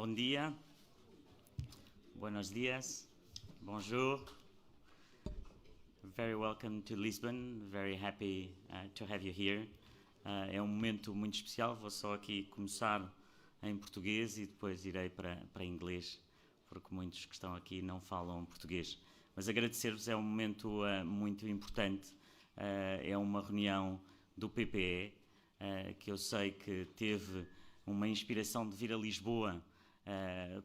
Bom dia, buenos dias, bonjour. Very welcome to Lisbon, very happy to have you here. É um momento muito especial, vou só aqui começar em português e depois irei para inglês, porque muitos que estão aqui não falam português. Mas agradecer-vos, é um momento muito importante, é uma reunião do PPE, que eu sei que teve uma inspiração de vir a Lisboa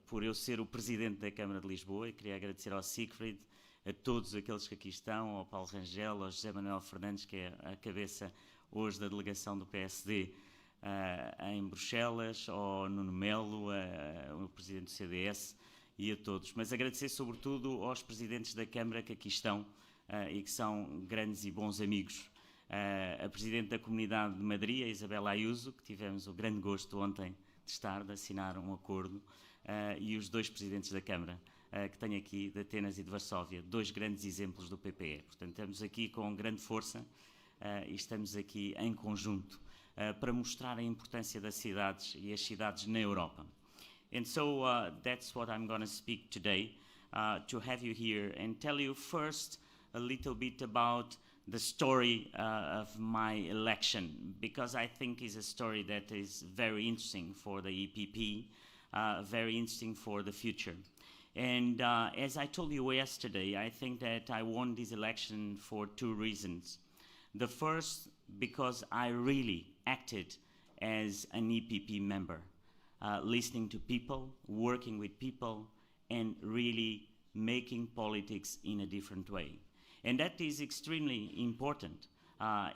por eu ser o presidente da Câmara de Lisboa, e queria agradecer ao Siegfried, a todos aqueles que aqui estão, ao Paulo Rangel, ao José Manuel Fernandes, que é a cabeça hoje da delegação do PSD em Bruxelas, ao Nuno Melo, o presidente do CDS, e a todos. Mas agradecer sobretudo aos presidentes da Câmara que aqui estão e que são grandes e bons amigos. A presidente da Comunidade de Madrid, a Isabel Ayuso, que tivemos o grande gosto ontem de assinar um acordo, e os dois presidentes da Câmara, que tenho aqui, de Atenas e de Varsóvia, dois grandes exemplos do PPE. Portanto, estamos aqui com grande força e estamos aqui em conjunto para mostrar a importância das cidades e as cidades na Europa. And so that's what I'm going to speak today, to have you here and tell you first a little bit about the story of my election, because I think it's a story that is very interesting for the EPP, very interesting for the future. And as I told you yesterday, I think that I won this election for two reasons. The first, because I really acted as an EPP member, listening to people, working with people, and really making politics in a different way. And that is extremely important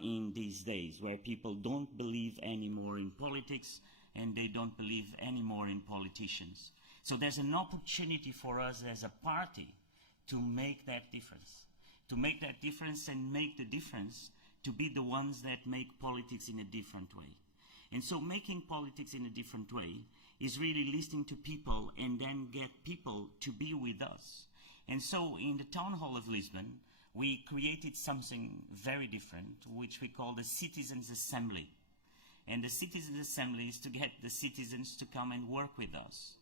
in these days, where people don't believe anymore in politics and they don't believe anymore in politicians. So there's an opportunity for us as a party to make that difference, and make the difference to be the ones that make politics in a different way. And so making politics in a different way is really listening to people and then get people to be with us. And so in the Town Hall of Lisbon, we created something very different, which we call the Citizens' Assembly. And the Citizens' Assembly is to get the citizens to come and work with us.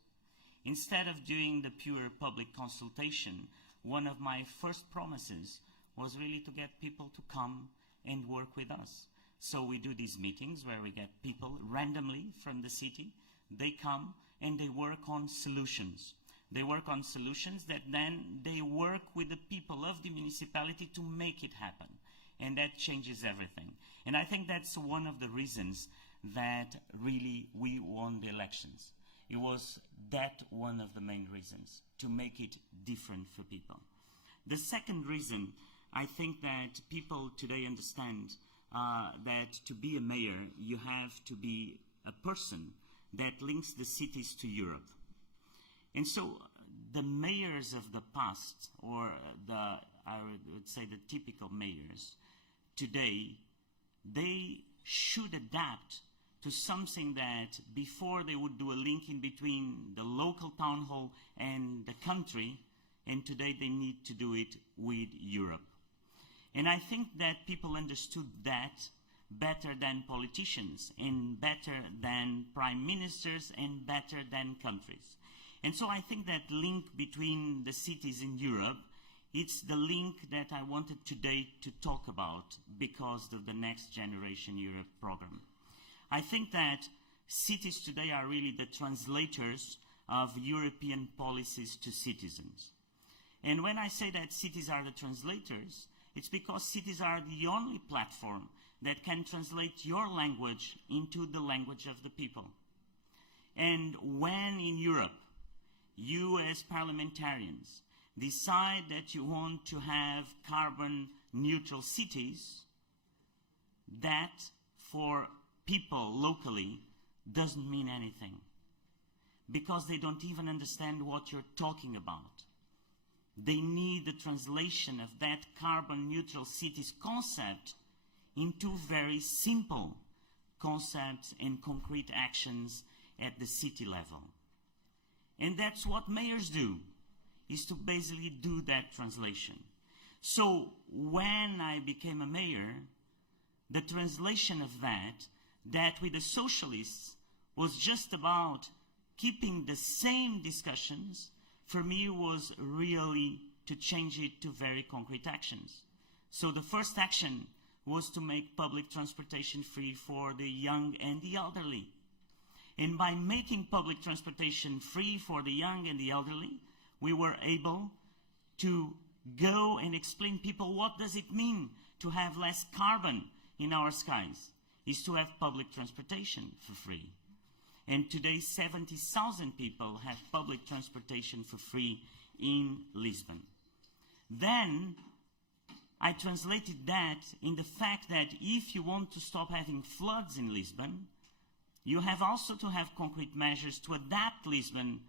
Instead of doing the pure public consultation, one of my first promises was really to get people to come and work with us. So we do these meetings where we get people randomly from the city. They come and they work on solutions. They work on solutions that then they work with the people of the municipality to make it happen. And that changes everything. And I think that's one of the reasons that really we won the elections. It was that one of the main reasons, to make it different for people. The second reason, I think that people today understand that to be a mayor, you have to be a person that links the cities to Europe. And so the mayors of the past, or I would say the typical mayors today, they should adapt to something that before they would do a link in between the local town hall and the country, and today they need to do it with Europe. And I think that people understood that better than politicians, and better than prime ministers, and better than countries. And so I think that link between the cities in Europe, it's the link that I wanted today to talk about because of the Next Generation Europe program. I think that cities today are really the translators of European policies to citizens. And when I say that cities are the translators, it's because cities are the only platform that can translate your language into the language of the people. And when in Europe, you as parliamentarians decide that you want to have carbon neutral cities, that for people locally doesn't mean anything, because they don't even understand what you're talking about. They need the translation of that carbon neutral cities concept into very simple concepts and concrete actions at the city level. And that's what mayors do, is to basically do that translation. So when I became a mayor, the translation of that with the socialists was just about keeping the same discussions, for me, was really to change it to very concrete actions. So the first action was to make public transportation free for the young and the elderly. And by making public transportation free for the young and the elderly, we were able to go and explain people what does it mean to have less carbon in our skies, is to have public transportation for free. And today 70,000 people have public transportation for free in Lisbon. Then I translated that in the fact that if you want to stop having floods in Lisbon, you have also to have concrete measures to adapt Lisbon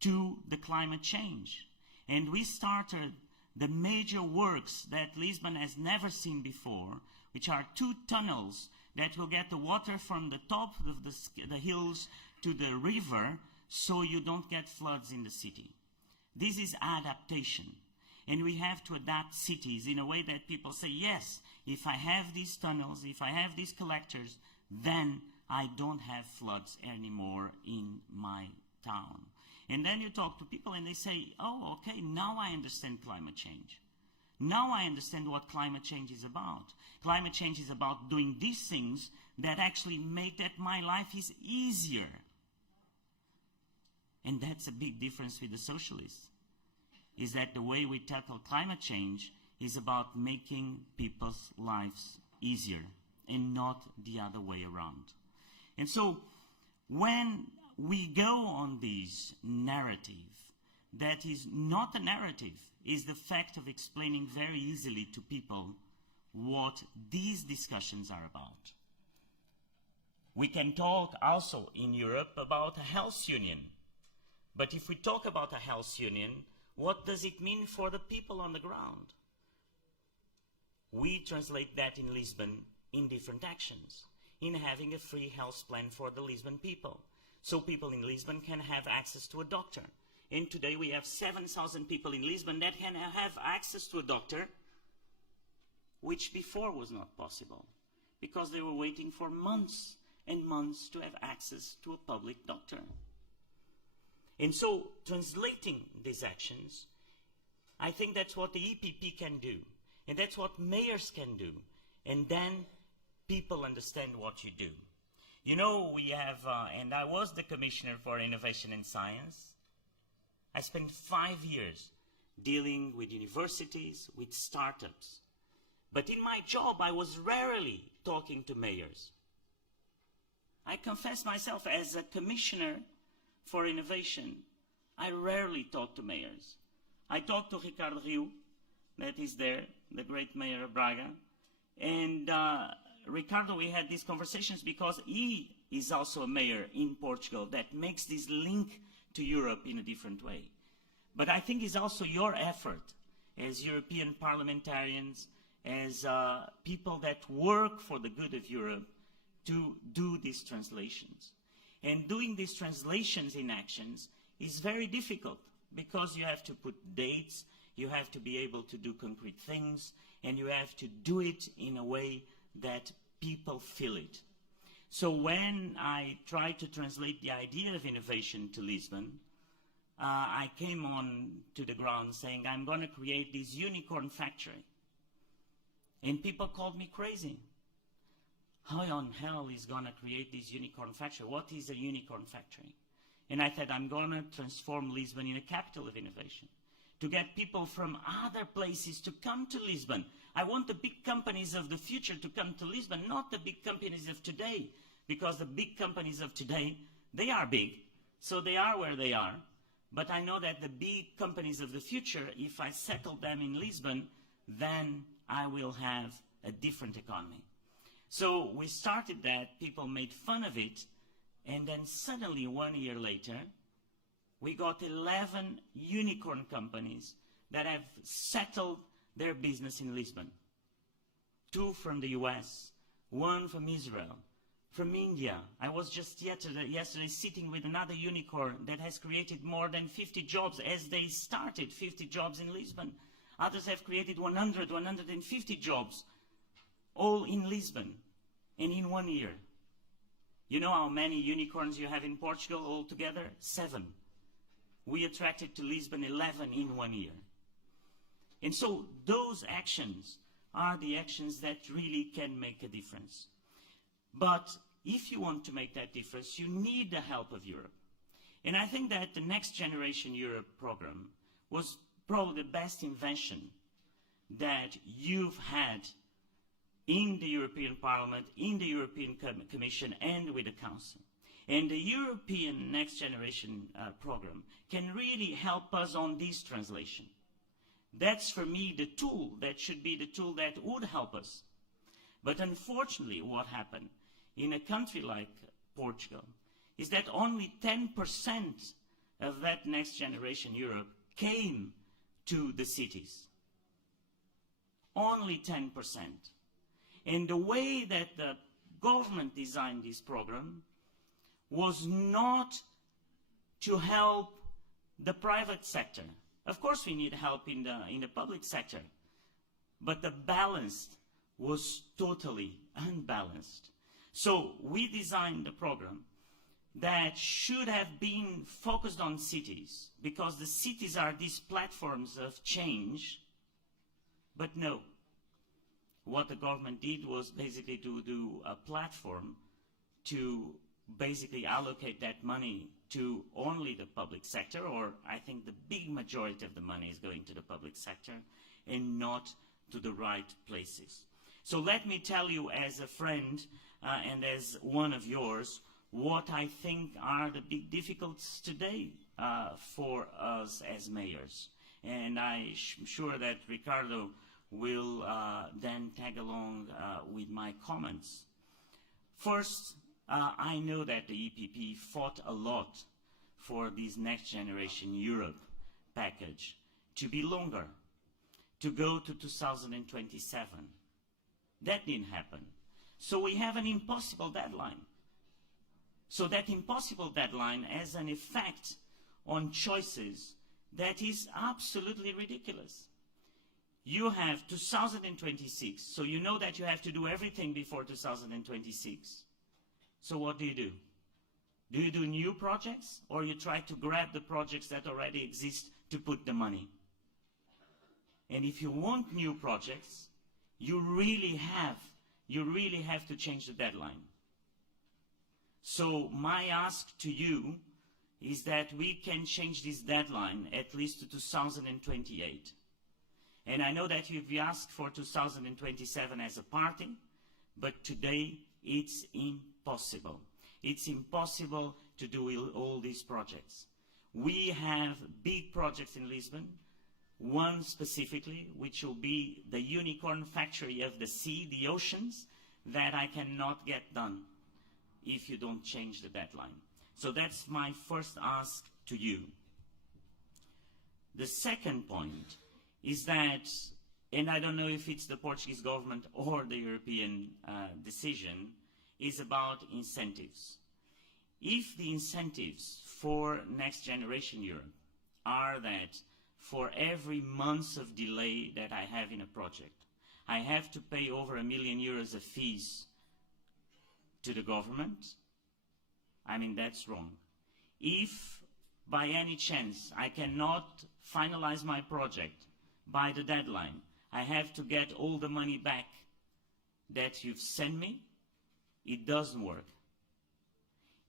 to the climate change. And we started the major works that Lisbon has never seen before, which are 2 tunnels that will get the water from the top of the hills to the river so you don't get floods in the city. This is adaptation. And we have to adapt cities in a way that people say, yes, if I have these tunnels, if I have these collectors, then I don't have floods anymore in my town. And then you talk to people and they say, oh, okay, now I understand climate change. Now I understand what climate change is about. Climate change is about doing these things that actually make that my life is easier. And that's a big difference with the socialists, is that the way we tackle climate change is about making people's lives easier and not the other way around. And so when we go on this narrative, that is not a narrative, is the fact of explaining very easily to people what these discussions are about. We can talk also in Europe about a health union. But if we talk about a health union, what does it mean for the people on the ground? We translate that in Lisbon in different actions, in having a free health plan for the Lisbon people. So people in Lisbon can have access to a doctor. And today we have 7,000 people in Lisbon that can have access to a doctor, which before was not possible, because they were waiting for months and months to have access to a public doctor. And so, translating these actions, I think that's what the EPP can do. And that's what mayors can do. And then people understand what you do. You know, we have, and I was the Commissioner for Innovation and Science. I spent 5 years dealing with universities, with startups. But in my job, I was rarely talking to mayors. I confess myself, as a Commissioner for Innovation, I rarely talk to mayors. I talk to Ricardo Rio, that is there, the great mayor of Braga. And Ricardo, we had these conversations because he is also a mayor in Portugal that makes this link to Europe in a different way. But I think it's also your effort as European parliamentarians, as people that work for the good of Europe, to do these translations. And doing these translations in actions is very difficult because you have to put dates, you have to be able to do concrete things, and you have to do it in a way that people feel it. So when I tried to translate the idea of innovation to Lisbon, I came on to the ground saying, I'm going to create this unicorn factory. And people called me crazy. How on hell is going to create this unicorn factory? What is a unicorn factory? And I said, I'm going to transform Lisbon in a capital of innovation, to get people from other places to come to Lisbon. I want the big companies of the future to come to Lisbon, not the big companies of today, because the big companies of today, they are big, so they are where they are. But I know that the big companies of the future, if I settle them in Lisbon, then I will have a different economy. So we started that, people made fun of it, and then suddenly 1 year later, we got 11 unicorn companies that have settled their business in Lisbon. 2 from the US, 1 from Israel, from India. I was just yesterday sitting with another unicorn that has created more than 50 jobs as they started, 50 jobs in Lisbon. Others have created 100, 150 jobs, all in Lisbon, and in 1 year. You know how many unicorns you have in Portugal altogether? 7. We attracted to Lisbon 11 in 1 year. And so those actions are the actions that really can make a difference. But if you want to make that difference, you need the help of Europe. And I think that the Next Generation Europe program was probably the best invention that you've had in the European Parliament, in the European Commission, and with the Council. And the European Next Generation program can really help us on this translation. That's, for me, the tool that should be the tool that would help us. But unfortunately, what happened in a country like Portugal is that only 10% of that Next Generation Europe came to the cities. Only 10%. And the way that the government designed this program was not to help the private sector. Of course we need help in the public sector, but the balance was totally unbalanced. So we designed a program that should have been focused on cities, because the cities are these platforms of change, but no. What the government did was basically to do a platform to basically allocate that money to only the public sector, or I think the big majority of the money is going to the public sector and not to the right places. So let me tell you, as a friend and as one of yours, what I think are the big difficulties today for us as mayors. And I'm sure that Ricardo will then tag along with my comments. First, I know that the EPP fought a lot for this Next Generation Europe package to be longer, to go to 2027. That didn't happen. So we have an impossible deadline. So that impossible deadline has an effect on choices that is absolutely ridiculous. You have 2026, so you know that you have to do everything before 2026. So what do? Do you do new projects, or you try to grab the projects that already exist to put the money? And if you want new projects, you really have to change the deadline. So my ask to you is that we can change this deadline at least to 2028. And I know that you've asked for 2027 as a party, but today it's impossible. It's impossible to do all these projects. We have big projects in Lisbon, one specifically, which will be the unicorn factory of the sea, the oceans, that I cannot get done if you don't change the deadline. So that's my first ask to you. The second point is that, and I don't know if it's the Portuguese government or the European decision, is about incentives. If the incentives for Next Generation Europe are that for every month of delay that I have in a project, I have to pay over €1 million of fees to the government, I mean, that's wrong. If by any chance I cannot finalize my project by the deadline, I have to get all the money back that you've sent me, it doesn't work.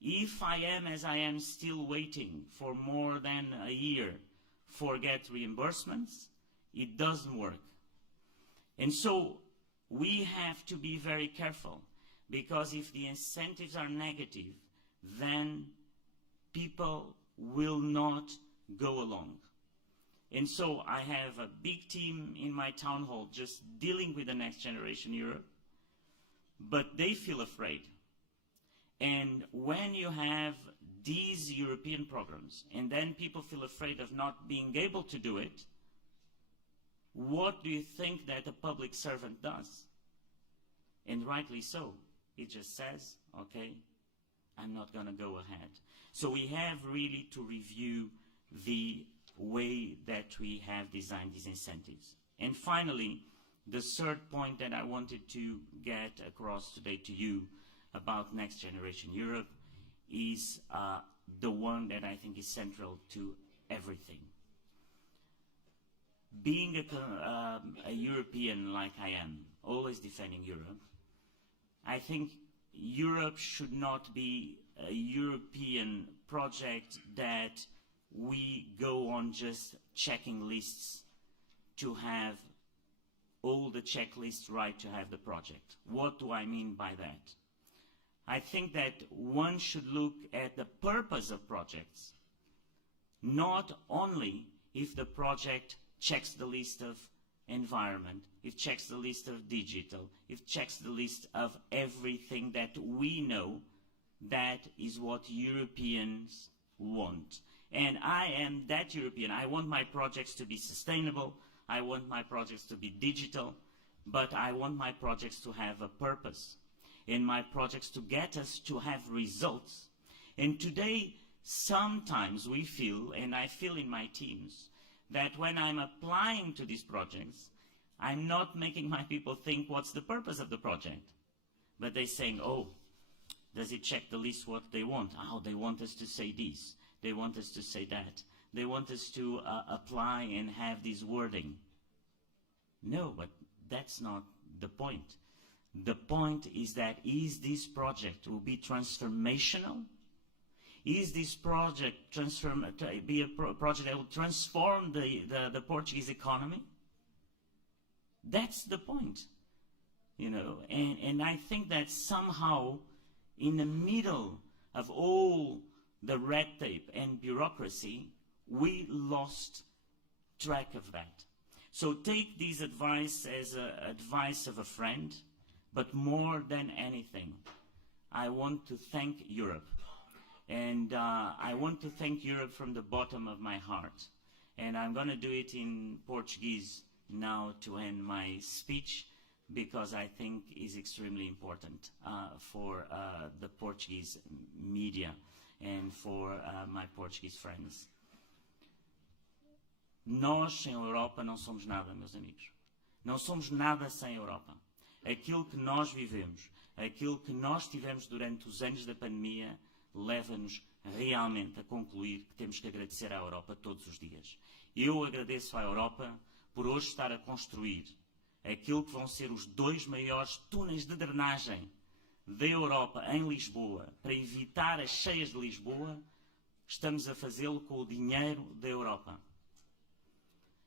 If I am, as I am, still waiting for more than a year for get reimbursements, it doesn't work. And so we have to be very careful, because if the incentives are negative, then people will not go along. And so I have a big team in my town hall just dealing with the Next Generation Europe, but they feel afraid. And when you have these European programs, and then people feel afraid of not being able to do it, what do you think that a public servant does? And rightly so. It just says, okay, I'm not going to go ahead. So we have really to review the way that we have designed these incentives. And finally, the third point that I wanted to get across today to you about Next Generation Europe is the one that I think is central to everything. Being a European like I am, always defending Europe, I think Europe should not be a European project that we go on just checking lists to have all the checklists right to have the project. What do I mean by that? I think that one should look at the purpose of projects, not only if the project checks the list of environment, if checks the list of digital, if checks the list of everything that we know that is what Europeans want. And I am that European. I want my projects to be sustainable, I want my projects to be digital, but I want my projects to have a purpose, and my projects to get us to have results. And today, sometimes we feel, and I feel in my teams, that when I'm applying to these projects, I'm not making my people think what's the purpose of the project. But they're saying, oh, does it check the list what they want? Oh, they want us to say this. They want us to say that. They want us to apply and have this wording. No, but that's not the point. The point is that is this project will be transformational? Is this project be a project that will transform the Portuguese economy? That's the point, you know. And I think that somehow, in the middle of all the red tape and bureaucracy, we lost track of that. So take this advice as advice of a friend, but more than anything, I want to thank Europe. And I want to thank Europe from the bottom of my heart. And I'm going to do it in Portuguese now to end my speech, because I think it's extremely important for the Portuguese media and for my Portuguese friends. Nós, sem Europa, não somos nada, meus amigos. Não somos nada sem Europa. Aquilo que nós vivemos, aquilo que nós tivemos durante os anos da pandemia, leva-nos realmente a concluir que temos que agradecer à Europa todos os dias. Eu agradeço à Europa por hoje estar a construir aquilo que vão ser os 2 maiores túneis de drenagem da Europa em Lisboa, para evitar as cheias de Lisboa. Estamos a fazê-lo com o dinheiro da Europa.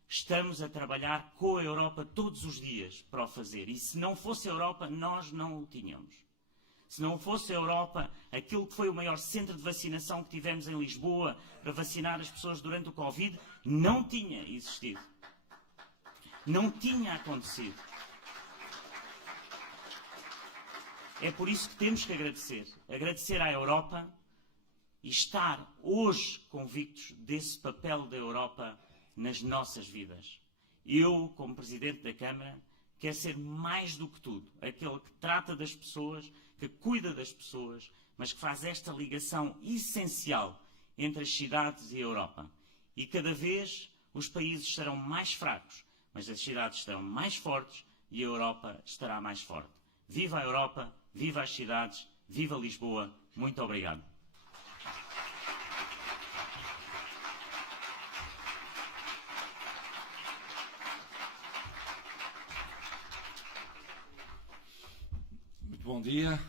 Estamos a trabalhar com a Europa todos os dias para o fazer. E se não fosse a Europa, nós não o tínhamos. Se não fosse a Europa, aquilo que foi o maior centro de vacinação que tivemos em Lisboa para vacinar as pessoas durante o Covid, não tinha existido. Não tinha acontecido. É por isso que temos que agradecer. Agradecer à Europa e estar hoje convictos desse papel da Europa nas nossas vidas. Eu, como Presidente da Câmara, quero ser mais do que tudo aquele que trata das pessoas, que cuida das pessoas, mas que faz esta ligação essencial entre as cidades e a Europa. E cada vez os países estarão mais fracos, mas as cidades estarão mais fortes e a Europa estará mais forte. Viva a Europa, viva as cidades, viva Lisboa. Muito obrigado. Bom dia.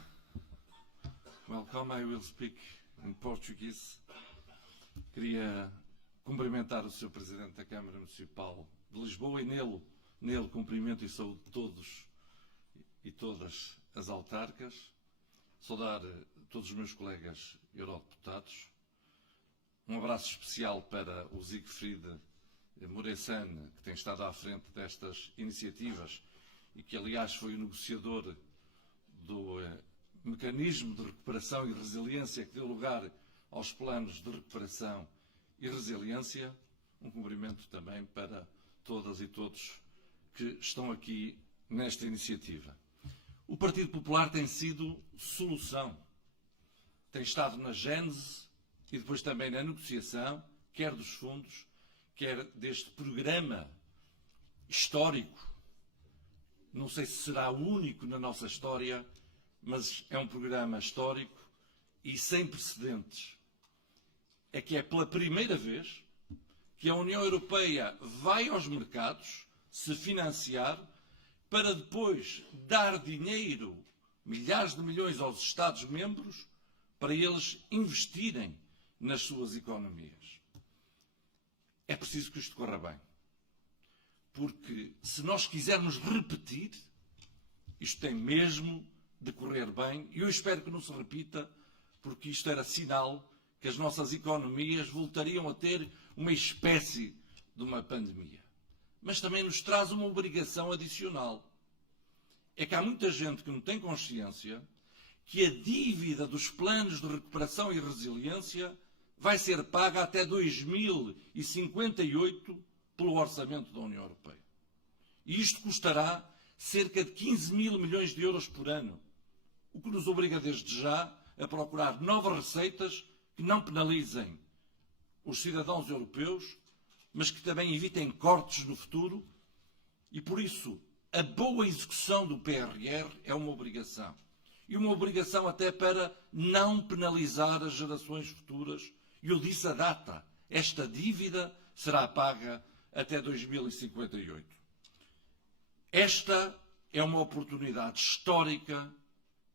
Welcome, I will speak in Portuguese. Queria cumprimentar o Sr. Presidente da Câmara Municipal de Lisboa e nele cumprimento e saúde todos e todas as autarcas. Saudar todos os meus colegas eurodeputados. Um abraço especial para o Siegfried Muresan, que tem estado à frente destas iniciativas e que, aliás, foi o negociador do mecanismo de recuperação e resiliência que deu lugar aos planos de recuperação e resiliência. Um cumprimento também para todas e todos que estão aqui nesta iniciativa. O Partido Popular tem sido solução, tem estado na gênese e depois também na negociação, quer dos fundos, quer deste programa histórico. Não sei se será o único na nossa história mas é um programa histórico e sem precedentes. É que é pela primeira vez que a União Europeia vai aos mercados se financiar para depois dar dinheiro, milhares de milhões aos Estados-membros, para eles investirem nas suas economias. É preciso que isto corra bem. Porque se nós quisermos repetir, isto tem mesmo de correr bem, e eu espero que não se repita, porque isto era sinal que as nossas economias voltariam a ter uma espécie de uma pandemia. Mas também nos traz uma obrigação adicional. É que há muita gente que não tem consciência que a dívida dos planos de recuperação e resiliência vai ser paga até 2058 pelo orçamento da União Europeia. E isto custará cerca de 15 mil milhões de euros por ano, o que nos obriga desde já a procurar novas receitas que não penalizem os cidadãos europeus, mas que também evitem cortes no futuro, e por isso a boa execução do PRR é uma obrigação. E uma obrigação até para não penalizar as gerações futuras. E eu disse a data. Esta dívida será paga até 2058. Esta é uma oportunidade histórica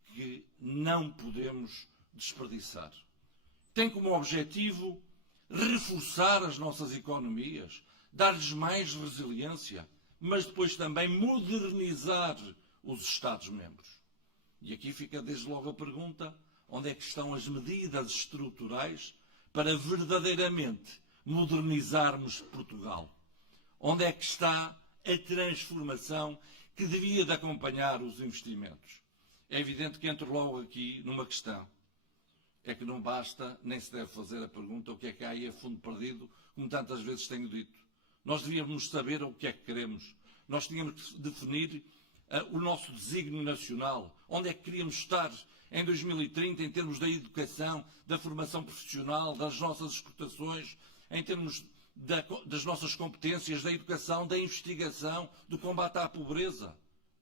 que não podemos desperdiçar. Tem como objetivo reforçar as nossas economias, dar-lhes mais resiliência, mas depois também modernizar os Estados-membros. E aqui fica desde logo a pergunta: onde é que estão as medidas estruturais para verdadeiramente modernizarmos Portugal? Onde é que está a transformação que devia de acompanhar os investimentos? É evidente que entro logo aqui numa questão. É que não basta, nem se deve fazer a pergunta o que é que há aí a fundo perdido, como tantas vezes tenho dito. Nós devíamos saber o que é que queremos. Nós tínhamos que definir o nosso desígnio nacional. Onde é que queríamos estar em 2030 em termos da educação, da formação profissional, das nossas exportações, em termos das nossas competências, da educação, da investigação, do combate à pobreza.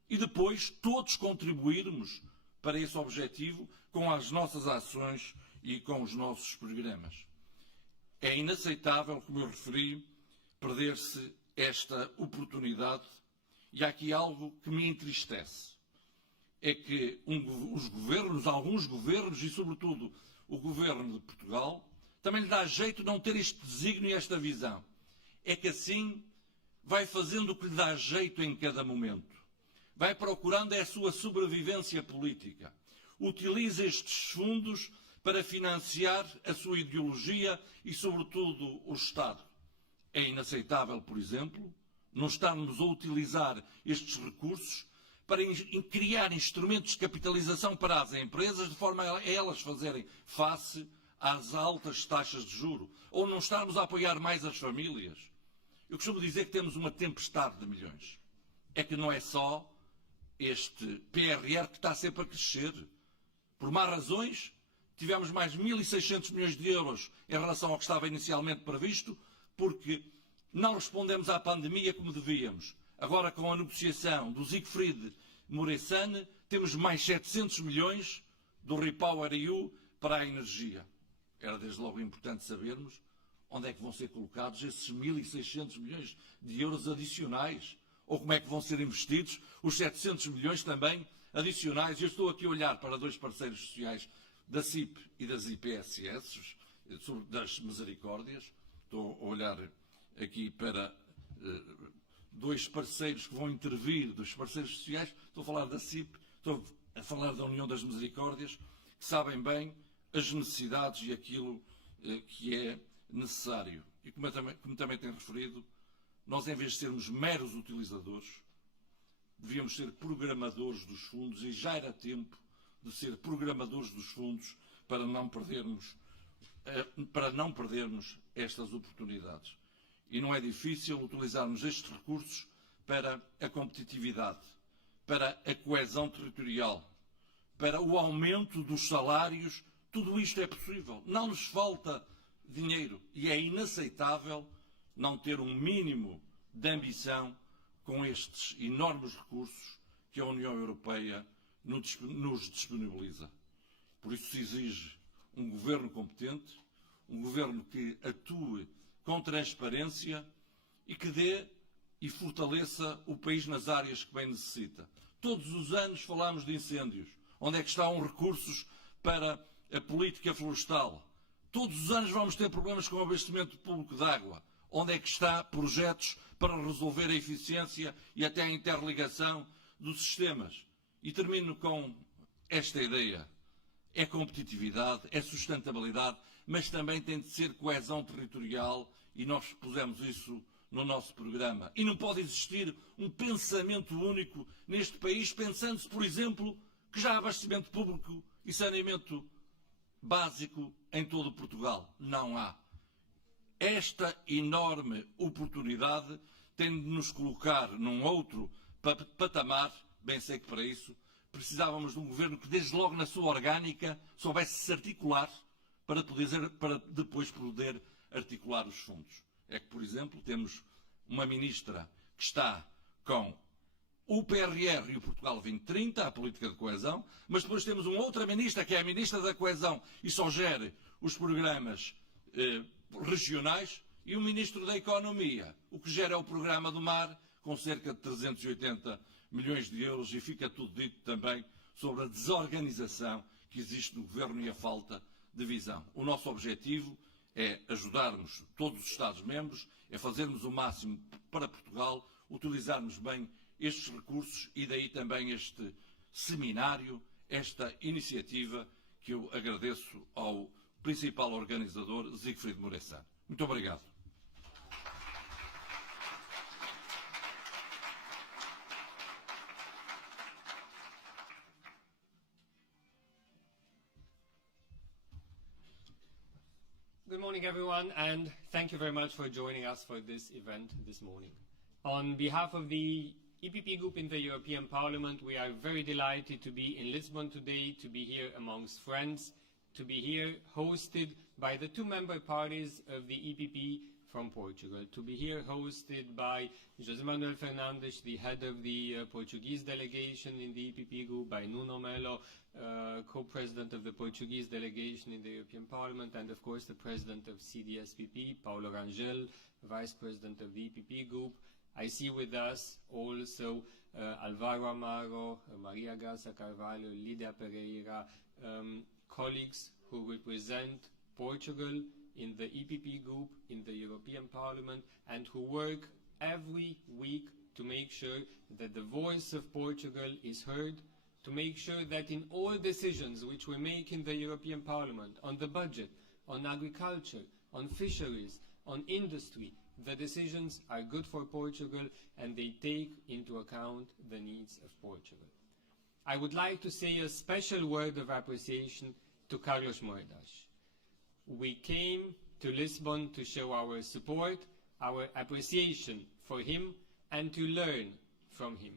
E depois todos contribuirmos para esse objetivo com as nossas ações e com os nossos programas. É inaceitável, como eu referi, perder-se esta oportunidade. E há aqui algo que me entristece. É que os governos, alguns governos, e sobretudo o governo de Portugal, também lhe dá jeito de não ter este desígnio e esta visão. É que assim vai fazendo o que lhe dá jeito em cada momento. Vai procurando a sua sobrevivência política. Utiliza estes fundos para financiar a sua ideologia e, sobretudo, o Estado. É inaceitável, por exemplo, não estarmos a utilizar estes recursos para criar instrumentos de capitalização para as empresas, de forma a elas fazerem face às altas taxas de juros, ou não estarmos a apoiar mais as famílias. Eu costumo dizer que temos uma tempestade de milhões. É que não é só este PRR que está sempre a crescer. Por más razões, tivemos mais 1.600 milhões de euros em relação ao que estava inicialmente previsto, porque não respondemos à pandemia como devíamos. Agora, com a negociação do Siegfried Muresan, temos mais 700 milhões do REPowerEU para a energia. Era desde logo importante sabermos onde é que vão ser colocados esses 1.600 milhões de euros adicionais, ou como é que vão ser investidos os 700 milhões também adicionais. Eu estou aqui a olhar para dois parceiros sociais da CIP e das IPSS, das Misericórdias. Estou a olhar aqui para dois parceiros que vão intervir, dos parceiros sociais. Estou a falar da CIP, estou a falar da União das Misericórdias, que sabem bem as necessidades e aquilo que é necessário. E como também tenho referido, nós, em vez de sermos meros utilizadores, devíamos ser programadores dos fundos, e já era tempo de ser programadores dos fundos para não perdermos estas oportunidades. E não é difícil utilizarmos estes recursos para a competitividade, para a coesão territorial, para o aumento dos salários. Tudo isto é possível. Não nos falta dinheiro e é inaceitável não ter um mínimo de ambição com estes enormes recursos que a União Europeia nos disponibiliza. Por isso se exige um governo competente, um governo que atue com transparência e que dê e fortaleça o país nas áreas que bem necessita. Todos os anos falamos de incêndios. Onde é que estão recursos para a política florestal? Todos os anos vamos ter problemas com o abastecimento público de água. Onde é que está projetos para resolver a eficiência e até a interligação dos sistemas? E termino com esta ideia. É competitividade, é sustentabilidade, mas também tem de ser coesão territorial e nós pusemos isso no nosso programa. E não pode existir um pensamento único neste país, pensando-se, por exemplo, que já há abastecimento público e saneamento básico em todo Portugal. Não há. Esta enorme oportunidade tem de nos colocar num outro patamar. Bem sei que para isso precisávamos de um governo que desde logo na sua orgânica soubesse se articular para depois poder articular os fundos. É que, por exemplo, temos uma ministra que está com o PRR e o Portugal 2030, a política de coesão, mas depois temos uma outra ministra, que é a ministra da coesão e só gere os programas regionais, e o ministro da economia, o que gera é o programa do mar, com cerca de 380 milhões de euros, e fica tudo dito também sobre a desorganização que existe no governo e a falta de visão. O nosso objetivo é ajudarmos todos os Estados-membros, é fazermos o máximo para Portugal, utilizarmos bem estes recursos e daí também este seminário, esta iniciativa que eu agradeço ao principal organizador, Siegfried Muresan. Muito obrigado. Good morning, everyone, and thank you very much for joining us for this event this morning. On behalf of the EPP Group in the European Parliament, we are very delighted to be in Lisbon today, to be here amongst friends, to be here hosted by the two member parties of the EPP from Portugal, to be here hosted by José Manuel Fernandes, the head of the Portuguese delegation in the EPP Group, by Nuno Melo, co-president of the Portuguese delegation in the European Parliament, and of course the president of CDSPP, Paulo Rangel, vice president of the EPP Group. I see with us also Alvaro Amaro, Maria Graça Carvalho, Lídia Pereira, colleagues who represent Portugal in the EPP Group, in the European Parliament, and who work every week to make sure that the voice of Portugal is heard, to make sure that in all decisions which we make in the European Parliament, on the budget, on agriculture, on fisheries, on industry, the decisions are good for Portugal and they take into account the needs of Portugal. I would like to say a special word of appreciation to Carlos Moedas. We came to Lisbon to show our support, our appreciation for him, and to learn from him.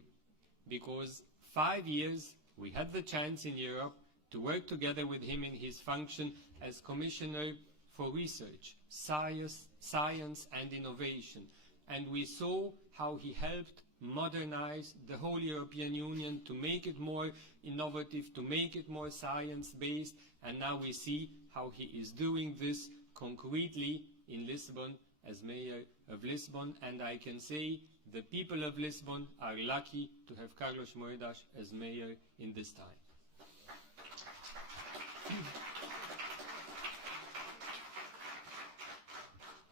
Because 5 years we had the chance in Europe to work together with him in his function as Commissioner for Research, Science and Innovation. And we saw how he helped modernize the whole European Union to make it more innovative, to make it more science-based, and now we see how he is doing this concretely in Lisbon as Mayor of Lisbon, and I can say the people of Lisbon are lucky to have Carlos Moedas as Mayor in this time.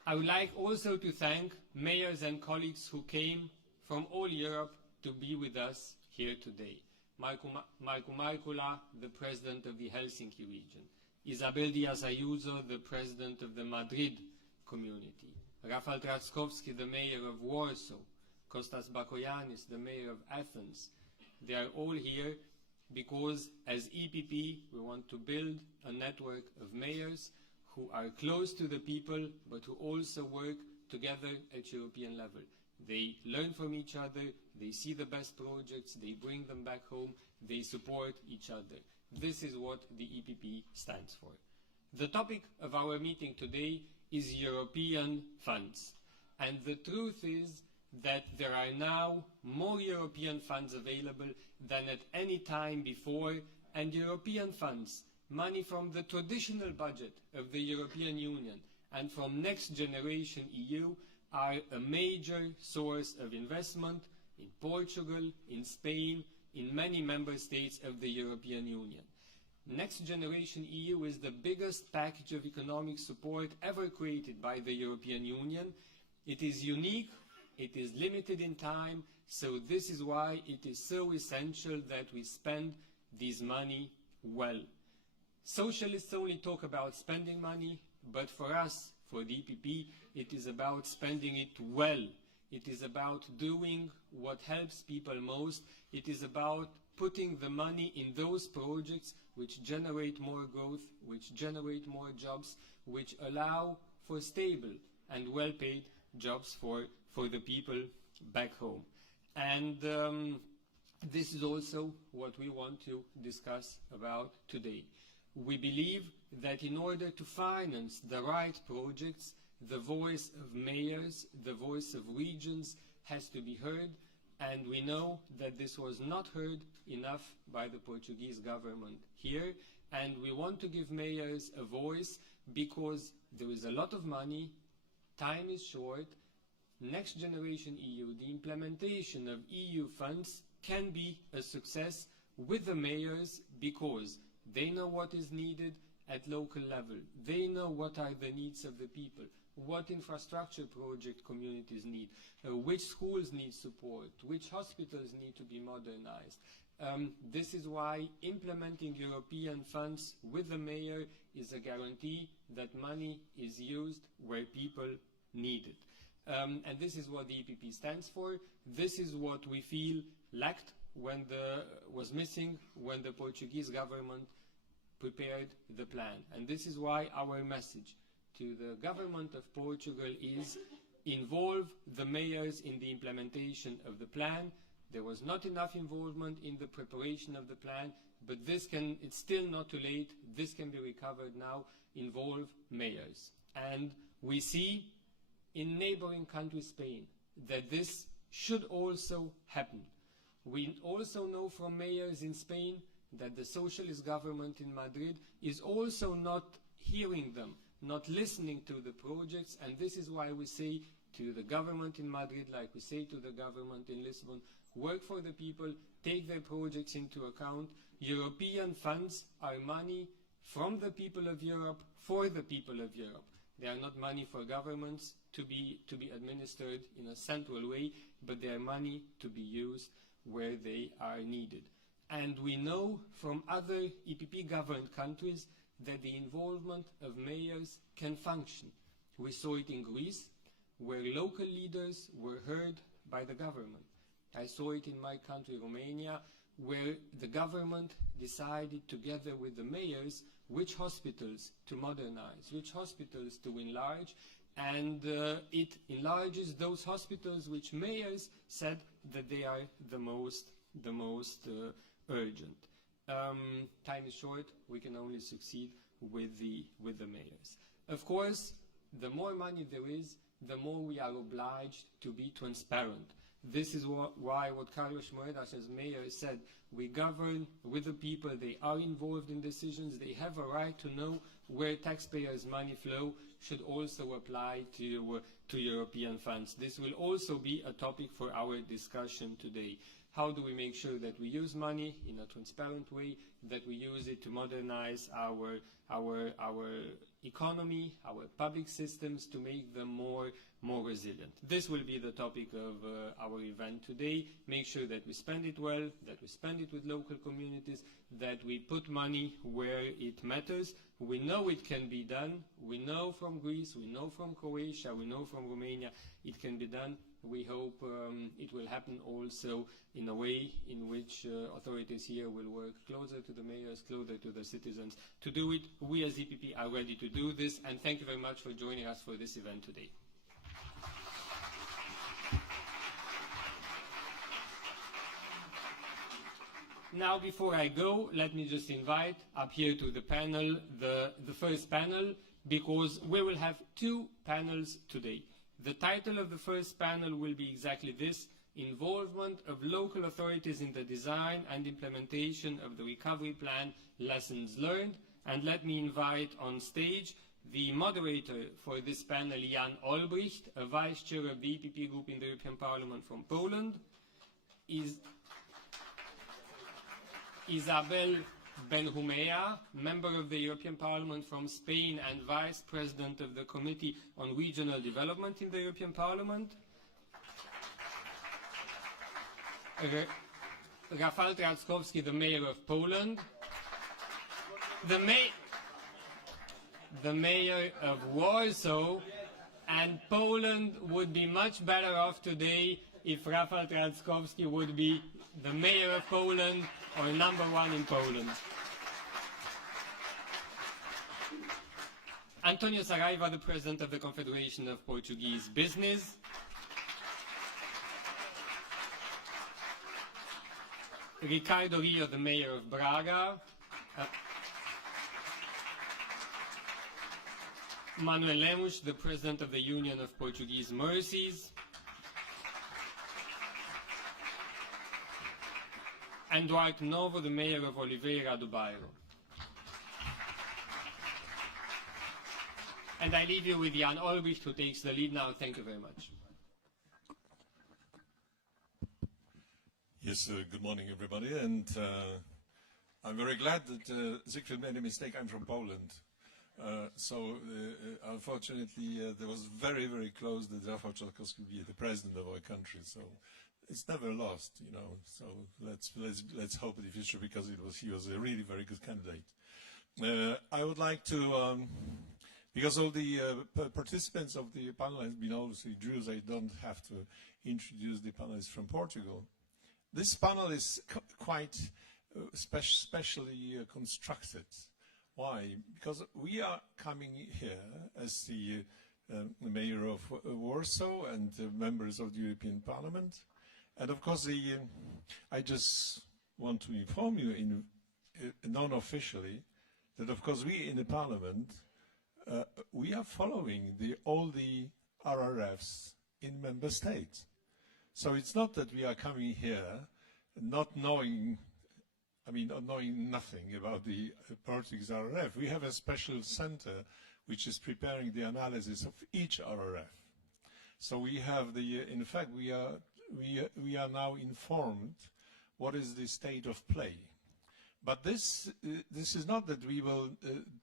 I would like also to thank mayors and colleagues who came from all Europe to be with us here today. Marco Marcula, the president of the Helsinki region. Isabel Díaz Ayuso, the president of the Madrid community. Rafał Trzaskowski, the mayor of Warsaw. Kostas Bakoyannis, the mayor of Athens. They are all here because as EPP we want to build a network of mayors who are close to the people but who also work together at European level. They learn from each other, they see the best projects, they bring them back home, they support each other. This is what the EPP stands for. The topic of our meeting today is European funds. And the truth is that there are now more European funds available than at any time before, and European funds, money from the traditional budget of the European Union and from Next Generation EU, are a major source of investment in Portugal, in Spain, in many member states of the European Union. Next Generation EU is the biggest package of economic support ever created by the European Union. It is unique, it is limited in time, so this is why it is so essential that we spend this money well. Socialists only talk about spending money, but for us, for the EPP, it is about spending it well. It is about doing what helps people most. It is about putting the money in those projects which generate more growth, which generate more jobs, which allow for stable and well-paid jobs for the people back home. And this is also what we want to discuss about today. We believe that in order to finance the right projects, the voice of mayors, the voice of regions has to be heard, and we know that this was not heard enough by the Portuguese government here, and we want to give mayors a voice because there is a lot of money, time is short. Next Generation EU, the implementation of EU funds can be a success with the mayors because they know what is needed at local level. They know what are the needs of the people, what infrastructure project communities need, which schools need support, which hospitals need to be modernized. This is why implementing European funds with the mayor is a guarantee that money is used where people need it. And this is what the EPP stands for. This is what we feel lacked was missing when the Portuguese government prepared the plan. And this is why our message to the government of Portugal is involve the mayors in the implementation of the plan. There was not enough involvement in the preparation of the plan, but it's still not too late. This can be recovered now. Involve mayors. And we see in neighboring country Spain that this should also happen. We also know from mayors in Spain that the socialist government in Madrid is also not hearing them, not listening to the projects, and this is why we say to the government in Madrid, like we say to the government in Lisbon, work for the people, take their projects into account. European funds are money from the people of Europe for the people of Europe. They are not money for governments to be administered in a central way, but they are money to be used where they are needed. And we know from other EPP-governed countries that the involvement of mayors can function. We saw it in Greece, where local leaders were heard by the government. I saw it in my country, Romania, where the government decided together with the mayors which hospitals to modernize, which hospitals to enlarge, and it enlarges those hospitals which mayors said that they are the most urgent. Time is short. We can only succeed with the mayors. Of course, the more money there is, the more we are obliged to be transparent. This is why what Carlos Moedas as mayor said, we govern with the people, they are involved in decisions, they have a right to know where taxpayers' money flow, should also apply to European funds. This will also be a topic for our discussion today. How do we make sure that we use money in a transparent way, that we use it to modernize our economy, our public systems, to make them more resilient? This will be the topic of our event today. Make sure that we spend it well, that we spend it with local communities, that we put money where it matters. We know it can be done. We know from Greece, we know from Croatia, we know from Romania it can be done. We hope it will happen also in a way in which authorities here will work closer to the mayors, closer to the citizens. To do it, we as EPP are ready to do this, and thank you very much for joining us for this event today. Now, before I go, let me just invite up here to the panel the first panel, because we will have two panels today. The title of the first panel will be exactly this: Involvement of Local Authorities in the Design and Implementation of the Recovery Plan, Lessons Learned. And let me invite on stage the moderator for this panel, Jan Olbricht, a vice chair of the EPP group in the European Parliament from Poland, Isabel Benjumea, member of the European Parliament from Spain and vice president of the Committee on Regional Development in the European Parliament, Rafał Trzaskowski, the mayor of Poland, the mayor of Warsaw, and Poland would be much better off today if Rafał Trzaskowski would be the mayor of Poland or #1 in Poland. Antonio Saraiva, the president of the Confederation of Portuguese Business, Ricardo Rio, the mayor of Braga, Manuel Lemos, the president of the Union of Portuguese Mercies, and Duarte Novo, the mayor of Oliveira do Bairro. And I leave you with Jan Olbricht, who takes the lead now. Thank you very much. Yes, good morning, everybody. And I'm very glad that Siegfried made a mistake. I'm from Poland. Unfortunately, there was very, very close that Rafał Trzaskowski would be the president of our country. So it's never lost, you know. So let's hope in the future, because he was a really very good candidate. I would like to, because all the participants of the panel have been obviously Jews, I don't have to introduce the panelists from Portugal. This panel is quite specially constructed. Why? Because we are coming here as the mayor of Warsaw and members of the European Parliament. And of course, I just want to inform you non-officially that of course we in the Parliament, we are following all the RRFs in member states. So it's not that we are coming here not knowing, not knowing nothing about the Portuguese RRF. We have a special center which is preparing the analysis of each RRF. So we have in fact, we are now informed what is the state of play. But this is not that we will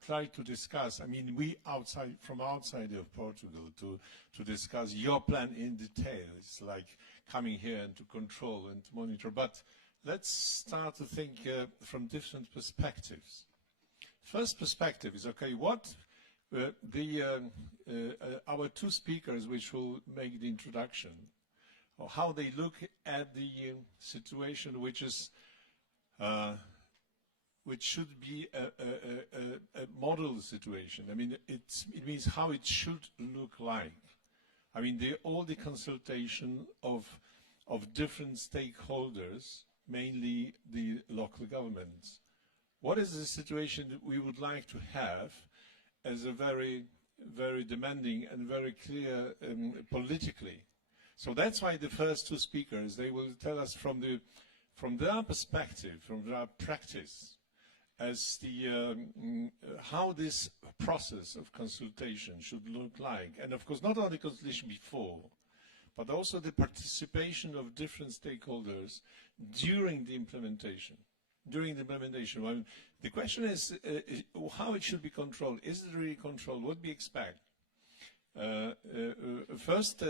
try to discuss, we from outside of Portugal to discuss your plan in detail. It's like coming here and to control and to monitor. But let's start to think from different perspectives. First perspective is, okay, what our two speakers, which will make the introduction, or how they look at the situation, which should be a model situation. It means how it should look like. All the consultation of different stakeholders, mainly the local governments. What is the situation that we would like to have as a very, very demanding and very clear politically? So that's why the first two speakers, they will tell us from their perspective, from their practice, as how this process of consultation should look like. And of course, not only consultation before, but also the participation of different stakeholders during the implementation. The question is how it should be controlled. Is it really controlled? What do we expect? First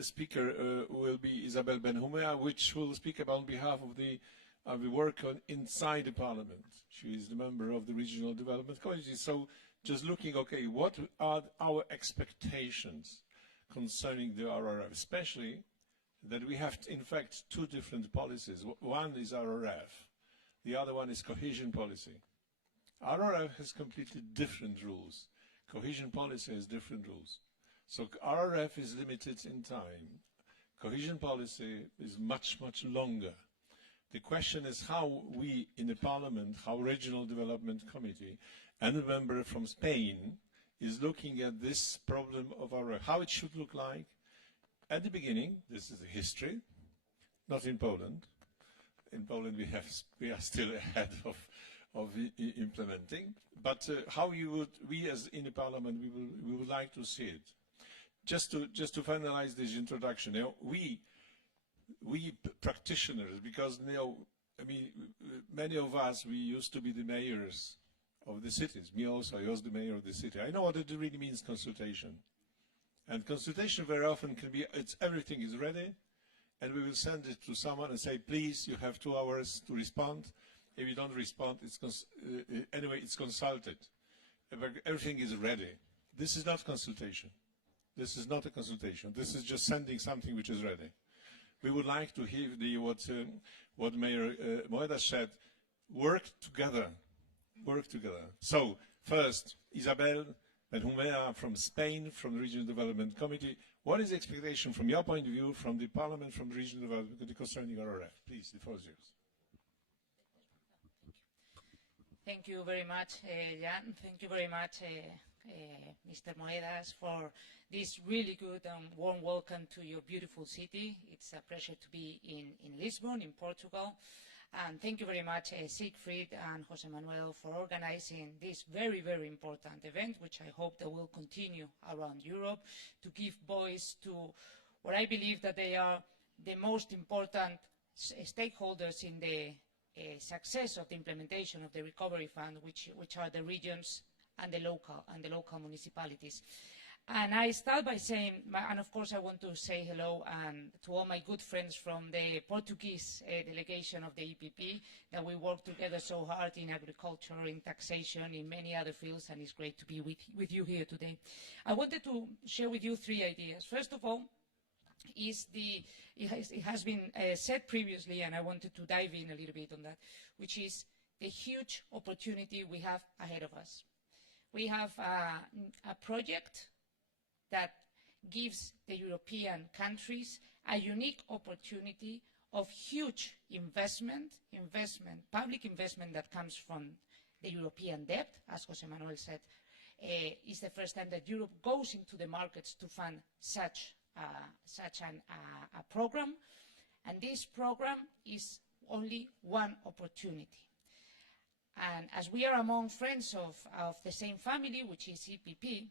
speaker will be Isabel Benjumea, which will speak on behalf of the work inside the Parliament. She is the member of the Regional Development Committee. So just looking, okay, what are our expectations concerning the RRF, especially that we have, in fact, two different policies. One is RRF, the other one is cohesion policy. RRF has completely different rules. Cohesion policy has different rules. So RRF is limited in time. Cohesion policy is much, much longer. The question is how we in the Parliament, how Regional Development Committee and a member from Spain is looking at this problem of RRF, how it should look like, at the beginning, this is a history, not in Poland. In Poland, we are still ahead of implementing. But how we as in the Parliament, we would like to see it. Just to finalize this introduction, you know, we practitioners, because you know, I mean, many of us, we used to be the mayors of the cities. Me also, I was the mayor of the city. I know what it really means, consultation. And consultation very often can be, everything is ready, and we will send it to someone and say, please, you have 2 hours to respond. If you don't respond, anyway, it's consulted. Everything is ready. This is not consultation. This is not a consultation. This is just sending something which is ready. We would like to hear what Mayor Moedas said, work together. Work together. So, first, Isabel Benjumea from Spain, from the Regional Development Committee. What is the expectation from your point of view, from the Parliament, from the Regional Development Committee concerning RRF? Please, the floor is yours. Thank you very much, Jan. Thank you very much, Mr. Moedas, for this really good and warm welcome to your beautiful city. It's a pleasure to be in Lisbon, in Portugal. And thank you very much, Siegfried and Jose Manuel, for organizing this very, very important event, which I hope that will continue around Europe, to give voice to what I believe that they are the most important stakeholders in the success of the implementation of the Recovery Fund, which are the regions and the local municipalities. And I start by saying, and of course I want to say hello to all my good friends from the Portuguese delegation of the EPP, that we work together so hard in agriculture, in taxation, in many other fields, and it's great to be with you here today. I wanted to share with you 3 ideas. First of all, it has been said previously, and I wanted to dive in a little bit on that, which is the huge opportunity we have ahead of us. We have a project that gives the European countries a unique opportunity of huge investment, public investment that comes from the European debt. As Jose Manuel said, it's the first time that Europe goes into the markets to fund such a program. And this program is only one opportunity. And as we are among friends of the same family, which is EPP,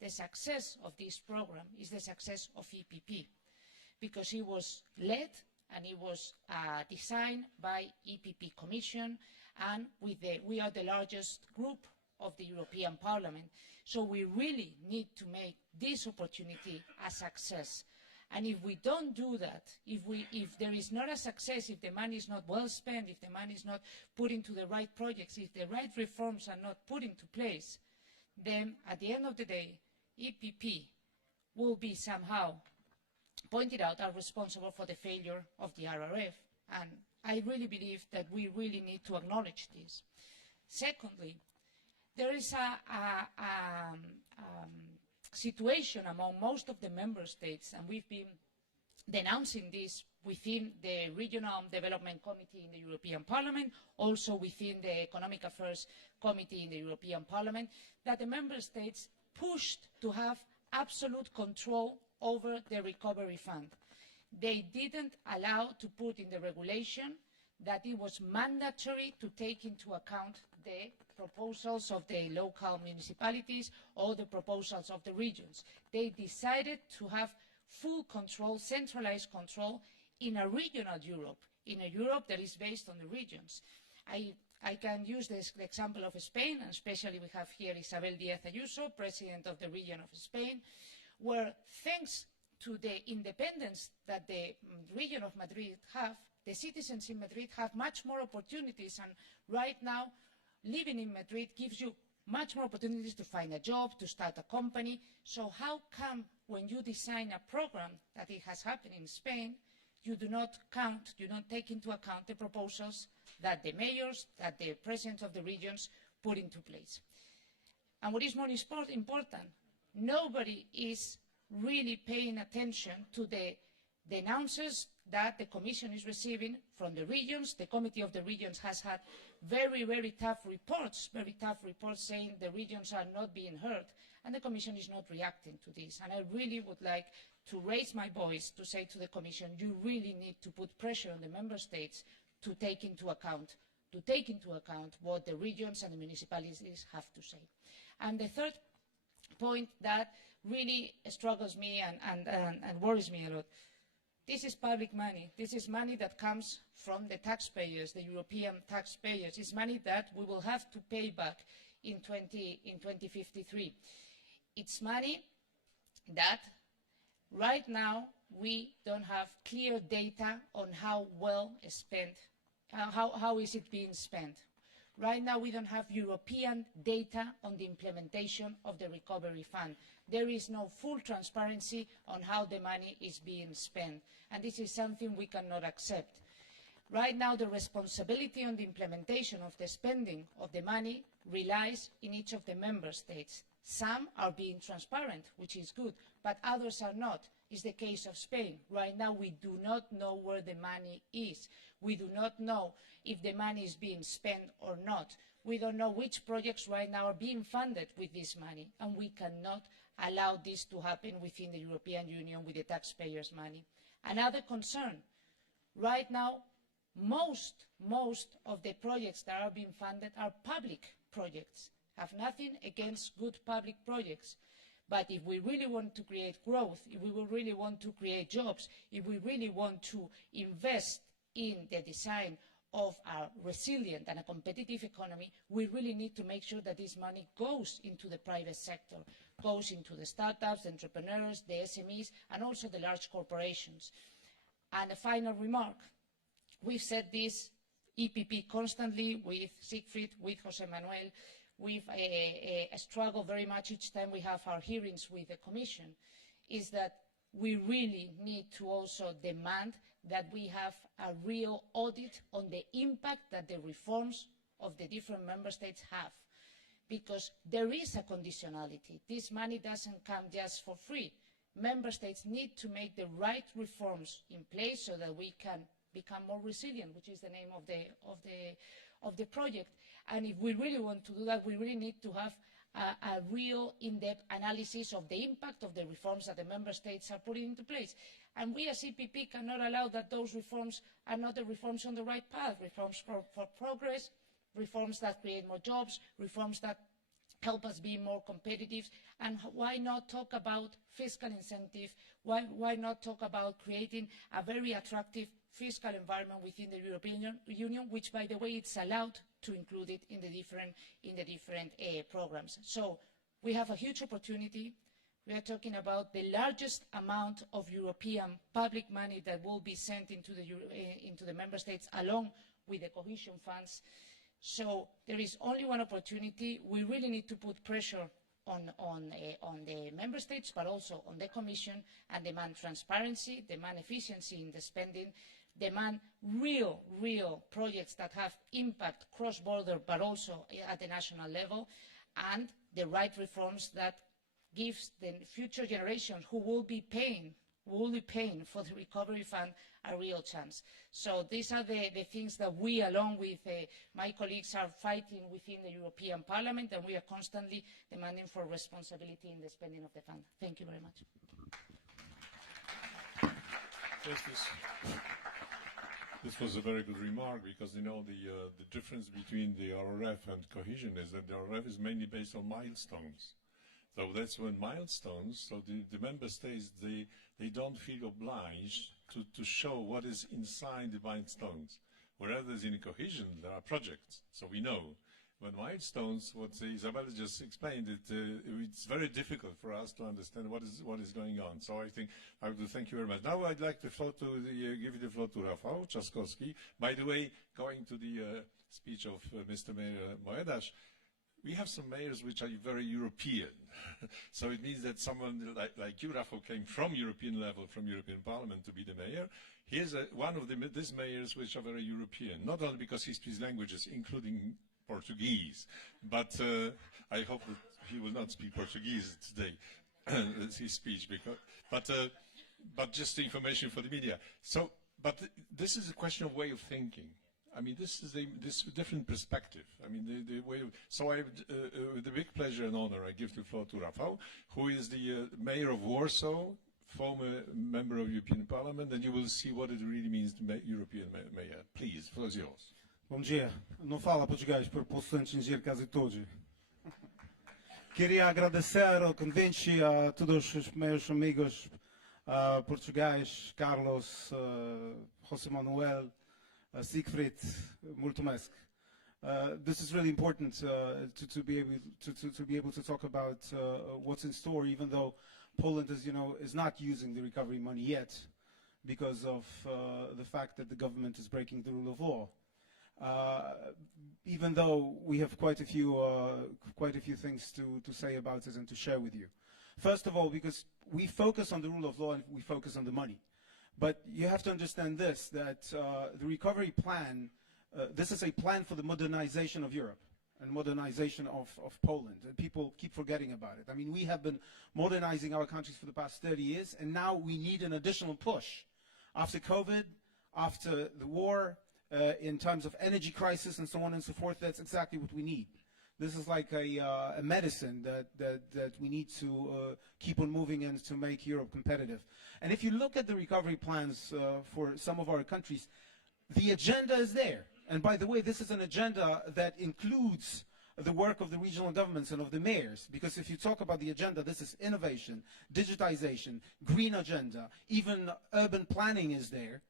the success of this program is the success of EPP, because it was led and it was designed by EPP Commission, and we are the largest group of the European Parliament. So we really need to make this opportunity a success. And if we don't do that, if there is not a success, if the money is not well spent, if the money is not put into the right projects, if the right reforms are not put into place, then at the end of the day, EPP will be somehow pointed out as responsible for the failure of the RRF. And I really believe that we really need to acknowledge this. Secondly, there is a situation among most of the member states, and we've been denouncing this within the Regional Development Committee in the European Parliament, also within the Economic Affairs Committee in the European Parliament, that the member states pushed to have absolute control over the Recovery Fund. They didn't allow to put in the regulation that it was mandatory to take into account the proposals of the local municipalities or the proposals of the regions. They decided to have full control, centralized control, in a regional Europe, in a Europe that is based on the regions. I can use the example of Spain, and especially we have here Isabel Díaz Ayuso, President of the region of Spain, where thanks to the independence that the region of Madrid have, the citizens in Madrid have much more opportunities, and right now living in Madrid gives you much more opportunities to find a job, to start a company. So how come when you design a program that it has happened in Spain, you do not take into account the proposals that the mayors, that the presidents of the regions put into place? And what is more important, nobody is really paying attention to the that the Commission is receiving from the regions. The Committee of the Regions has had very, very tough reports saying the regions are not being heard, and the Commission is not reacting to this. And I really would like to raise my voice to say to the Commission, you really need to put pressure on the Member States to take into account what the regions and the municipalities have to say. And the third point that really struggles me and worries me a lot, this is public money. This is money that comes from the taxpayers, the European taxpayers. It's money that we will have to pay back in 2053. It's money that right now we don't have clear data on how well spent, how is it being spent. Right now we don't have European data on the implementation of the Recovery Fund. There is no full transparency on how the money is being spent, and this is something we cannot accept. Right now the responsibility on the implementation of the spending of the money relies in each of the Member States. Some are being transparent, which is good, but others are not. It's the case of Spain. Right now we do not know where the money is. We do not know if the money is being spent or not. We don't know which projects right now are being funded with this money, and we cannot allow this to happen within the European Union with the taxpayers' money. Another concern, right now most of the projects that are being funded are public projects. I have nothing against good public projects. But if we really want to create growth, if we really want to create jobs, if we really want to invest in the design of a resilient and a competitive economy, we really need to make sure that this money goes into the private sector, goes into the startups, the entrepreneurs, the SMEs, and also the large corporations. And a final remark. We've said this, EPP, constantly with Siegfried, with José Manuel. We've struggled very much each time we have our hearings with the Commission, is that we really need to also demand that we have a real audit on the impact that the reforms of the different Member States have. Because there is a conditionality. This money doesn't come just for free. Member States need to make the right reforms in place so that we can become more resilient, which is the name of the project. And if we really want to do that, we really need to have a real in-depth analysis of the impact of the reforms that the Member States are putting into place. And we as EPP cannot allow that those reforms are not the reforms on the right path, reforms for progress, reforms that create more jobs, reforms that help us be more competitive. And why not talk about fiscal incentive? Why not talk about creating a very attractive fiscal environment within the European Union, which, by the way, it's allowed to include it in the different programs. So we have a huge opportunity. We are talking about the largest amount of European public money that will be sent into the Member States along with the cohesion funds. So there is only one opportunity. We really need to put pressure on the Member States, but also on the Commission, and demand transparency, demand efficiency in the spending, demand real projects that have impact cross-border, but also at the national level, and the right reforms that gives the future generations who will be paying for the Recovery Fund a real chance. So these are the things that we, along with my colleagues, are fighting within the European Parliament, and we are constantly demanding for responsibility in the spending of the fund. Thank you very much. This was a very good remark, because the difference between the RRF and cohesion is that the RRF is mainly based on milestones. So that's when milestones, so the Member States, they don't feel obliged to show what is inside the milestones. Whereas in cohesion, there are projects, so we know. When milestones, what Isabella just explained, it's very difficult for us to understand what is going on. So I think I would thank you very much. Now I'd like to give the floor to Rafał Trzaskowski. By the way, going to the speech of Mr. Mayor Moedas, we have some mayors which are very European. So it means that someone like you, Rafał, came from European level, from European Parliament to be the mayor. Here's one of these mayors which are very European, not only because he speaks languages, including Portuguese, but I hope that he will not speak Portuguese today, his speech, but just information for the media. So But this is a question of way of thinking. I mean, this is this different perspective. I mean, the way. So, I, with the big pleasure and honor, I give the floor to Rafał, who is the mayor of Warsaw, former member of European Parliament, and you will see what it really means to be European mayor. Please, the floor is yours. Bom dia. Não fala português, porque posso entender quase todos. Queria agradecer o convite a todos os meus amigos portugueses, Carlos, José Manuel, Siegfried, Mulțumesc. This is really important to be able to talk about what's in store, even though Poland, as you know, is not using the recovery money yet because of the fact that the government is breaking the rule of law. Even though we have quite a few things to say about it and to share with you. First of all, because we focus on the rule of law and we focus on the money. But you have to understand this, that the recovery plan, this is a plan for the modernization of Europe and modernization of Poland. And people keep forgetting about it. I mean, we have been modernizing our countries for the past 30 years, and now we need an additional push. After COVID, after the war, in terms of energy crisis and so on and so forth, that's exactly what we need. This is like a medicine that we need to keep on moving and to make Europe competitive. And if you look at the recovery plans for some of our countries, the agenda is there. And by the way, this is an agenda that includes the work of the regional governments and of the mayors. Because if you talk about the agenda, this is innovation, digitization, green agenda, even urban planning is there.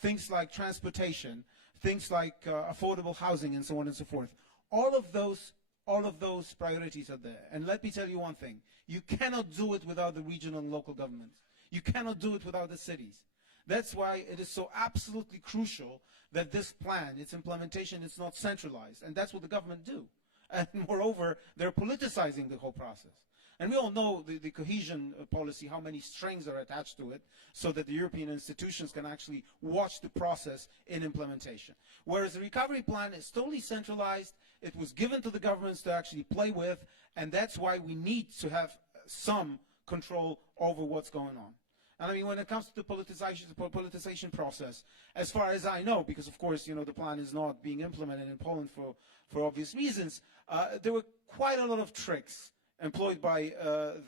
Things like transportation, things like affordable housing and so on and so forth. All of those priorities are there. And let me tell you one thing. You cannot do it without the regional and local governments. You cannot do it without the cities. That's why it is so absolutely crucial that this plan, its implementation, is not centralized. And that's what the government do. And moreover, they're politicizing the whole process. And we all know the cohesion policy, how many strings are attached to it, so that the European institutions can actually watch the process in implementation. Whereas the recovery plan is totally centralized, it was given to the governments to actually play with, and that's why we need to have some control over what's going on. And I mean, when it comes to the politicization process, as far as I know, because of course, you know, the plan is not being implemented in Poland for obvious reasons, there were quite a lot of tricks employed by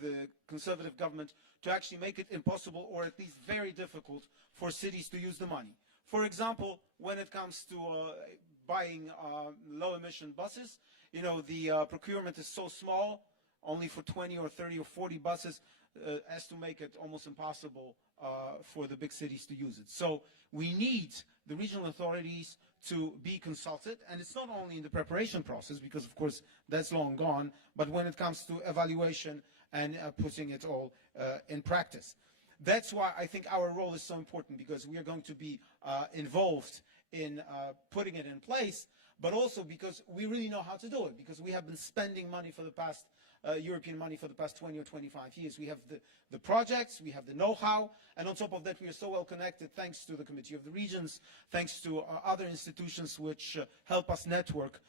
the conservative government to actually make it impossible or at least very difficult for cities to use the money. For example, when it comes to buying low-emission buses, you know, the procurement is so small, only for 20 or 30 or 40 buses, as to make it almost impossible for the big cities to use it. So we need the regional authorities to be consulted, and it's not only in the preparation process, because of course that's long gone, but when it comes to evaluation and putting it all in practice. That's why I think our role is so important, because we are going to be involved in putting it in place, but also because we really know how to do it, because we have been spending money for the past European money for the past 20 or 25 years. We have the projects, we have the know-how, and on top of that we are so well connected thanks to the Committee of the Regions, thanks to other institutions which help us network,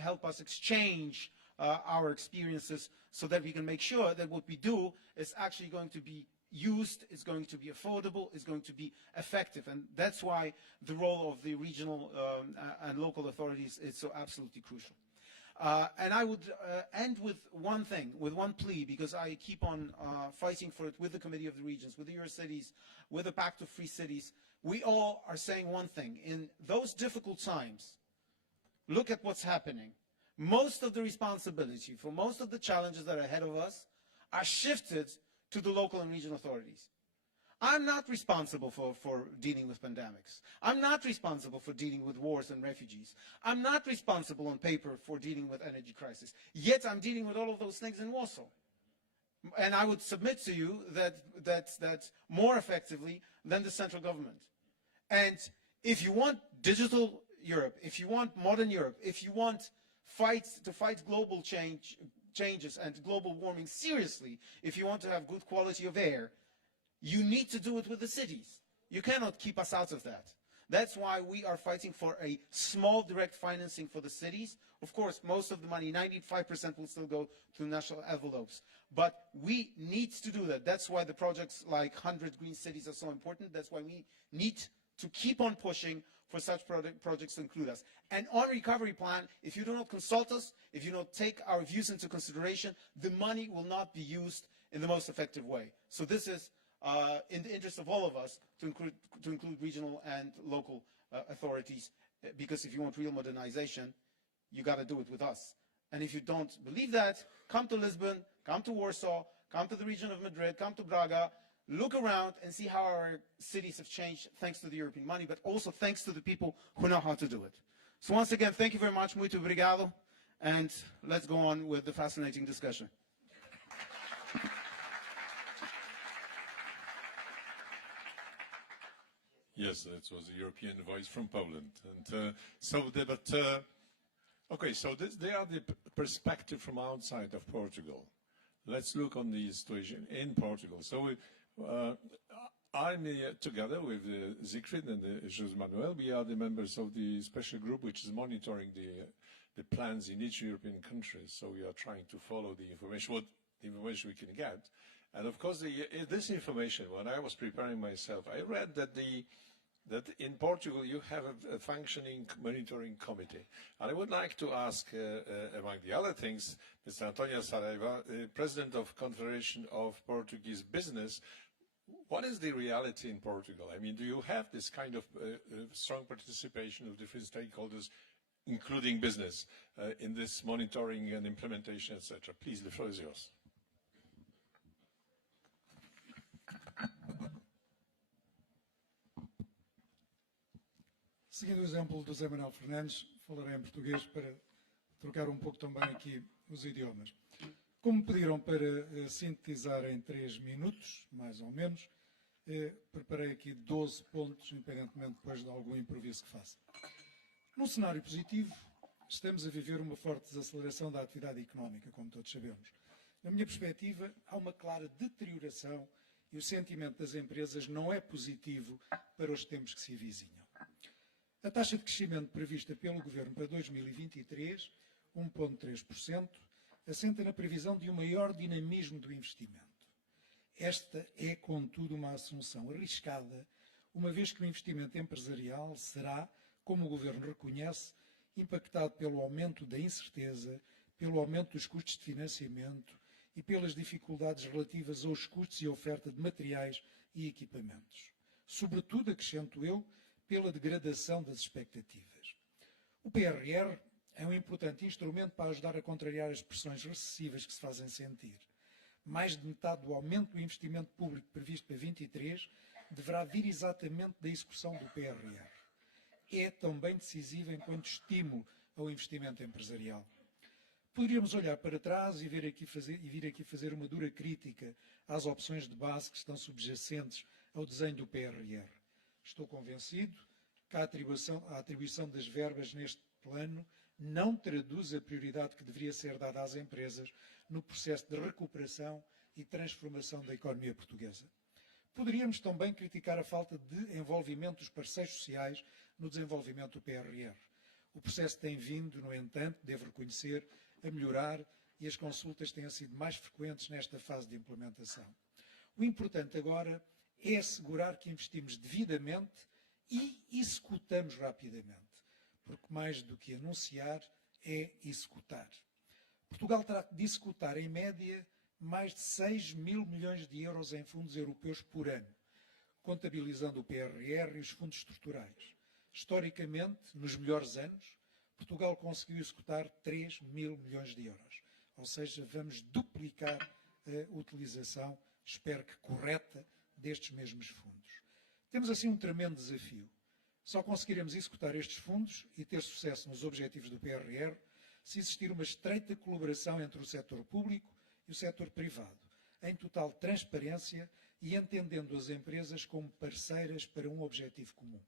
help us exchange our experiences, so that we can make sure that what we do is actually going to be used, is going to be affordable, is going to be effective. And that's why the role of the regional and local authorities is so absolutely crucial. And I would end with one thing, with one plea, because I keep on fighting for it with the Committee of the Regions, with the Eurocities, with the Pact of Free Cities. We all are saying one thing. In those difficult times, look at what's happening. Most of the responsibility for most of the challenges that are ahead of us are shifted to the local and regional authorities. I'm not responsible for dealing with pandemics. I'm not responsible for dealing with wars and refugees. I'm not responsible on paper for dealing with energy crisis. Yet I'm dealing with all of those things in Warsaw. And I would submit to you that's more effectively than the central government. And if you want digital Europe, if you want modern Europe, if you want to fight global changes and global warming seriously, if you want to have good quality of air, you need to do it with the cities. You cannot keep us out of that. That's why we are fighting for a small direct financing for the cities. Of course, most of the money, 95%, will still go to national envelopes. But we need to do that. That's why the projects like 100 Green Cities are so important. That's why we need to keep on pushing for such projects to include us. And on recovery plan, if you do not consult us, if you don't take our views into consideration, the money will not be used in the most effective way. So this is in the interest of all of us to include regional and local authorities, because if you want real modernization, you got to do it with us. And if you don't believe that, come to Lisbon, come to Warsaw, come to the region of Madrid, come to Braga, look around and see how our cities have changed thanks to the European money, but also thanks to the people who know how to do it. So once again, thank you very much, muito obrigado, and let's go on with the fascinating discussion. Yes, that was a European voice from Poland. And okay, so they are the perspective from outside of Portugal. Let's look on the situation in Portugal. So I'm together with Siegfried and José Manuel. We are the members of the special group which is monitoring the plans in each European country. So we are trying to follow the information, what information we can get. And of course, this information, when I was preparing myself, I read that in Portugal you have a functioning monitoring committee. And I would like to ask, among the other things, Mr. Antonio Saraiva, President of Confederation of Portuguese Business, what is the reality in Portugal? I mean, do you have this kind of strong participation of different stakeholders, including business, in this monitoring and implementation, etc.? Please, the floor is yours. Seguindo o exemplo do José Manuel Fernandes, falarei em português para trocar um pouco também aqui os idiomas. Como pediram para sintetizar em 3 minutos, mais ou menos, preparei aqui 12 pontos, independentemente depois de algum improviso que faça. Num cenário positivo, estamos a viver uma forte desaceleração da atividade económica, como todos sabemos. Na minha perspectiva, há uma clara deterioração e o sentimento das empresas não é positivo para os tempos que se avizinham. A taxa de crescimento prevista pelo Governo para 2023, 1,3%, assenta na previsão de um maior dinamismo do investimento. Esta é, contudo, uma assunção arriscada, uma vez que o investimento empresarial será, como o Governo reconhece, impactado pelo aumento da incerteza, pelo aumento dos custos de financiamento e pelas dificuldades relativas aos custos e oferta de materiais e equipamentos. Sobretudo, acrescento eu, pela degradação das expectativas. O PRR é um importante instrumento para ajudar a contrariar as pressões recessivas que se fazem sentir. Mais de metade do aumento do investimento público previsto para 23 deverá vir exatamente da execução do PRR. É também decisivo enquanto estímulo ao investimento empresarial. Poderíamos olhar para trás e vir aqui fazer uma dura crítica às opções de base que estão subjacentes ao desenho do PRR. Estou convencido que a atribuição das verbas neste plano não traduz a prioridade que deveria ser dada às empresas no processo de recuperação e transformação da economia portuguesa. Poderíamos também criticar a falta de envolvimento dos parceiros sociais no desenvolvimento do PRR. O processo tem vindo, no entanto, devo reconhecer, a melhorar e as consultas têm sido mais frequentes nesta fase de implementação. O importante agora é assegurar que investimos devidamente e executamos rapidamente, porque mais do que anunciar é executar. Portugal terá de executar, em média, mais de 6 mil milhões de euros em fundos europeus por ano, contabilizando o PRR e os fundos estruturais. Historicamente, nos melhores anos, Portugal conseguiu executar 3 mil milhões de euros. Ou seja, vamos duplicar a utilização, espero que correta, destes mesmos fundos. Temos assim um tremendo desafio. Só conseguiremos executar estes fundos e ter sucesso nos objetivos do PRR se existir uma estreita colaboração entre o setor público e o setor privado, em total transparência e entendendo as empresas como parceiras para um objetivo comum.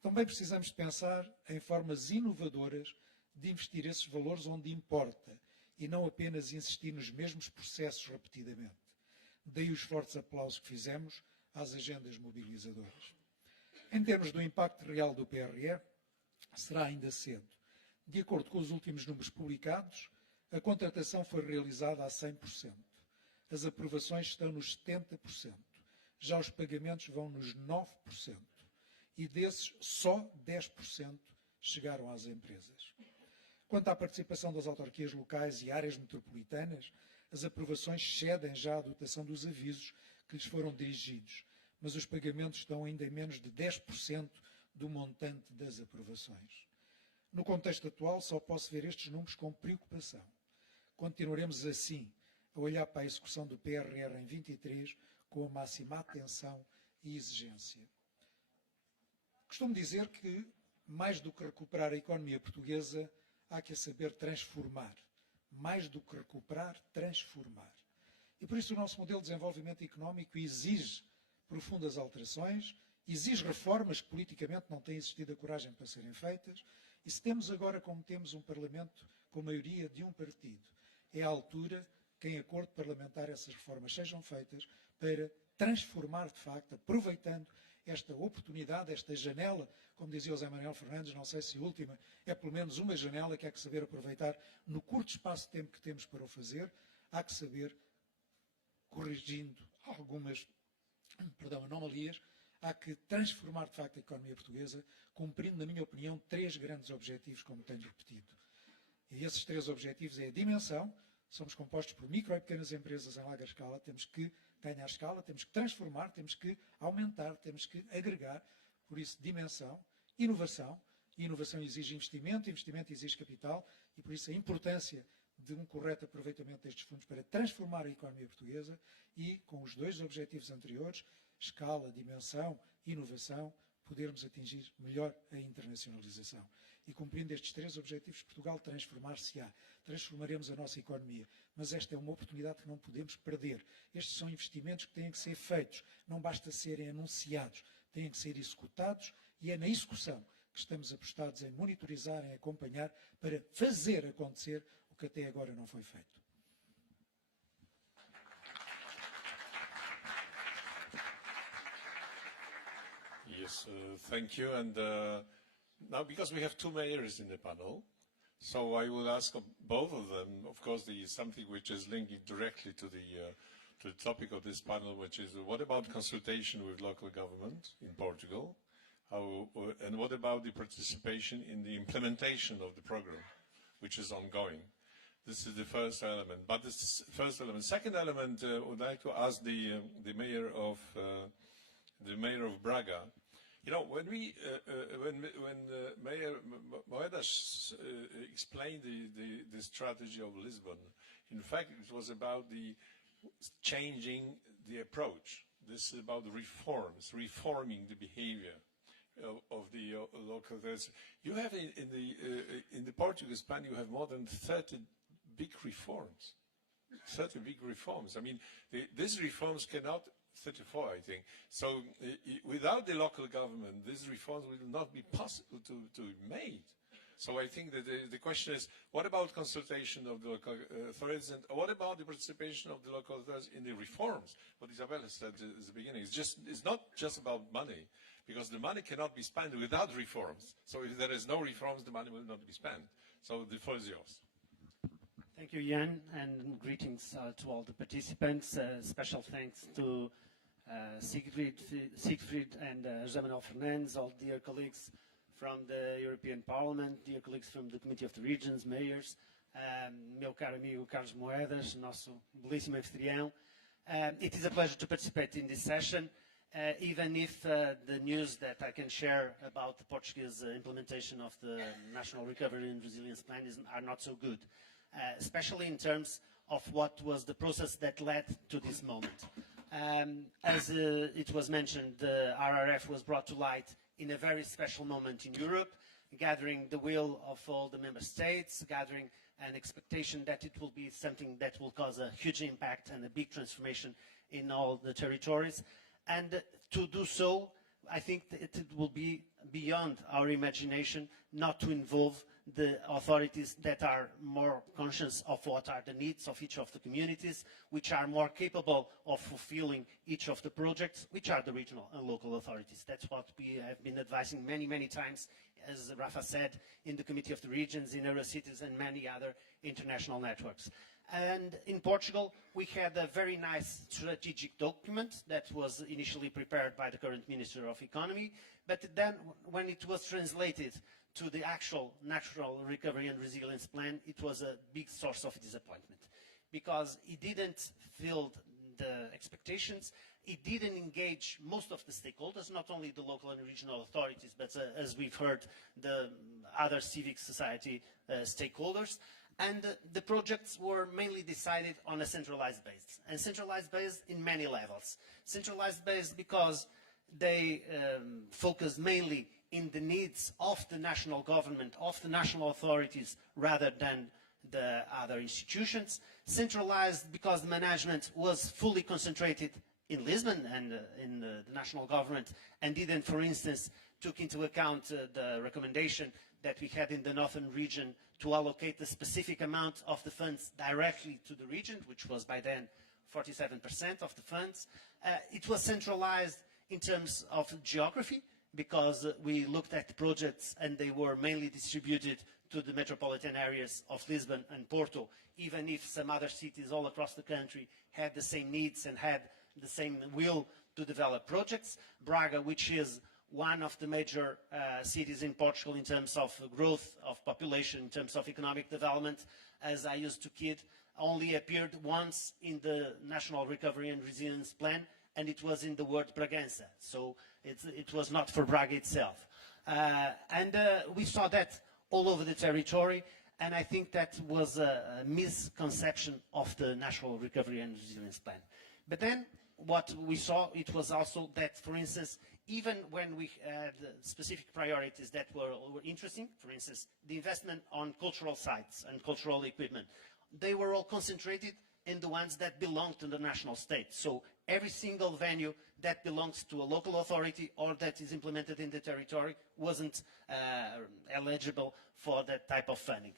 Também precisamos de pensar em formas inovadoras de investir esses valores onde importa e não apenas insistir nos mesmos processos repetidamente. Daí os fortes aplausos que fizemos às agendas mobilizadoras. Em termos do impacto real do PRR, será ainda cedo. De acordo com os últimos números publicados, a contratação foi realizada a 100%. As aprovações estão nos 70%. Já os pagamentos vão nos 9%. e desses só 10% chegaram às empresas. Quanto à participação das autarquias locais e áreas metropolitanas, as aprovações excedem já a dotação dos avisos que lhes foram dirigidos, mas os pagamentos estão ainda em menos de 10% do montante das aprovações. No contexto atual, só posso ver estes números com preocupação. Continuaremos assim a olhar para a execução do PRR em 23 com a máxima atenção e exigência. Costumo dizer que, mais do que recuperar a economia portuguesa, há que a saber transformar. Mais do que recuperar, transformar. E por isso o nosso modelo de desenvolvimento económico exige profundas alterações, exige reformas que politicamente não têm existido a coragem para serem feitas, e se temos agora, como temos, um Parlamento com maioria de um partido, é a altura que, em acordo parlamentar, essas reformas sejam feitas para transformar, de facto, aproveitando esta oportunidade, esta janela, como dizia o José Manuel Fernandes, não sei se a última, é pelo menos uma janela que há que saber aproveitar no curto espaço de tempo que temos para o fazer, há que saber, corrigindo algumas anomalias, há que transformar, de facto, a economia portuguesa, cumprindo, na minha opinião, 3 grandes objetivos, como tenho repetido. E esses 3 objetivos é a dimensão. Somos compostos por micro e pequenas empresas em larga escala, temos que ganhar escala, temos que transformar, temos que aumentar, temos que agregar. Por isso, dimensão, inovação. E inovação exige investimento, investimento exige capital, e por isso a importância de um correto aproveitamento destes fundos para transformar a economia portuguesa e, com os 2 objetivos anteriores, escala, dimensão, inovação, podermos atingir melhor a internacionalização. E cumprindo estes 3 objetivos, Portugal transformar-se-á. Transformaremos a nossa economia. Mas esta é uma oportunidade que não podemos perder. Estes são investimentos que têm que ser feitos. Não basta serem anunciados, têm que ser executados, e é na execução que estamos apostados em monitorizar, em acompanhar, para fazer acontecer o que até agora não foi feito. Yes, thank you. And now, because we have 2 mayors in the panel, so I will ask both of them, of course, something which is linking directly to the topic of this panel, which is what about consultation with local government in Portugal? And what about the participation in the implementation of the program, which is ongoing? This is the first element. But this first element. Second element, I would like to ask the mayor of Braga. You know, when Mayor Moedas explained the strategy of Lisbon, in fact, it was about the changing the approach. This is about the reforms, reforming the behavior of the local. You have in the Portuguese plan, you have more than 30 big reforms. 30 big reforms. I mean, these reforms cannot. 34, I think. So without the local government, these reforms will not be possible to be made. So I think that the question is, what about consultation of the local authorities, and what about the participation of the local authorities in the reforms? What Isabella said at the beginning, it's not just about money, because the money cannot be spent without reforms. So if there is no reforms, the money will not be spent. So the floor is yours. Thank you, Jan, and greetings to all the participants. Special thanks to Siegfried and José Manuel Fernandes, all dear colleagues from the European Parliament, dear colleagues from the Committee of the Regions, mayors, meu caro amigo Carlos Moedas, nosso belíssimo anfitrião. It is a pleasure to participate in this session, even if the news that I can share about the Portuguese implementation of the National Recovery and Resilience Plan are not so good. Especially in terms of what was the process that led to this moment. As it was mentioned, the RRF was brought to light in a very special moment in Europe, gathering the will of all the member states, gathering an expectation that it will be something that will cause a huge impact and a big transformation in all the territories. And to do so, I think that it will be beyond our imagination not to involve the authorities that are more conscious of what are the needs of each of the communities, which are more capable of fulfilling each of the projects, which are the regional and local authorities. That's what we have been advising many, many times, as Rafa said, in the Committee of the Regions, in Eurocities, and many other international networks. And in Portugal, we had a very nice strategic document that was initially prepared by the current Minister of Economy, but then when it was translated to the actual National Recovery and Resilience Plan, it was a big source of disappointment, because it didn't fill the expectations, it didn't engage most of the stakeholders, not only the local and regional authorities, but as we've heard, the other civic society stakeholders. And the projects were mainly decided on a centralized basis, and centralized based in many levels. Centralized based because they focus mainly in the needs of the national government, of the national authorities, rather than the other institutions. Centralized because the management was fully concentrated in Lisbon and in the national government, and didn't, for instance, took into account the recommendation that we had in the northern region to allocate a specific amount of the funds directly to the region, which was by then 47% of the funds. It was centralized in terms of geography, because we looked at projects and they were mainly distributed to the metropolitan areas of Lisbon and Porto, even if some other cities all across the country had the same needs and had the same will to develop projects. Braga, which is one of the major cities in Portugal in terms of growth of population, in terms of economic development, as I used to kid, only appeared once in the National Recovery and Resilience Plan, and it was in the word Bragança. So it was not for Braga itself. We saw that all over the territory, and I think that was a misconception of the National Recovery and Resilience Plan. But then what we saw, it was also that, for instance, even when we had specific priorities that were interesting, for instance, the investment on cultural sites and cultural equipment, they were all concentrated in the ones that belong to the national state. So every single venue that belongs to a local authority or that is implemented in the territory wasn't eligible for that type of funding.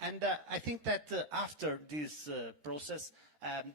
And I think that after this process,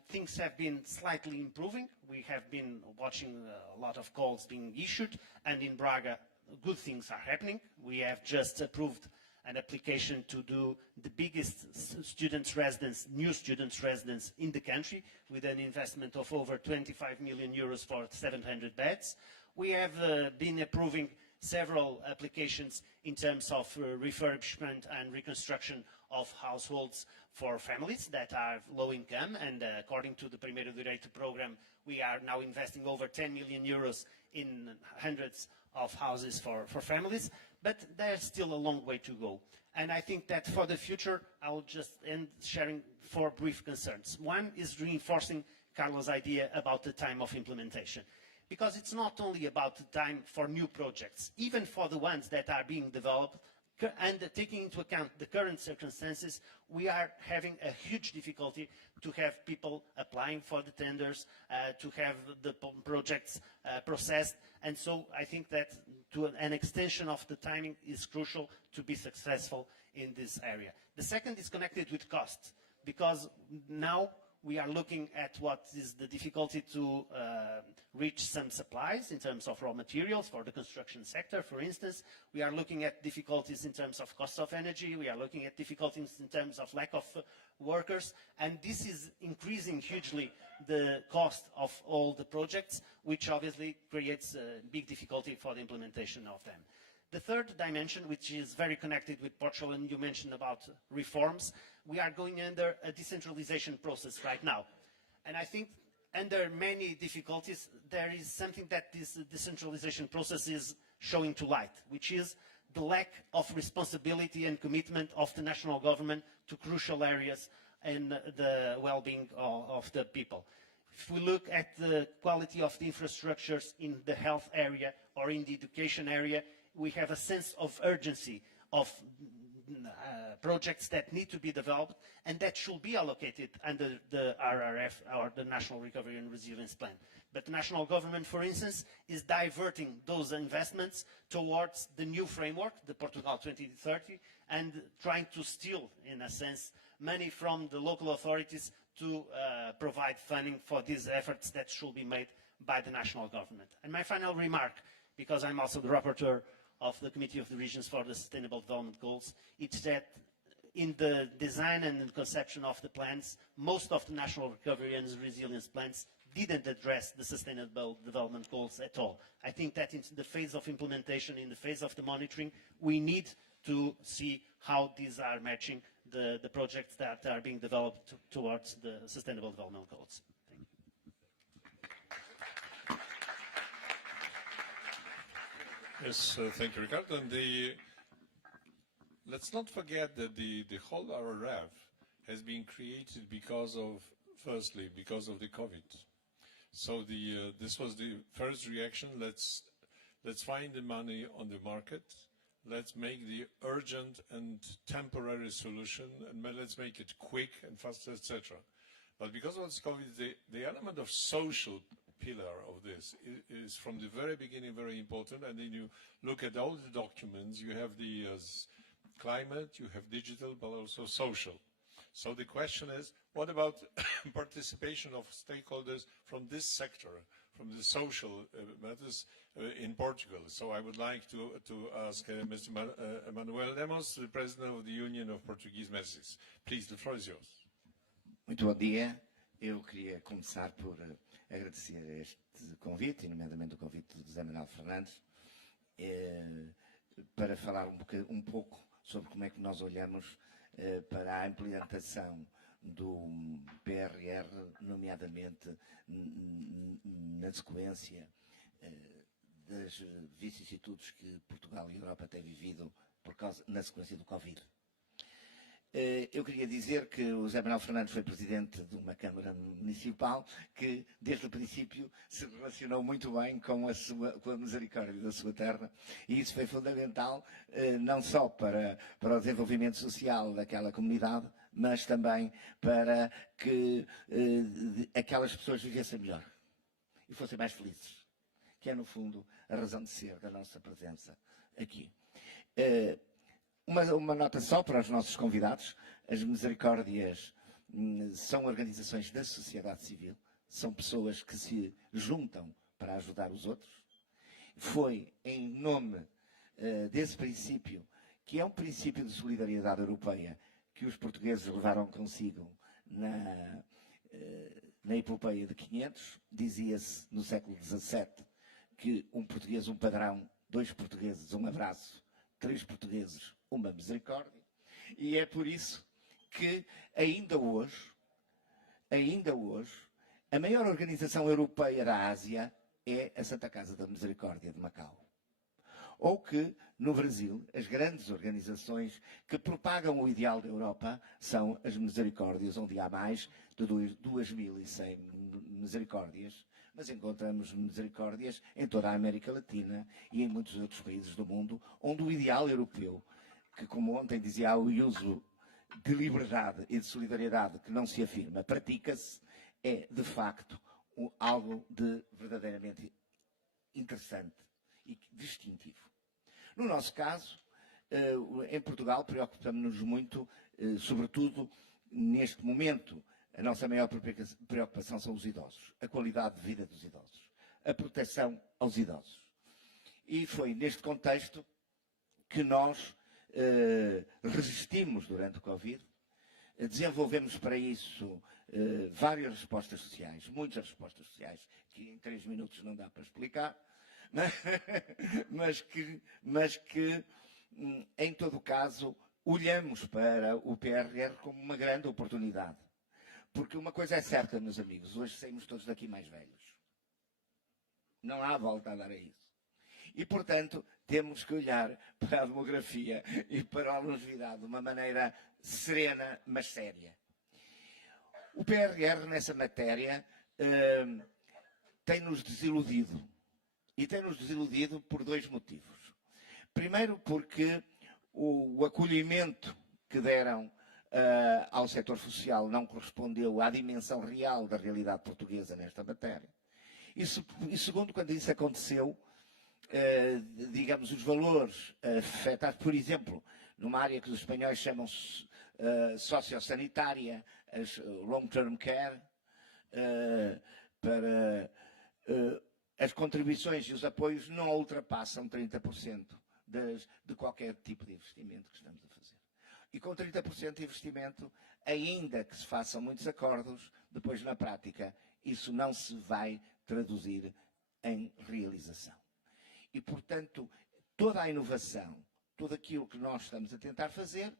things have been slightly improving. We have been watching a lot of calls being issued, and in Braga, good things are happening. We have just approved an application to do the biggest students' residence, new students' residence in the country, with an investment of over 25 million euros for 700 beds. We have been approving several applications in terms of refurbishment and reconstruction of households for families that are low income, and according to the Primeiro Direito program, we are now investing over 10 million euros in hundreds of houses for families, but there's still a long way to go. And I think that for the future, I'll just end sharing 4 brief concerns. One is reinforcing Carlos' idea about the time of implementation, because it's not only about the time for new projects, even for the ones that are being developed, and taking into account the current circumstances, we are having a huge difficulty to have people applying for the tenders, to have the projects processed. And so I think that an extension of the timing is crucial to be successful in this area. The second is connected with cost, because now we are looking at what is the difficulty to reach some supplies in terms of raw materials for the construction sector, for instance. We are looking at difficulties in terms of cost of energy. We are looking at difficulties in terms of lack of workers. And this is increasing hugely the cost of all the projects, which obviously creates a big difficulty for the implementation of them. The third dimension, which is very connected with Portugal, and you mentioned about reforms, we are going under a decentralization process right now. And I think under many difficulties, there is something that this decentralization process is showing to light, which is the lack of responsibility and commitment of the national government to crucial areas and the well-being of the people. If we look at the quality of the infrastructures in the health area or in the education area, we have a sense of urgency of projects that need to be developed and that should be allocated under the RRF, or the National Recovery and Resilience Plan. But the national government, for instance, is diverting those investments towards the new framework, the Portugal 2030, and trying to steal, in a sense, money from the local authorities to provide funding for these efforts that should be made by the national government. And my final remark, because I'm also the rapporteur of the Committee of the Regions for the Sustainable Development Goals, it's that in the design and the conception of the plans, most of the national recovery and resilience plans didn't address the sustainable development goals at all. I think that in the phase of implementation, in the phase of the monitoring, we need to see how these are matching the projects that are being developed towards the sustainable development goals. Thank you. Yes, thank you, Ricardo. And let's not forget that the whole RRF has been created because of, firstly, because of the COVID. So this was the first reaction. Let's find the money on the market. Let's make the urgent and temporary solution, and let's make it quick and fast, etc. But because of this COVID, the element of social pillar of this is from the very beginning very important. And then you look at all the documents. You have the climate, you have digital, but also social. So the question is, what about participation of stakeholders from this sector, from the social matters in Portugal? So I would like to ask Mr. Manuel Lemos, the President of the Union of Portuguese Messes. Please, the floor is yours. Muito bom dia. Eu queria começar por agradecer este convite, nomeadamente o convite do José Manuel Fernandes, para falar um pouco sobre como é que nós olhamos para a implementação do PRR, nomeadamente na sequência das vicissitudes que Portugal e a Europa têm vivido na sequência do Covid. Eu queria dizer que o José Manuel Fernandes foi presidente de uma Câmara Municipal que, desde o princípio, se relacionou muito bem com a misericórdia da sua terra, e isso foi fundamental, não só para o desenvolvimento social daquela comunidade, mas também para que aquelas pessoas vivessem melhor e fossem mais felizes, que é, no fundo, a razão de ser da nossa presença aqui. Uma nota só para os nossos convidados. As Misericórdias são organizações da sociedade civil, são pessoas que se juntam para ajudar os outros. Foi em nome desse princípio, que é um princípio de solidariedade europeia, que os portugueses levaram consigo na epopeia de 500. Dizia-se no século XVII que um português, um padrão, 2 portugueses, um abraço, 3 portugueses, uma misericórdia. E é por isso que ainda hoje, a maior organização europeia da Ásia é a Santa Casa da Misericórdia de Macau. Ou que, no Brasil, as grandes organizações que propagam o ideal da Europa são as Misericórdias, onde há mais de 2.100 misericórdias, mas encontramos misericórdias em toda a América Latina e em muitos outros países do mundo, onde o ideal europeu, que, como ontem dizia, há o uso de liberdade e de solidariedade que não se afirma, pratica-se, é, de facto, algo de verdadeiramente interessante e distintivo. No nosso caso, em Portugal, preocupamos-nos muito, sobretudo neste momento, a nossa maior preocupação são os idosos, a qualidade de vida dos idosos, a proteção aos idosos. E foi neste contexto que nós resistimos durante o Covid, desenvolvemos para isso várias respostas sociais, muitas respostas sociais, que em 3 minutos não dá para explicar, mas que em todo o caso, olhamos para o PRR como uma grande oportunidade. Porque uma coisa é certa, meus amigos, hoje saímos todos daqui mais velhos. Não há volta a dar a isso. E, portanto, temos que olhar para a demografia e para a longevidade de uma maneira serena, mas séria. O PRR, nessa matéria, tem-nos desiludido. E tem-nos desiludido por 2 motivos. Primeiro, porque o acolhimento que deram ao setor social não correspondeu à dimensão real da realidade portuguesa nesta matéria. E segundo, quando isso aconteceu, digamos, os valores afetados, por exemplo, numa área que os espanhóis chamam sociosanitária, as long-term care, para as contribuições e os apoios não ultrapassam 30% de qualquer tipo de investimento que estamos a fazer. E com 30% de investimento, ainda que se façam muitos acordos, depois na prática isso não se vai traduzir em realização. E, portanto, toda a inovação, tudo aquilo que nós estamos a tentar fazer,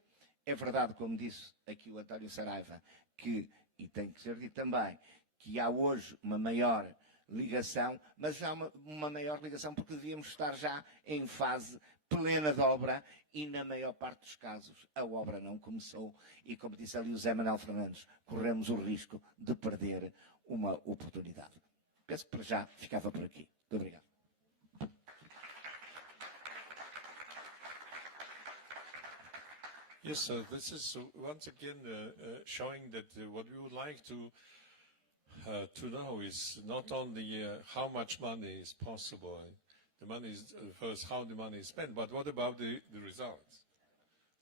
é verdade, como disse aqui o António Saraiva, que, e tem que ser dito também, que há hoje uma maior ligação, mas há uma maior ligação porque devíamos estar já em fase plena de obra e, na maior parte dos casos, a obra não começou e, como disse ali o Zé Manuel Fernandes, corremos o risco de perder uma oportunidade. Penso que para já ficava por aqui. Muito obrigado. Yes, so this is once again showing that what we would like to know is not only how much money is possible, the money is first how the money is spent, but what about the results?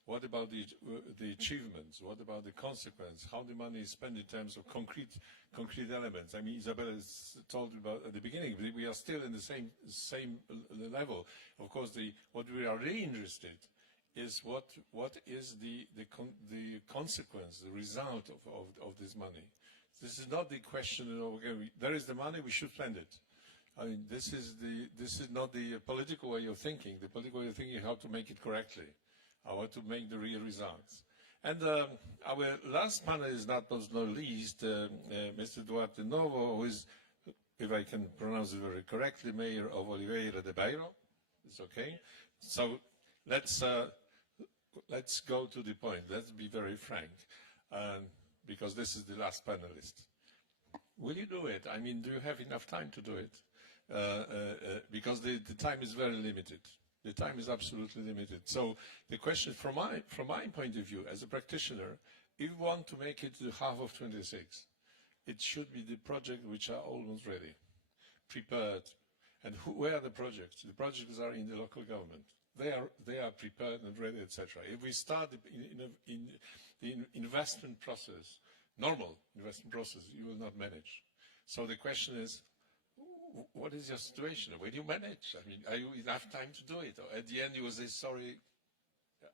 What about the achievements? What about the consequence? How the money is spent in terms of concrete elements? I mean, Isabella has told about at the beginning, but we are still in the same level. Of course, what we are really interested is what is the consequence, the result of this money. This is not the question of, okay, there is the money, we should spend it. I mean, this is not the political way of thinking. The political way of thinking is how to make it correctly, how to make the real results. And our last panelist, not least, Mr. Duarte Novo, who is, if I can pronounce it very correctly, Mayor of Oliveira de Beiro. It's okay. So let's go to the point. Let's be very frank, because this is the last panelist. Will you do it? I mean, do you have enough time to do it? Because the time is very limited. The time is absolutely limited. So the question from my point of view, as a practitioner, if you want to make it to the half of 26, it should be the projects which are almost ready, prepared. And where are the projects? The projects are in the local government. They are prepared and ready, etc. If we start in the investment process, normal investment process, you will not manage. So the question is, what is your situation? Where do you manage? I mean, are you enough time to do it? Or at the end you will say, sorry,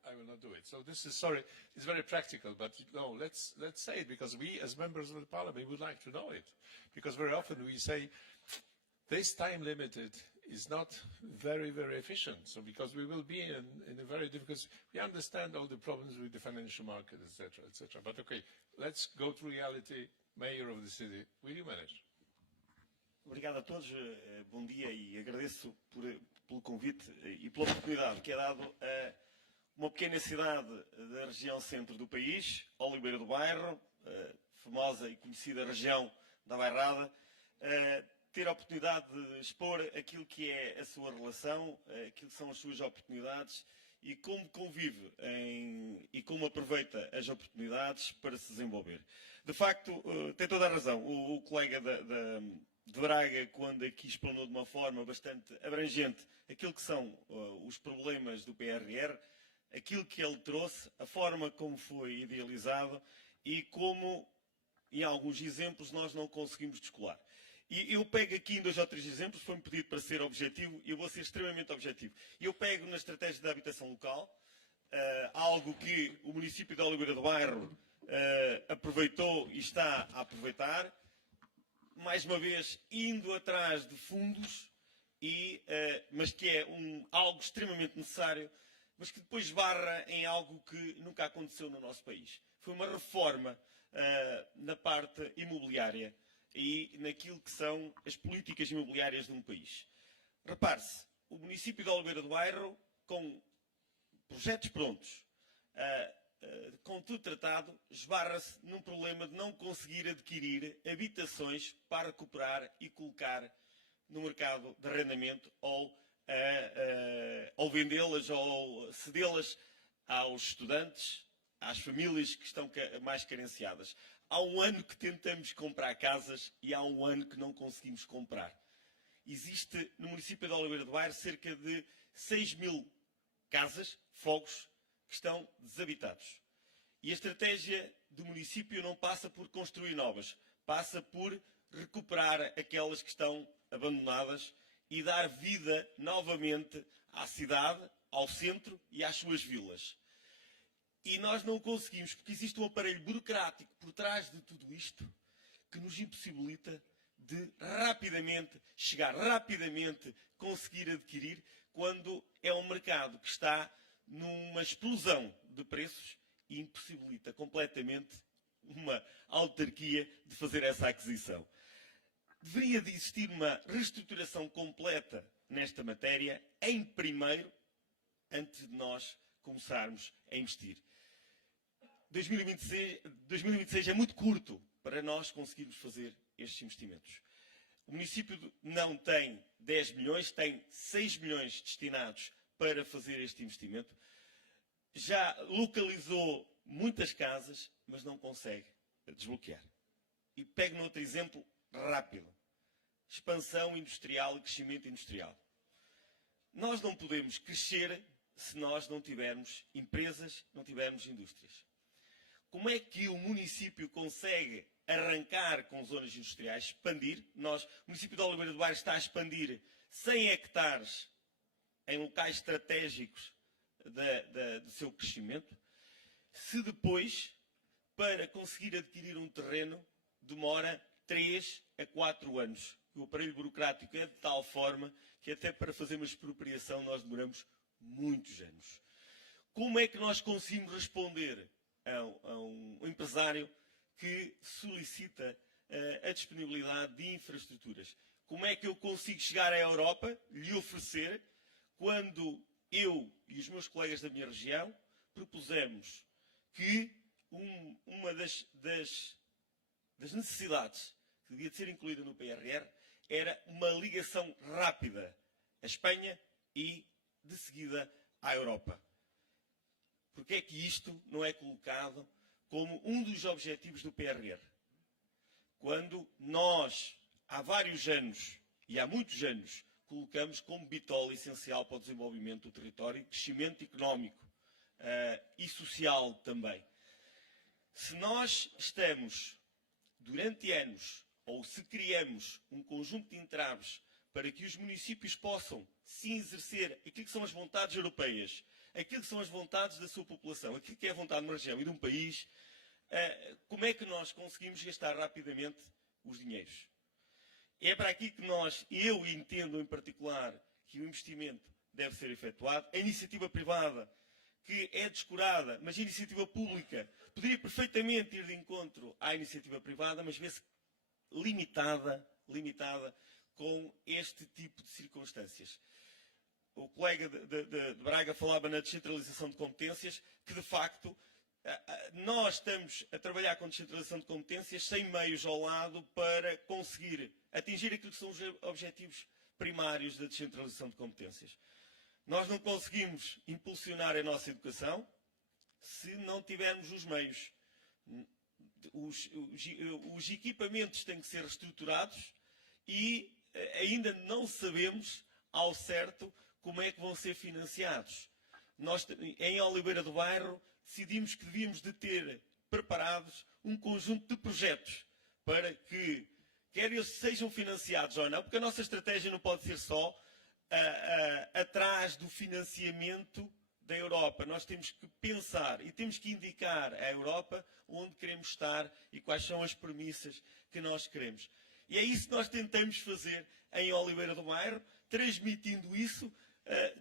I will not do it. So this is, sorry, it's very practical, but no, let's say it, because we as members of the parliament would like to know it. Because very often we say, this time limited is not very, very efficient. So because we will be in a very difficult, we understand all the problems with the financial market, etc., etc. But okay, let's go to reality. Mayor of the city, will you manage? Obrigado a todos, bom dia, e agradeço pelo convite e pela oportunidade que é dado a uma pequena cidade da região centro do país, Oliveira do Bairro, famosa e conhecida região da Bairrada, ter a oportunidade de expor aquilo que é a sua relação, aquilo que são as suas oportunidades e como convive e como aproveita as oportunidades para se desenvolver. De facto, tem toda a razão, o colega de Braga, quando aqui explanou de uma forma bastante abrangente aquilo que são os problemas do PRR, aquilo que ele trouxe, a forma como foi idealizado e como, em alguns exemplos, nós não conseguimos descolar. E eu pego aqui em 2 ou 3 exemplos, foi-me pedido para ser objetivo, e eu vou ser extremamente objetivo. Eu pego na estratégia da habitação local, algo que o município de Oliveira do Bairro aproveitou e está a aproveitar, mais uma vez indo atrás de fundos, mas que é algo extremamente necessário, mas que depois esbarra em algo que nunca aconteceu no nosso país. Foi uma reforma na parte imobiliária e naquilo que são as políticas imobiliárias de um país. Repare-se, o município de Oliveira do Bairro, com projetos prontos, com tudo tratado, esbarra-se num problema de não conseguir adquirir habitações para recuperar e colocar no mercado de arrendamento ou vendê-las ou cedê-las aos estudantes, às famílias que estão mais carenciadas. Há um ano que tentamos comprar casas e há um ano que não conseguimos comprar. Existe no município de Oliveira do Bairro cerca de 6.000 casas, fogos, que estão desabitados. E a estratégia do município não passa por construir novas, passa por recuperar aquelas que estão abandonadas e dar vida novamente à cidade, ao centro e às suas vilas. E nós não o conseguimos porque existe um aparelho burocrático por trás de tudo isto que nos impossibilita de rapidamente chegar, rapidamente conseguir adquirir, quando é um mercado que está numa explosão de preços e impossibilita completamente uma autarquia de fazer essa aquisição. Deveria de existir uma reestruturação completa nesta matéria, em primeiro, antes de nós começarmos a investir. 2026 é muito curto para nós conseguirmos fazer estes investimentos. O município não tem 10 milhões, tem 6 milhões destinados para fazer este investimento. Já localizou muitas casas, mas não consegue desbloquear. E pego noutro exemplo rápido. Expansão industrial e crescimento industrial. Nós não podemos crescer se nós não tivermos empresas, não tivermos indústrias. Como é que o município consegue arrancar com zonas industriais, expandir? O município de Oliveira do Bairro está a expandir 100 hectares em locais estratégicos do seu crescimento, se depois, para conseguir adquirir um terreno, demora 3 a 4 anos. O aparelho burocrático é de tal forma que até para fazer uma expropriação nós demoramos muitos anos. Como é que nós conseguimos responder a um empresário que solicita a disponibilidade de infraestruturas? Como é que eu consigo chegar à Europa, lhe oferecer, quando eu e os meus colegas da minha região propusemos que uma das necessidades que devia de ser incluída no PRR era uma ligação rápida à Espanha e, de seguida, à Europa. Porque é que isto não é colocado como um dos objetivos do PRR? Quando nós, há vários anos e há muitos anos, colocamos como bitola essencial para o desenvolvimento do território, crescimento económico e social também. Se nós estamos, durante anos, ou se criamos um conjunto de entraves para que os municípios possam se exercer aquilo que são as vontades europeias, aquilo que são as vontades da sua população, aquilo que é a vontade de uma região e de um país, como é que nós conseguimos gastar rapidamente os dinheiros? É para aqui que eu entendo em particular, que o investimento deve ser efetuado. A iniciativa privada, que é descurada, mas a iniciativa pública poderia perfeitamente ir de encontro à iniciativa privada, mas vê-se limitada com este tipo de circunstâncias. O colega de Braga falava na descentralização de competências, que de facto nós estamos a trabalhar com descentralização de competências sem meios ao lado para conseguir atingir aquilo que são os objetivos primários da descentralização de competências. Nós não conseguimos impulsionar a nossa educação se não tivermos os meios. Os equipamentos têm que ser reestruturados e ainda não sabemos ao certo como é que vão ser financiados. Nós, em Oliveira do Bairro, decidimos que devíamos de ter preparados um conjunto de projetos para que, quer eles sejam financiados ou não, porque a nossa estratégia não pode ser só atrás do financiamento da Europa. Nós temos que pensar e temos que indicar à Europa onde queremos estar e quais são as premissas que nós queremos. E é isso que nós tentamos fazer em Oliveira do Bairro, transmitindo isso,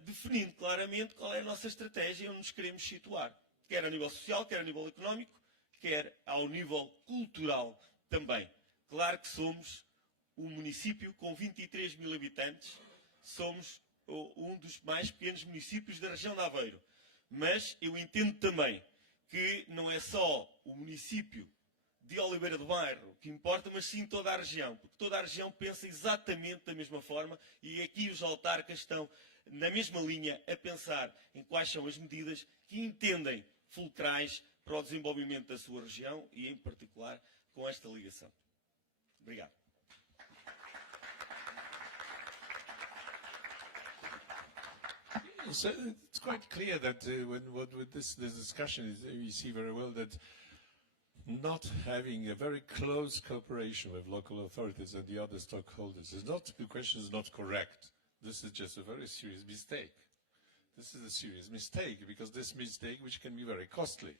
definindo claramente qual é a nossa estratégia e onde nos queremos situar. Quer a nível social, quer a nível económico, quer ao nível cultural também. Claro que somos um município com 23 mil habitantes, somos um dos mais pequenos municípios da região de Aveiro. Mas eu entendo também que não é só o município de Oliveira do Bairro que importa, mas sim toda a região, porque toda a região pensa exatamente da mesma forma e aqui os autarcas estão na mesma linha a pensar em quais são as medidas que entendem fulcrais para o desenvolvimento da sua região e, em particular, com esta ligação. Obrigado. So it's quite clear that with this discussion, you see very well that not having a very close cooperation with local authorities and the other stakeholders is not, the question is not correct. This is just a very serious mistake. this is a serious mistake, because this mistake which can be very costly.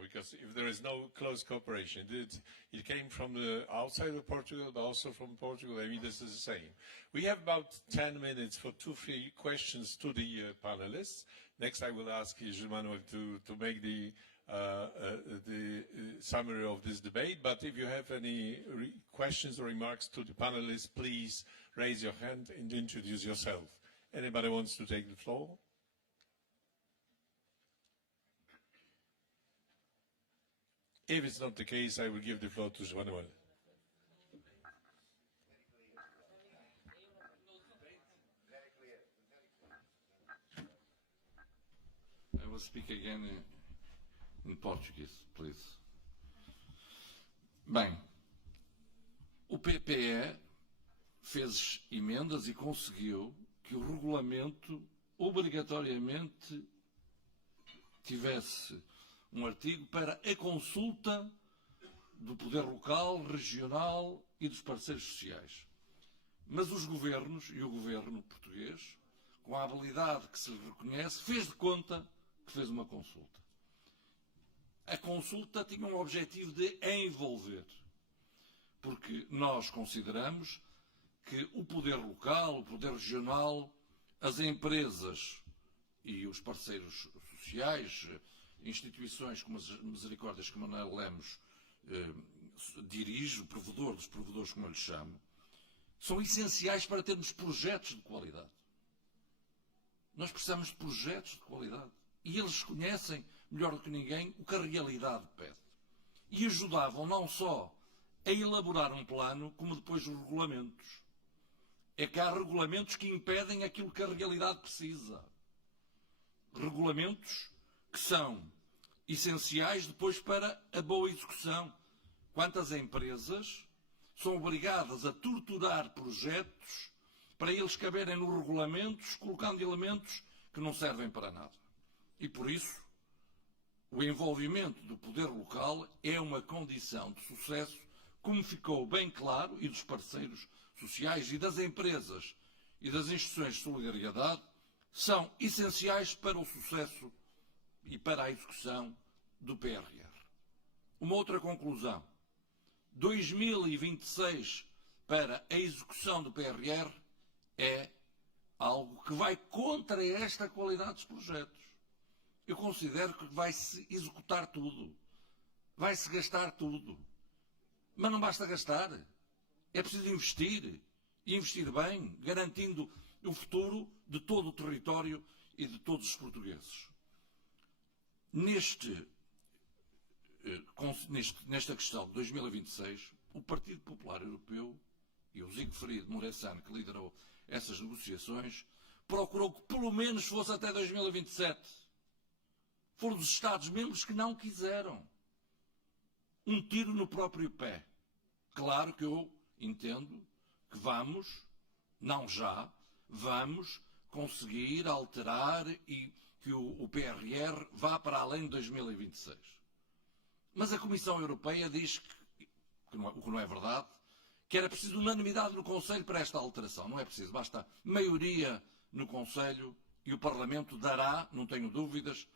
Because if there is no close cooperation, it came from the outside of Portugal, but also from Portugal. I mean, this is the same. We have about 10 minutes for 2-3 questions to the panelists. Next, I will ask Gilles Manuel to make the summary of this debate. But if you have any questions or remarks to the panelists, please raise your hand and introduce yourself. Anybody wants to take the floor? If it's not the case, I will give the floor to Gilles Manuel. I will speak again in Portuguese, please. Bem, o PPE fez emendas e conseguiu que o regulamento obrigatoriamente tivesse um artigo para a consulta do poder local, regional e dos parceiros sociais. Mas os governos, e o governo português, com a habilidade que se lhe reconhece, fez de conta que fez uma consulta. A consulta tinha um objetivo de envolver, porque nós consideramos que o poder local, o poder regional, as empresas e os parceiros sociais, instituições como as Misericórdias que Manuel Lemos dirige, o provedor dos provedores, como eu lhe chamo, são essenciais para termos projetos de qualidade. Nós precisamos de projetos de qualidade. E eles conhecem, melhor do que ninguém, o que a realidade pede. E ajudavam não só a elaborar um plano, como depois os regulamentos. É que há regulamentos que impedem aquilo que a realidade precisa. Regulamentos que são essenciais depois para a boa execução. Quantas empresas são obrigadas a torturar projetos para eles caberem nos regulamentos, colocando elementos que não servem para nada. E por isso, o envolvimento do poder local é uma condição de sucesso, como ficou bem claro, e dos parceiros sociais e das empresas e das instituições de solidariedade, são essenciais para o sucesso e para a execução do PRR. Uma outra conclusão. 2026 para a execução do PRR é algo que vai contra esta qualidade dos projetos. Eu considero que vai-se executar tudo. Vai-se gastar tudo. Mas não basta gastar. É preciso investir. E investir bem, garantindo o futuro de todo o território e de todos os portugueses. Nesta questão de 2026, o Partido Popular Europeu e o Siegfried Mureşan, que liderou essas negociações, procurou que pelo menos fosse até 2027. Foram os Estados-membros que não quiseram. Um tiro no próprio pé. Claro que eu entendo que vamos, não já, vamos conseguir alterar e que o PRR vá para além de 2026. Mas a Comissão Europeia diz o que não é verdade, que era preciso unanimidade no Conselho para esta alteração. Não é preciso, basta maioria no Conselho e o Parlamento dará, não tenho dúvidas,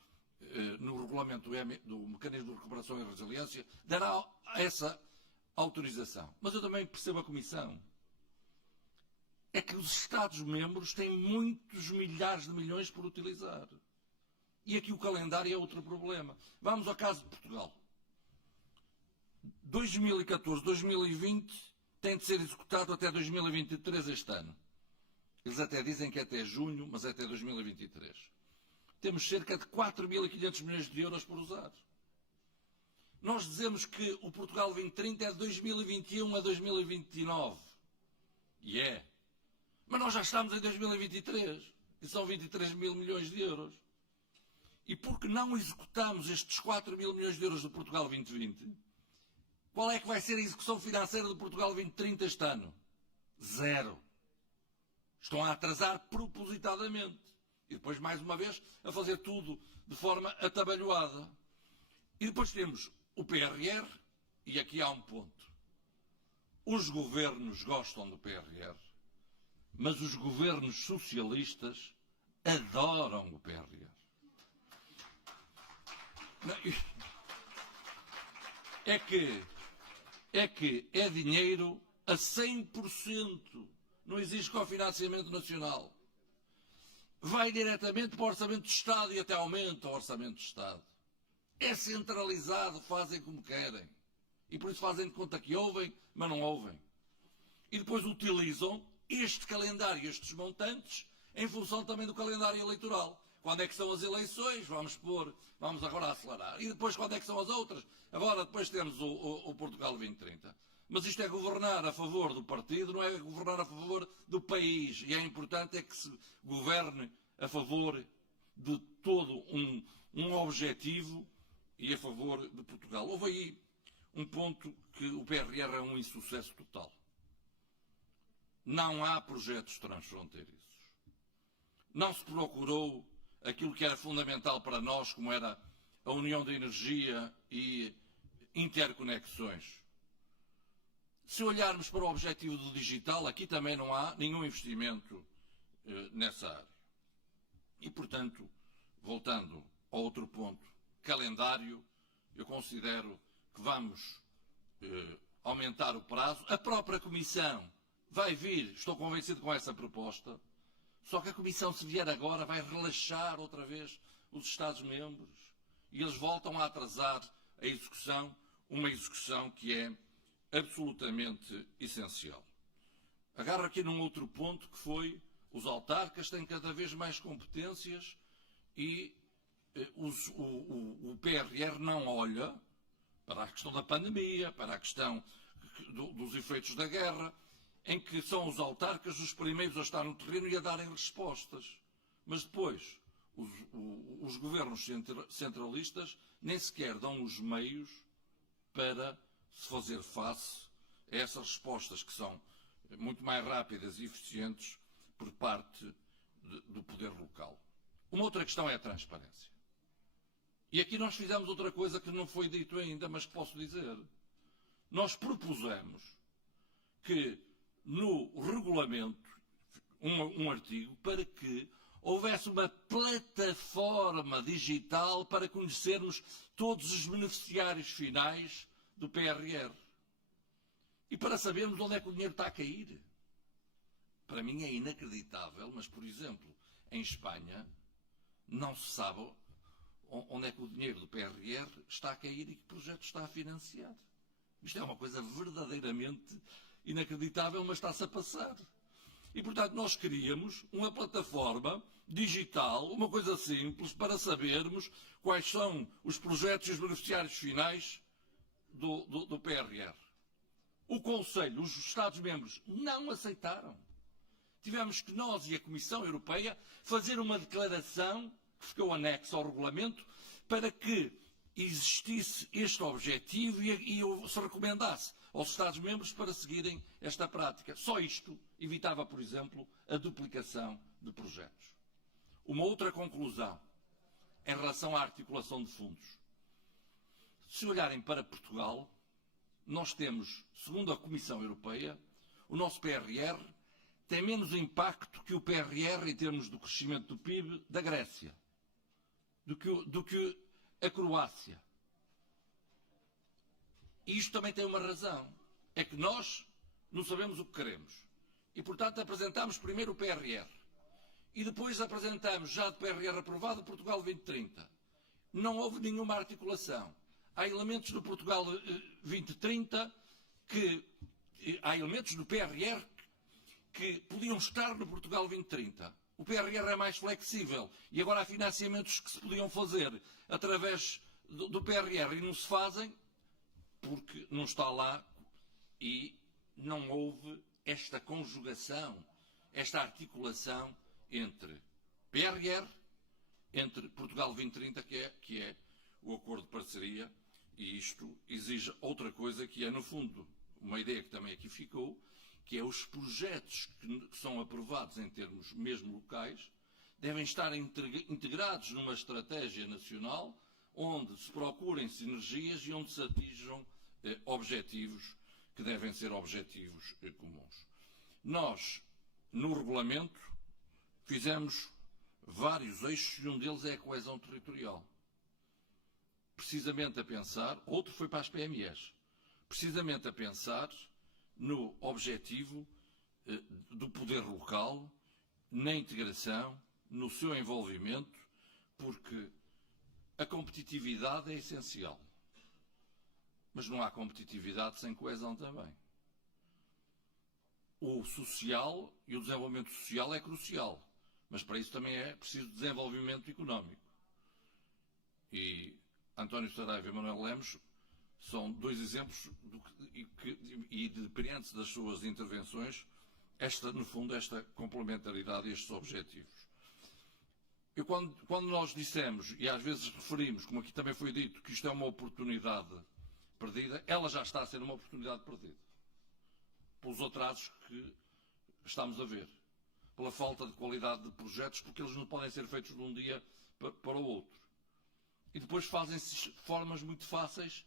no regulamento do Mecanismo de Recuperação e Resiliência, dará essa autorização. Mas eu também percebo a Comissão. É que os Estados-membros têm muitos milhares de milhões por utilizar. E aqui o calendário é outro problema. Vamos ao caso de Portugal. 2014, 2020 tem de ser executado até 2023 este ano. Eles até dizem que é até junho, mas é até 2023. Temos cerca de 4.500 milhões de euros por usar. Nós dizemos que o Portugal 2030 é de 2021 a 2029. E é. Mas nós já estamos em 2023. E são 23 mil milhões de euros. E porque não executamos estes 4 mil milhões de euros do Portugal 2020, qual é que vai ser a execução financeira do Portugal 2030 este ano? Zero. Estão a atrasar propositadamente. E depois, mais uma vez, a fazer tudo de forma atabalhoada. E depois temos o PRR, e aqui há um ponto. Os governos gostam do PRR, mas os governos socialistas adoram o PRR. É que é dinheiro a 100%. Não existe cofinanciamento nacional. Vai diretamente para o Orçamento de Estado e até aumenta o Orçamento de Estado. É centralizado, fazem como querem. E por isso fazem de conta que ouvem, mas não ouvem. E depois utilizam este calendário, estes montantes, em função também do calendário eleitoral. Quando é que são as eleições? Vamos agora acelerar. E depois quando é que são as outras? Agora depois temos o Portugal 2030. Mas isto é governar a favor do partido, não é governar a favor do país. E é importante é que se governe a favor de todo um objetivo e a favor de Portugal. Houve aí um ponto que o PRR é um insucesso total. Não há projetos transfronteiriços. Não se procurou aquilo que era fundamental para nós, como era a união da energia e interconexões. Se olharmos para o objetivo do digital, aqui também não há nenhum investimento nessa área. E, portanto, voltando ao outro ponto, calendário, eu considero que vamos aumentar o prazo. A própria Comissão vai vir, estou convencido com essa proposta, só que a Comissão, se vier agora, vai relaxar outra vez os Estados-membros e eles voltam a atrasar a execução, uma execução que é absolutamente essencial. Agarro aqui num outro ponto que foi os autarcas têm cada vez mais competências e o PRR não olha para a questão da pandemia, para a questão dos efeitos da guerra, em que são os autarcas os primeiros a estar no terreno e a darem respostas. Mas depois, os governos centralistas nem sequer dão os meios para se fazer face a essas respostas que são muito mais rápidas e eficientes por parte do poder local. Uma outra questão é a transparência. E aqui nós fizemos outra coisa que não foi dito ainda, mas que posso dizer. Nós propusemos que no regulamento um artigo para que houvesse uma plataforma digital para conhecermos todos os beneficiários finais do PRR. E para sabermos onde é que o dinheiro está a cair. Para mim é inacreditável, mas, por exemplo, em Espanha não se sabe onde é que o dinheiro do PRR está a cair e que projeto está a financiar. Isto é uma coisa verdadeiramente inacreditável, mas está-se a passar. E, portanto, nós queríamos uma plataforma digital, uma coisa simples, para sabermos quais são os projetos e os beneficiários finais do PRR. O Conselho, os Estados-membros não aceitaram. Tivemos que nós e a Comissão Europeia fazer uma declaração, que ficou anexa ao regulamento, para que existisse este objetivo e se recomendasse aos Estados-membros para seguirem esta prática. Só isto evitava, por exemplo, a duplicação de projetos. Uma outra conclusão em relação à articulação de fundos. Se olharem para Portugal, nós temos, segundo a Comissão Europeia, o nosso PRR tem menos impacto que o PRR em termos do crescimento do PIB da Grécia, do que a Croácia. E isto também tem uma razão. É que nós não sabemos o que queremos. E, portanto, apresentamos primeiro o PRR. E depois apresentamos, já de PRR aprovado, o Portugal 2030. Não houve nenhuma articulação. Há elementos do Portugal 2030 há elementos do PRR que podiam estar no Portugal 2030. O PRR é mais flexível e agora há financiamentos que se podiam fazer através do PRR e não se fazem porque não está lá e não houve esta conjugação, esta articulação entre PRR, entre Portugal 2030, que é o acordo de parceria, e isto exige outra coisa que é, no fundo, uma ideia que também aqui ficou, que é os projetos que são aprovados em termos mesmo locais, devem estar integrados numa estratégia nacional onde se procurem sinergias e onde se atinjam objetivos que devem ser objetivos comuns. Nós, no regulamento, fizemos vários eixos e um deles é a coesão territorial. Precisamente a pensar, outro foi para as PMEs, precisamente a pensar no objetivo do poder local, na integração, no seu envolvimento, porque a competitividade é essencial. Mas não há competitividade sem coesão também. O social e o desenvolvimento social é crucial, mas para isso também é preciso desenvolvimento económico. E António Saraiva e Manuel Lemos são dois exemplos e dependentes das suas intervenções, no fundo, esta complementaridade e estes objetivos. Quando nós dissemos, e às vezes referimos, como aqui também foi dito, que isto é uma oportunidade perdida, ela já está a ser uma oportunidade perdida. Pelos atrasos que estamos a ver. Pela falta de qualidade de projetos, porque eles não podem ser feitos de um dia para o outro. E depois fazem-se formas muito fáceis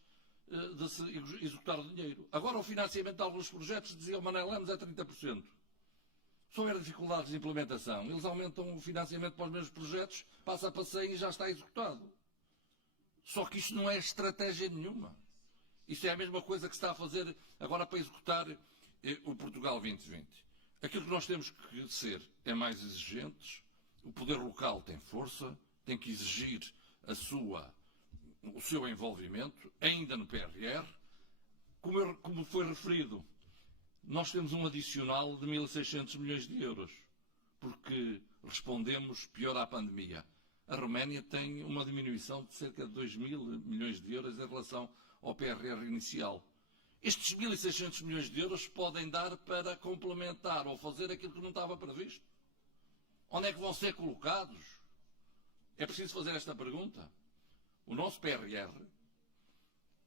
de se executar o dinheiro. Agora o financiamento de alguns projetos, dizia o Manuel Lemos, é 30%. Se houver dificuldades de implementação, eles aumentam o financiamento para os mesmos projetos, passa para 100 e já está executado. Só que isto não é estratégia nenhuma. Isto é a mesma coisa que se está a fazer agora para executar o Portugal 2020. Aquilo que nós temos que ser é mais exigentes. O poder local tem força, tem que exigir o seu envolvimento, ainda no PRR. Como foi referido, nós temos um adicional de 1.600 milhões de euros, porque respondemos pior à pandemia. A Roménia tem uma diminuição de cerca de 2.000 milhões de euros em relação ao PRR inicial. Estes 1.600 milhões de euros podem dar para complementar ou fazer aquilo que não estava previsto. Onde é que vão ser colocados? É preciso fazer esta pergunta. O nosso PRR,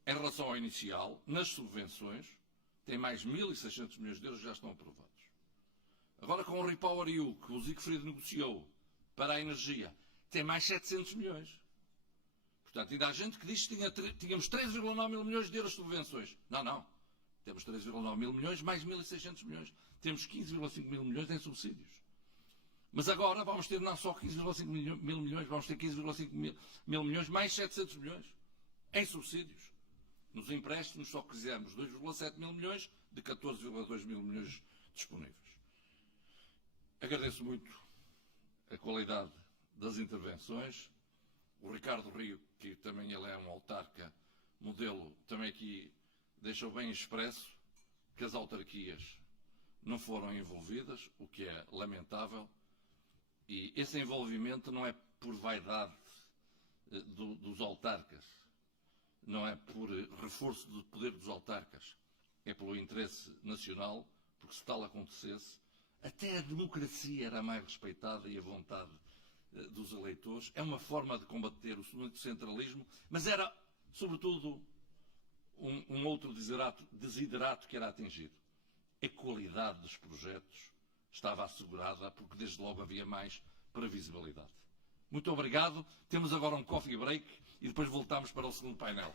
em relação ao inicial, nas subvenções, tem mais 1.600 milhões de euros que já estão aprovados. Agora, com o REPowerEU, que o Siegfried negociou para a energia, tem mais 700 milhões. Portanto, ainda há gente que diz que tínhamos 3,9 mil milhões de euros de subvenções. Não. Temos 3,9 mil milhões mais 1.600 milhões. Temos 15,5 mil milhões em subsídios. Mas agora vamos ter não só 15,5 mil milhões, vamos ter 15,5 mil milhões mais 700 milhões em subsídios. Nos empréstimos só quisemos 2,7 mil milhões de 14,2 mil milhões disponíveis. Agradeço muito a qualidade das intervenções. O Ricardo Rio, que também ele é um autarca modelo, também aqui deixou bem expresso que as autarquias não foram envolvidas, o que é lamentável. E esse envolvimento não é por vaidade dos autarcas, não é por reforço do poder dos autarcas, é pelo interesse nacional, porque se tal acontecesse, até a democracia era mais respeitada e a vontade dos eleitores. É uma forma de combater o centralismo, mas era, sobretudo, um outro desiderato que era atingido. A qualidade dos projetos estava assegurada, porque desde logo havia mais previsibilidade. Muito obrigado. Temos agora um coffee break e depois voltamos para o segundo painel.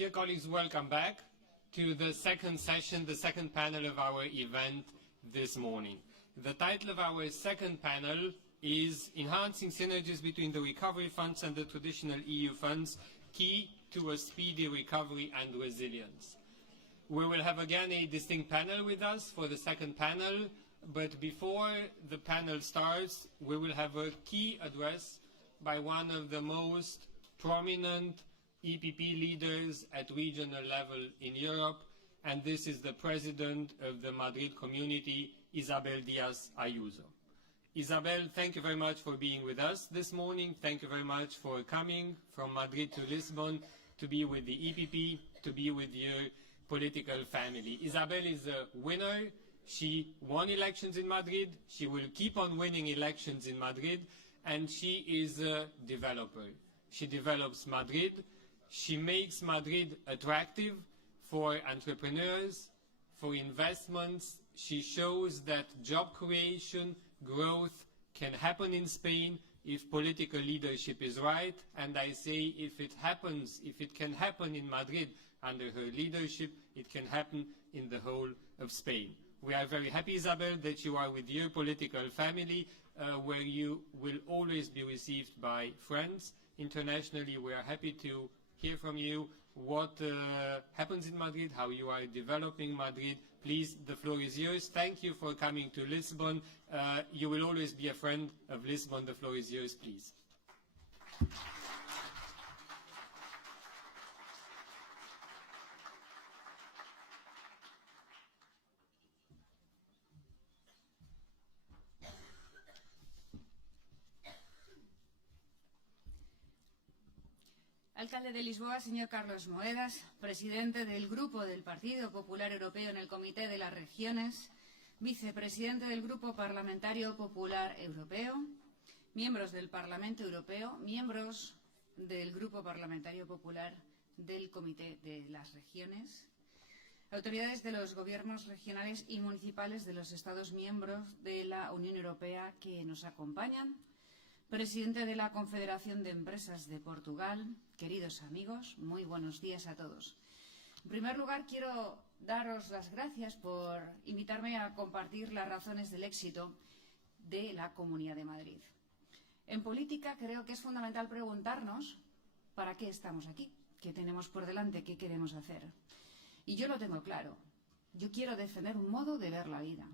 Dear colleagues, welcome back to the second session, the second panel of our event this morning. The title of our second panel is Enhancing Synergies Between the Recovery Funds and the Traditional EU Funds, Key to a Speedy Recovery and Resilience. We will have again a distinct panel with us for the second panel, but before the panel starts, we will have a key address by one of the most prominent EPP leaders at regional level in Europe, and this is the President of the Madrid Community, Isabel Díaz Ayuso. Isabel, thank you very much for being with us this morning. Thank you very much for coming from Madrid to Lisbon to be with the EPP, to be with your political family. Isabel is a winner. She won elections in Madrid. She will keep on winning elections in Madrid. And she is a developer. She develops Madrid. She makes Madrid attractive for entrepreneurs, for investments. She shows that job creation, growth can happen in Spain if political leadership is right. And I say if it happens, if it can happen in Madrid under her leadership, it can happen in the whole of Spain. We are very happy, Isabel, that you are with your political family, where you will always be received by friends. Internationally, we are happy to hear from you what happens in Madrid, how you are developing Madrid. Please, the floor is yours. Thank you for coming to Lisbon. You will always be a friend of Lisbon. The floor is yours, please. Alcalde de Lisboa, señor Carlos Moedas, presidente del Grupo del Partido Popular Europeo en el Comité de las Regiones, vicepresidente del Grupo Parlamentario Popular Europeo, miembros del Parlamento Europeo, miembros del Grupo Parlamentario Popular del Comité de las Regiones, autoridades de los gobiernos regionales y municipales de los Estados miembros de la Unión Europea que nos acompañan, presidente de la Confederación de Empresas de Portugal, queridos amigos, muy buenos días a todos. En primer lugar, quiero daros las gracias por invitarme a compartir las razones del éxito de la Comunidad de Madrid. En política creo que es fundamental preguntarnos ¿para qué estamos aquí? ¿Qué tenemos por delante? ¿Qué queremos hacer? Y yo lo tengo claro. Yo quiero defender un modo de ver la vida.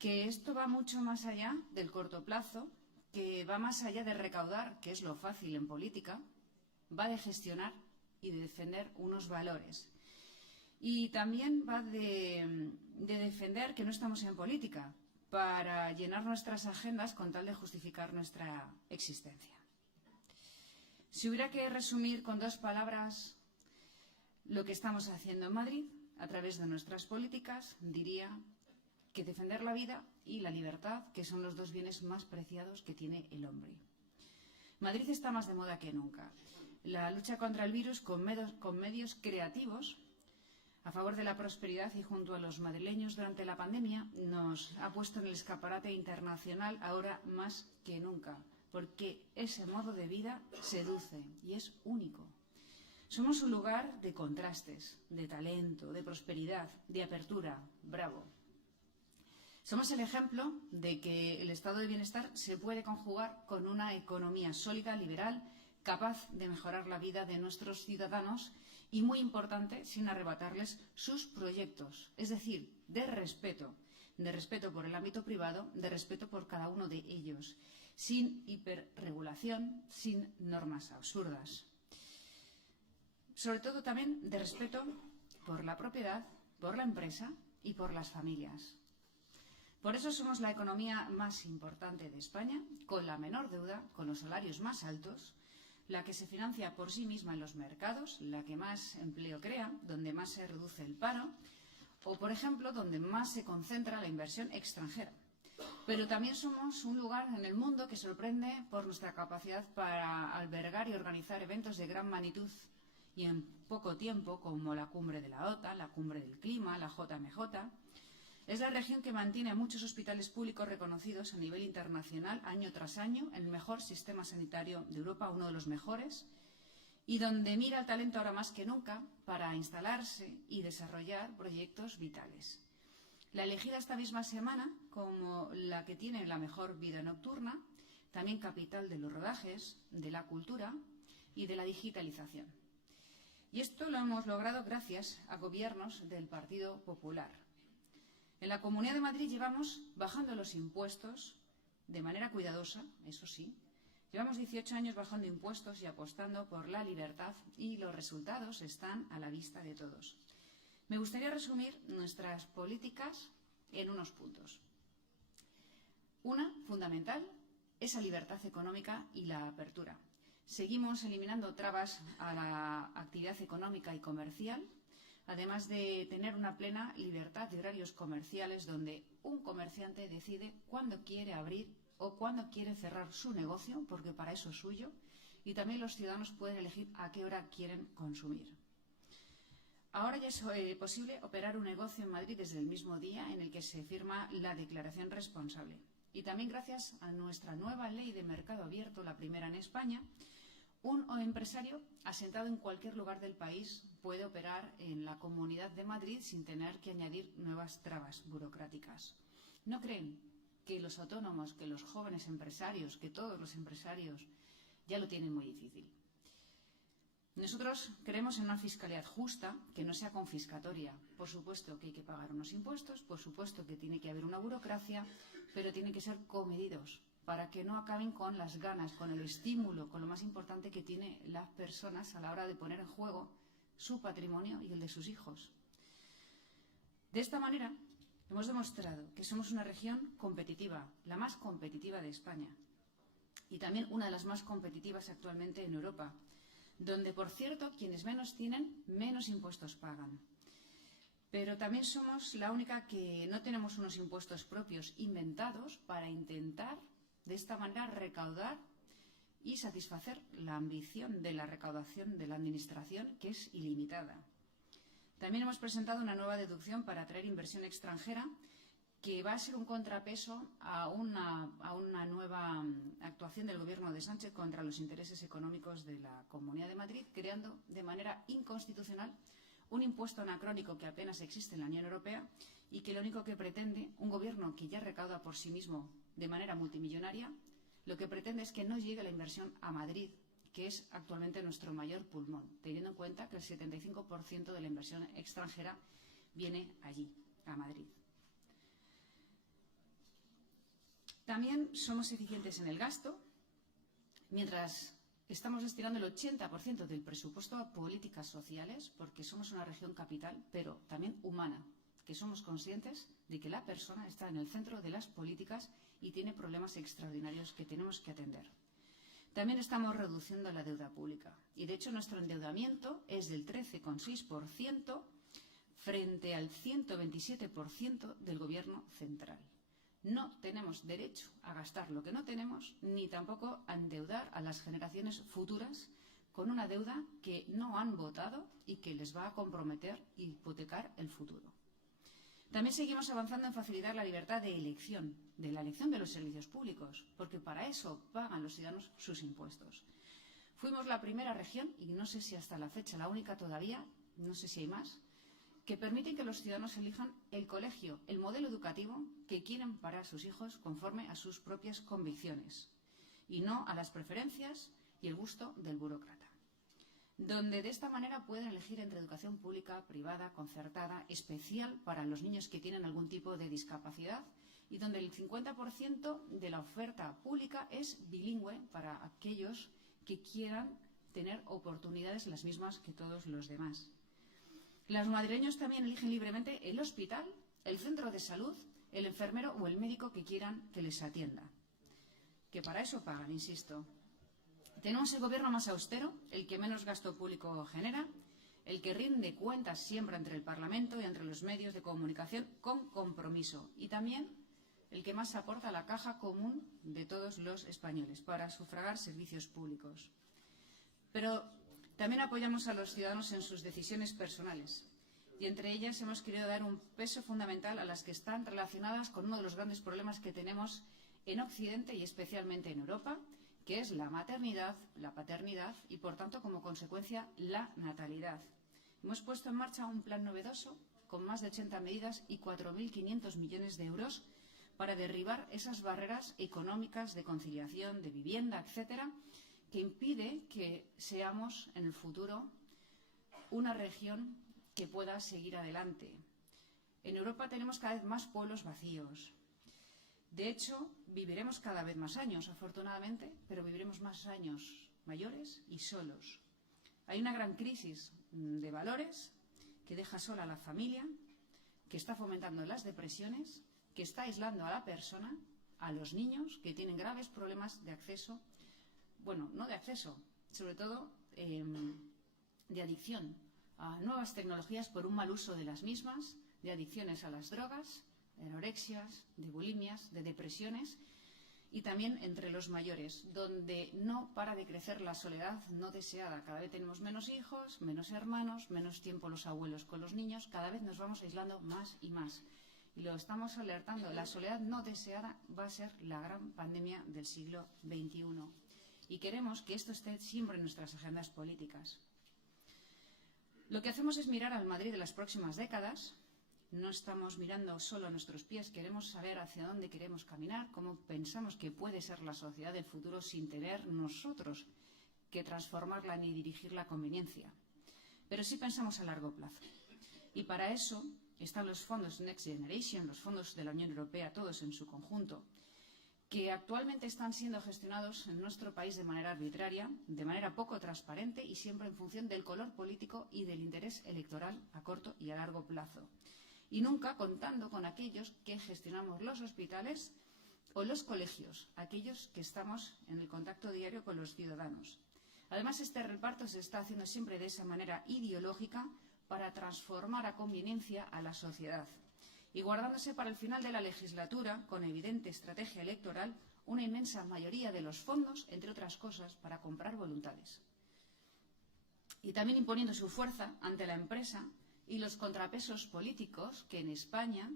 Que esto va mucho más allá del corto plazo, que va más allá de recaudar, que es lo fácil en política, va de gestionar y de defender unos valores. Y también va de defender que no estamos en política para llenar nuestras agendas con tal de justificar nuestra existencia. Si hubiera que resumir con dos palabras lo que estamos haciendo en Madrid a través de nuestras políticas, diría que defender la vida y la libertad, que son los dos bienes más preciados que tiene el hombre. Madrid está más de moda que nunca. La lucha contra el virus con medios creativos a favor de la prosperidad y junto a los madrileños durante la pandemia nos ha puesto en el escaparate internacional ahora más que nunca, porque ese modo de vida seduce y es único. Somos un lugar de contrastes, de talento, de prosperidad, de apertura. Bravo. Somos el ejemplo de que el estado de bienestar se puede conjugar con una economía sólida, liberal, capaz de mejorar la vida de nuestros ciudadanos y, muy importante, sin arrebatarles sus proyectos, es decir, de respeto por el ámbito privado, de respeto por cada uno de ellos, sin hiperregulación, sin normas absurdas. Sobre todo también de respeto por la propiedad, por la empresa y por las familias. Por eso somos la economía más importante de España, con la menor deuda, con los salarios más altos, la que se financia por sí misma en los mercados, la que más empleo crea, donde más se reduce el paro, o, por ejemplo, donde más se concentra la inversión extranjera. Pero también somos un lugar en el mundo que sorprende por nuestra capacidad para albergar y organizar eventos de gran magnitud y en poco tiempo, como la cumbre de la OTAN, la cumbre del clima, la JMJ. Es la región que mantiene muchos hospitales públicos reconocidos a nivel internacional año tras año, el mejor sistema sanitario de Europa, uno de los mejores, y donde mira el talento ahora más que nunca para instalarse y desarrollar proyectos vitales. La elegida esta misma semana como la que tiene la mejor vida nocturna, también capital de los rodajes, de la cultura y de la digitalización. Y esto lo hemos logrado gracias a gobiernos del Partido Popular. En la Comunidad de Madrid llevamos bajando los impuestos de manera cuidadosa, eso sí. Llevamos 18 años bajando impuestos y apostando por la libertad y los resultados están a la vista de todos. Me gustaría resumir nuestras políticas en unos puntos. Una, fundamental, esa libertad económica y la apertura. Seguimos eliminando trabas a la actividad económica y comercial, además de tener una plena libertad de horarios comerciales donde un comerciante decide cuándo quiere abrir o cuándo quiere cerrar su negocio, porque para eso es suyo, y también los ciudadanos pueden elegir a qué hora quieren consumir. Ahora ya es posible operar un negocio en Madrid desde el mismo día en el que se firma la declaración responsable. Y también gracias a nuestra nueva ley de mercado abierto, la primera en España, un empresario asentado en cualquier lugar del país puede operar en la Comunidad de Madrid sin tener que añadir nuevas trabas burocráticas. ¿No creen que los autónomos, que los jóvenes empresarios, que todos los empresarios ya lo tienen muy difícil? Nosotros creemos en una fiscalidad justa que no sea confiscatoria. Por supuesto que hay que pagar unos impuestos, por supuesto que tiene que haber una burocracia, pero tienen que ser comedidos para que no acaben con las ganas, con el estímulo, con lo más importante que tienen las personas a la hora de poner en juego su patrimonio y el de sus hijos. De esta manera, hemos demostrado que somos una región competitiva, la más competitiva de España, y también una de las más competitivas actualmente en Europa, donde, por cierto, quienes menos tienen, menos impuestos pagan. Pero también somos la única que no tenemos unos impuestos propios inventados para intentar, de esta manera, recaudar y satisfacer la ambición de la recaudación de la Administración, que es ilimitada. También hemos presentado una nueva deducción para atraer inversión extranjera que va a ser un contrapeso a una nueva actuación del Gobierno de Sánchez contra los intereses económicos de la Comunidad de Madrid, creando de manera inconstitucional un impuesto anacrónico que apenas existe en la Unión Europea y que lo único que pretende, un Gobierno que ya recauda por sí mismo de manera multimillonaria, lo que pretende es que no llegue la inversión a Madrid, que es actualmente nuestro mayor pulmón, teniendo en cuenta que el 75% de la inversión extranjera viene allí, a Madrid. También somos eficientes en el gasto, mientras estamos destinando el 80% del presupuesto a políticas sociales, porque somos una región capital, pero también humana, que somos conscientes de que la persona está en el centro de las políticas y tiene problemas extraordinarios que tenemos que atender. También estamos reduciendo la deuda pública y, de hecho, nuestro endeudamiento es del 13,6% frente al 127% del Gobierno central. No tenemos derecho a gastar lo que no tenemos, ni tampoco a endeudar a las generaciones futuras con una deuda que no han votado y que les va a comprometer y hipotecar el futuro. También seguimos avanzando en facilitar la libertad de la elección de los servicios públicos, porque para eso pagan los ciudadanos sus impuestos. Fuimos la primera región, y no sé si hasta la fecha la única todavía, no sé si hay más, que permiten que los ciudadanos elijan el colegio, el modelo educativo que quieren para sus hijos conforme a sus propias convicciones, y no a las preferencias y el gusto del burócrata. Donde de esta manera pueden elegir entre educación pública, privada, concertada, especial para los niños que tienen algún tipo de discapacidad y donde el 50% de la oferta pública es bilingüe para aquellos que quieran tener oportunidades las mismas que todos los demás. Los madrileños también eligen libremente el hospital, el centro de salud, el enfermero o el médico que quieran que les atienda. Que para eso pagan, insisto. Tenemos el gobierno más austero, el que menos gasto público genera, el que rinde cuentas siempre entre el Parlamento y entre los medios de comunicación con compromiso y también el que más aporta a la caja común de todos los españoles para sufragar servicios públicos. Pero también apoyamos a los ciudadanos en sus decisiones personales y entre ellas hemos querido dar un peso fundamental a las que están relacionadas con uno de los grandes problemas que tenemos en Occidente y especialmente en Europa, que es la maternidad, la paternidad y, por tanto, como consecuencia, la natalidad. Hemos puesto en marcha un plan novedoso con más de 80 medidas y 4.500 millones de euros para derribar esas barreras económicas de conciliación, de vivienda, etcétera, que impide que seamos en el futuro una región que pueda seguir adelante. En Europa tenemos cada vez más pueblos vacíos. De hecho, viviremos cada vez más años, afortunadamente, pero viviremos más años mayores y solos. Hay una gran crisis de valores que deja sola a la familia, que está fomentando las depresiones, que está aislando a la persona, a los niños que tienen graves problemas de acceso, bueno, no de acceso, sobre todo de adicción a nuevas tecnologías por un mal uso de las mismas, de adicciones a las drogas, de anorexias, de bulimias, de depresiones, y también entre los mayores, donde no para de crecer la soledad no deseada. Cada vez tenemos menos hijos, menos hermanos, menos tiempo los abuelos con los niños, cada vez nos vamos aislando más y más. Y lo estamos alertando, la soledad no deseada va a ser la gran pandemia del siglo XXI. Y queremos que esto esté siempre en nuestras agendas políticas. Lo que hacemos es mirar al Madrid de las próximas décadas. No estamos mirando solo a nuestros pies, queremos saber hacia dónde queremos caminar, cómo pensamos que puede ser la sociedad del futuro sin tener nosotros que transformarla ni dirigirla a conveniencia. Pero sí pensamos a largo plazo. Y para eso están los fondos Next Generation, los fondos de la Unión Europea, todos en su conjunto, que actualmente están siendo gestionados en nuestro país de manera arbitraria, de manera poco transparente y siempre en función del color político y del interés electoral a corto y a largo plazo. Y nunca contando con aquellos que gestionamos los hospitales o los colegios, aquellos que estamos en el contacto diario con los ciudadanos. Además, este reparto se está haciendo siempre de esa manera ideológica para transformar a conveniencia a la sociedad y guardándose para el final de la legislatura, con evidente estrategia electoral, una inmensa mayoría de los fondos, entre otras cosas, para comprar voluntades. Y también imponiendo su fuerza ante la empresa y los contrapesos políticos que en España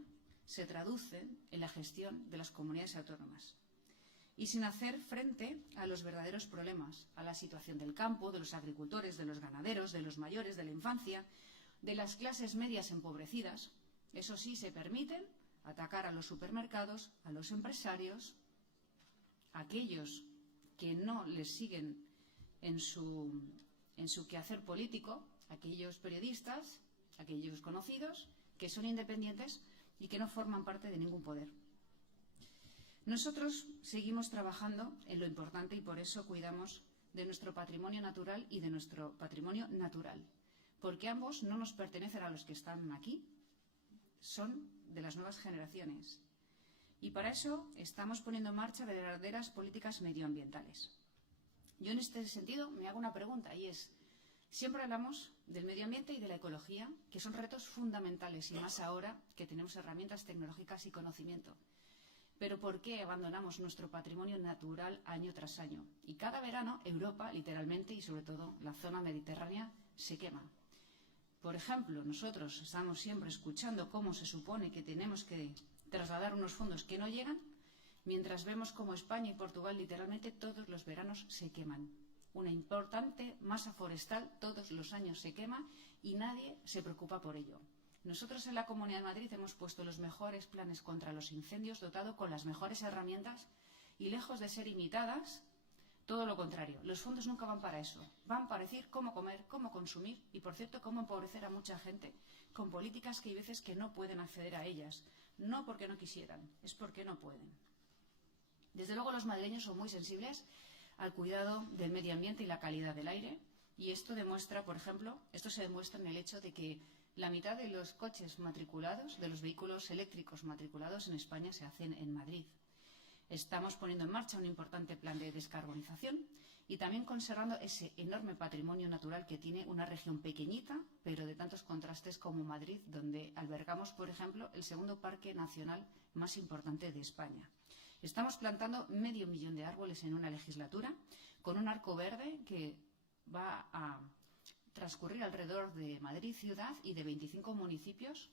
se traducen en la gestión de las comunidades autónomas. Y sin hacer frente a los verdaderos problemas, a la situación del campo, de los agricultores, de los ganaderos, de los mayores, de la infancia, de las clases medias empobrecidas. Eso sí, se permiten atacar a los supermercados, a los empresarios, a aquellos que no les siguen en su quehacer político, aquellos periodistas, aquellos conocidos que son independientes y que no forman parte de ningún poder. Nosotros seguimos trabajando en lo importante y por eso cuidamos de nuestro patrimonio natural y de nuestro patrimonio natural, porque ambos no nos pertenecen a los que están aquí, son de las nuevas generaciones. Y para eso estamos poniendo en marcha verdaderas políticas medioambientales. Yo en este sentido me hago una pregunta y es: siempre hablamos del medio ambiente y de la ecología, que son retos fundamentales y más ahora que tenemos herramientas tecnológicas y conocimiento. Pero ¿por qué abandonamos nuestro patrimonio natural año tras año? Y cada verano Europa, literalmente, y sobre todo la zona mediterránea, se quema. Por ejemplo, nosotros estamos siempre escuchando cómo se supone que tenemos que trasladar unos fondos que no llegan, mientras vemos cómo España y Portugal literalmente todos los veranos se queman. Una importante masa forestal todos los años se quema y nadie se preocupa por ello. Nosotros en la Comunidad de Madrid hemos puesto los mejores planes contra los incendios, dotado con las mejores herramientas y lejos de ser imitadas, todo lo contrario. Los fondos nunca van para eso. Van para decir cómo comer, cómo consumir y, por cierto, cómo empobrecer a mucha gente con políticas que hay veces que no pueden acceder a ellas. No porque no quisieran, es porque no pueden. Desde luego los madrileños son muy sensibles al cuidado del medio ambiente y la calidad del aire. Y esto demuestra, por ejemplo, esto se demuestra en el hecho de que la mitad de los coches matriculados, de los vehículos eléctricos matriculados en España, se hacen en Madrid. Estamos poniendo en marcha un importante plan de descarbonización y también conservando ese enorme patrimonio natural que tiene una región pequeñita, pero de tantos contrastes como Madrid, donde albergamos, por ejemplo, el segundo parque nacional más importante de España. Estamos plantando 500.000 de árboles en una legislatura, con un arco verde que va a transcurrir alrededor de Madrid ciudad y de 25 municipios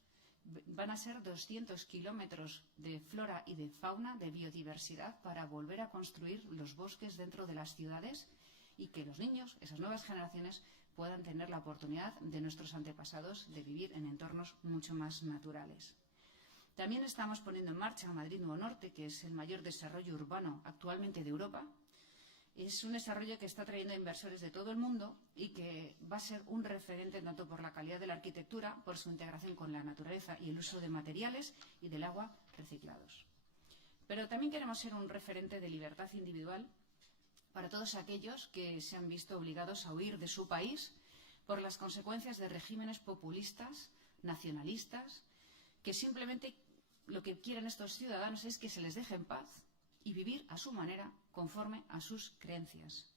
van a ser 200 kilómetros de flora y de fauna, de biodiversidad, para volver a construir los bosques dentro de las ciudades y que los niños, esas nuevas generaciones, puedan tener la oportunidad de nuestros antepasados de vivir en entornos mucho más naturales. También estamos poniendo en marcha Madrid Nuevo Norte, que es el mayor desarrollo urbano actualmente de Europa. Es un desarrollo que está trayendo inversores de todo el mundo y que va a ser un referente tanto por la calidad de la arquitectura, por su integración con la naturaleza y el uso de materiales y del agua reciclados. Pero también queremos ser un referente de libertad individual para todos aquellos que se han visto obligados a huir de su país por las consecuencias de regímenes populistas, nacionalistas, que simplemente lo que quieren estos ciudadanos es que se les deje en paz y vivir a su manera, conforme a sus creencias.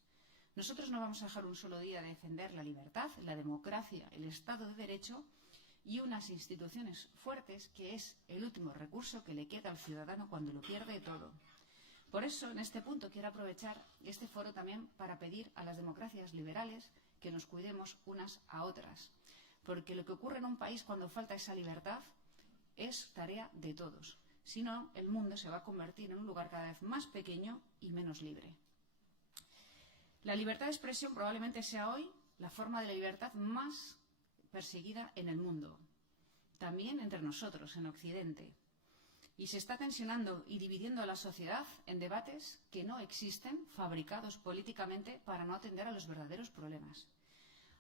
Nosotros no vamos a dejar un solo día de defender la libertad, la democracia, el Estado de Derecho y unas instituciones fuertes, que es el último recurso que le queda al ciudadano cuando lo pierde todo. Por eso, en este punto, quiero aprovechar este foro también para pedir a las democracias liberales que nos cuidemos unas a otras, porque lo que ocurre en un país cuando falta esa libertad es tarea de todos. Si no, el mundo se va a convertir en un lugar cada vez más pequeño y menos libre. La libertad de expresión probablemente sea hoy la forma de la libertad más perseguida en el mundo, también entre nosotros, en Occidente. Y se está tensionando y dividiendo a la sociedad en debates que no existen, fabricados políticamente para no atender a los verdaderos problemas.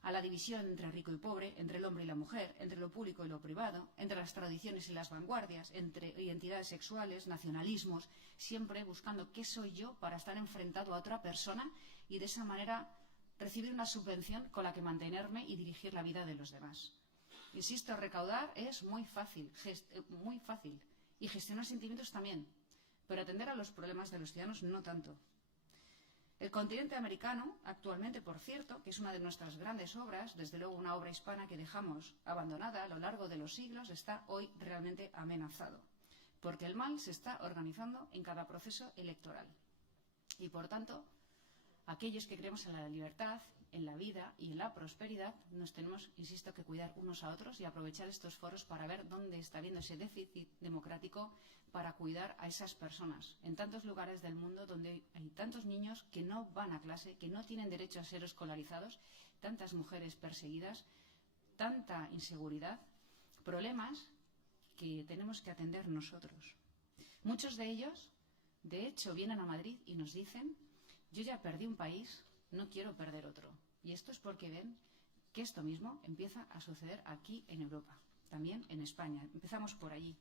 A la división entre rico y pobre, entre el hombre y la mujer, entre lo público y lo privado, entre las tradiciones y las vanguardias, entre identidades sexuales, nacionalismos, siempre buscando qué soy yo para estar enfrentado a otra persona y de esa manera recibir una subvención con la que mantenerme y dirigir la vida de los demás. Insisto, recaudar es muy fácil, y gestionar sentimientos también, pero atender a los problemas de los ciudadanos no tanto. El continente americano, actualmente, por cierto, que es una de nuestras grandes obras, desde luego una obra hispana que dejamos abandonada a lo largo de los siglos, está hoy realmente amenazado, porque el mal se está organizando en cada proceso electoral. Y, por tanto, aquellos que creemos en la libertad, en la vida y en la prosperidad, nos tenemos, insisto, que cuidar unos a otros y aprovechar estos foros para ver dónde está habiendo ese déficit democrático para cuidar a esas personas. En tantos lugares del mundo donde hay tantos niños que no van a clase, que no tienen derecho a ser escolarizados, tantas mujeres perseguidas, tanta inseguridad, problemas que tenemos que atender nosotros. Muchos de ellos, de hecho, vienen a Madrid y nos dicen: yo ya perdí un país, no quiero perder otro. Y esto es porque ven que esto mismo empieza a suceder aquí en Europa, también en España. Empezamos por allí.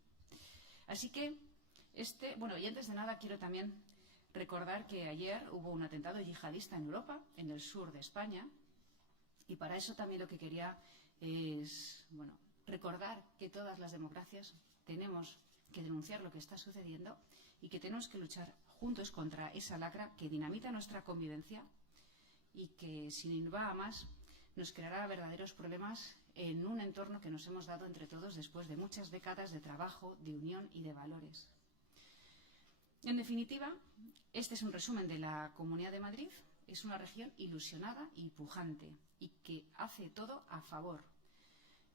Así que, y antes de nada quiero también recordar que ayer hubo un atentado yihadista en Europa, en el sur de España, y para eso también lo que quería es, recordar que todas las democracias tenemos que denunciar lo que está sucediendo y que tenemos que luchar juntos contra esa lacra que dinamita nuestra convivencia y que, sin ir a más, nos creará verdaderos problemas en un entorno que nos hemos dado entre todos después de muchas décadas de trabajo, de unión y de valores. En definitiva, este es un resumen de la Comunidad de Madrid. Es una región ilusionada y pujante y que hace todo a favor.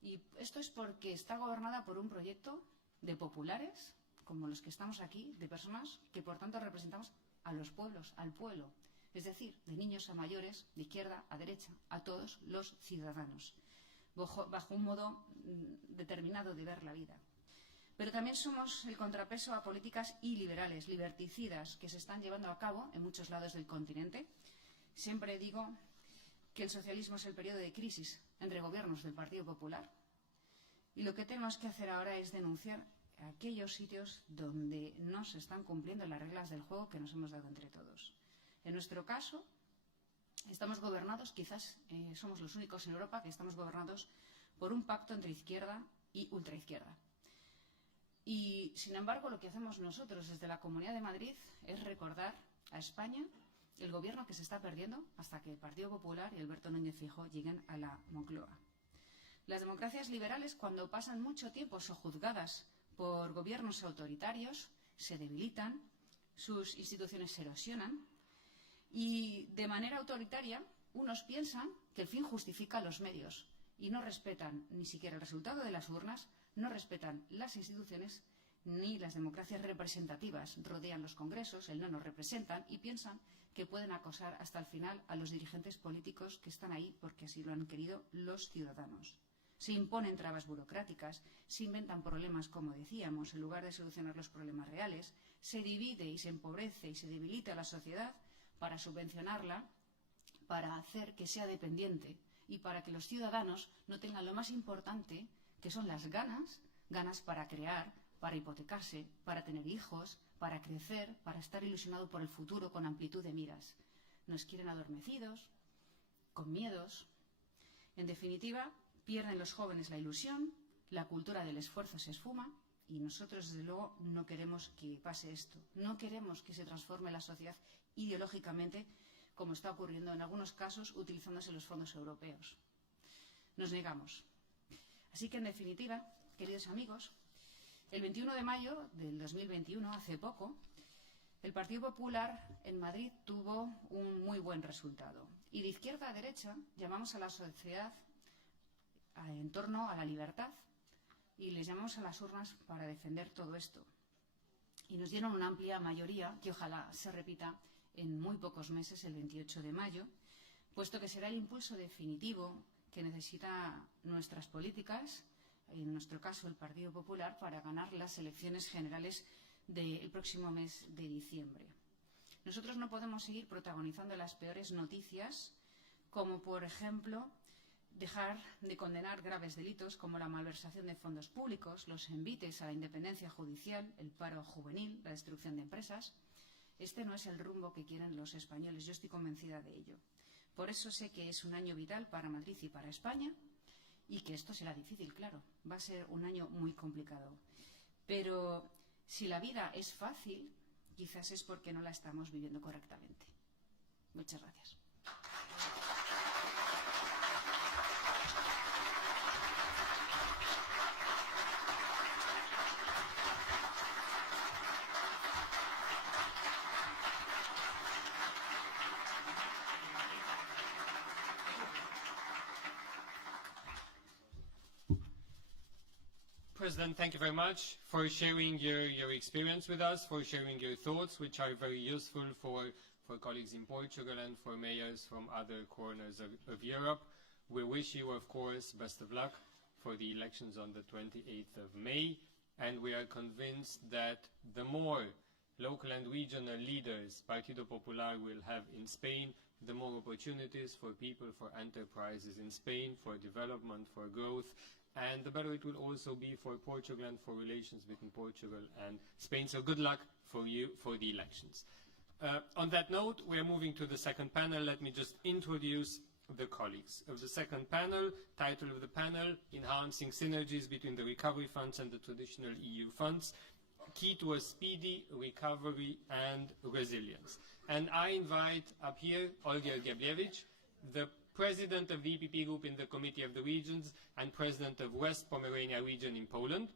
Y esto es porque está gobernada por un proyecto de populares, como los que estamos aquí, de personas que por tanto representamos a los pueblos, al pueblo, es decir, de niños a mayores, de izquierda a derecha, a todos los ciudadanos, bajo un modo determinado de ver la vida. Pero también somos el contrapeso a políticas iliberales, liberticidas, que se están llevando a cabo en muchos lados del continente. Siempre digo que el socialismo es el periodo de crisis entre gobiernos del Partido Popular. Y lo que tenemos que hacer ahora es denunciar aquellos sitios donde no se están cumpliendo las reglas del juego que nos hemos dado entre todos. En nuestro caso, estamos gobernados, quizás somos los únicos en Europa que estamos gobernados por un pacto entre izquierda y ultraizquierda. Y, sin embargo, lo que hacemos nosotros desde la Comunidad de Madrid es recordar a España el gobierno que se está perdiendo hasta que el Partido Popular y Alberto Núñez Feijóo lleguen a la Moncloa. Las democracias liberales, cuando pasan mucho tiempo sojuzgadas por gobiernos autoritarios, se debilitan, sus instituciones se erosionan y, de manera autoritaria, unos piensan que el fin justifica los medios y no respetan ni siquiera el resultado de las urnas, no respetan las instituciones ni las democracias representativas, rodean los congresos, no nos representan y piensan que pueden acosar hasta el final a los dirigentes políticos que están ahí porque así lo han querido los ciudadanos. Se imponen trabas burocráticas, se inventan problemas, como decíamos, en lugar de solucionar los problemas reales, se divide y se empobrece y se debilita la sociedad para subvencionarla, para hacer que sea dependiente y para que los ciudadanos no tengan lo más importante, que son las ganas para crear, para hipotecarse, para tener hijos, para crecer, para estar ilusionado por el futuro con amplitud de miras. Nos quieren adormecidos, con miedos. En definitiva, pierden los jóvenes la ilusión, la cultura del esfuerzo se esfuma y nosotros, desde luego, no queremos que pase esto. No queremos que se transforme la sociedad ideológicamente, como está ocurriendo en algunos casos utilizándose los fondos europeos. Nos negamos. Así que, en definitiva, queridos amigos, el 21 de mayo del 2021, hace poco, el Partido Popular en Madrid tuvo un muy buen resultado. Y de izquierda a derecha llamamos a la sociedad en torno a la libertad y les llamamos a las urnas para defender todo esto. Y nos dieron una amplia mayoría que ojalá se repita en muy pocos meses, el 28 de mayo, puesto que será el impulso definitivo que necesitan nuestras políticas, en nuestro caso el Partido Popular, para ganar las elecciones generales del próximo mes de diciembre. Nosotros no podemos seguir protagonizando las peores noticias, como por ejemplo dejar de condenar graves delitos como la malversación de fondos públicos, los envites a la independencia judicial, el paro juvenil, la destrucción de empresas. Este no es el rumbo que quieren los españoles, yo estoy convencida de ello. Por eso sé que es un año vital para Madrid y para España y que esto será difícil, claro. Va a ser un año muy complicado. Pero si la vida es fácil, quizás es porque no la estamos viviendo correctamente. Muchas gracias. President, thank you very much for sharing your experience with us, for sharing your thoughts, which are very useful for colleagues in Portugal and for mayors from other corners of Europe. We wish you, of course, best of luck for the elections on the 28th of May, and we are convinced that the more local and regional leaders Partido Popular will have in Spain, the more opportunities for people, for enterprises in Spain, for development, for growth, and the better it will also be for Portugal and for relations between Portugal and Spain. So good luck for you for the elections. On that note, we are moving to the second panel. Let me just introduce the colleagues of the second panel. Title of the panel, Enhancing Synergies between the Recovery Funds and the Traditional EU Funds, Key to a Speedy Recovery and Resilience. And I invite up here Olga Gablievich, the President of the EPP Group in the Committee of the Regions and President of West Pomerania region in Poland.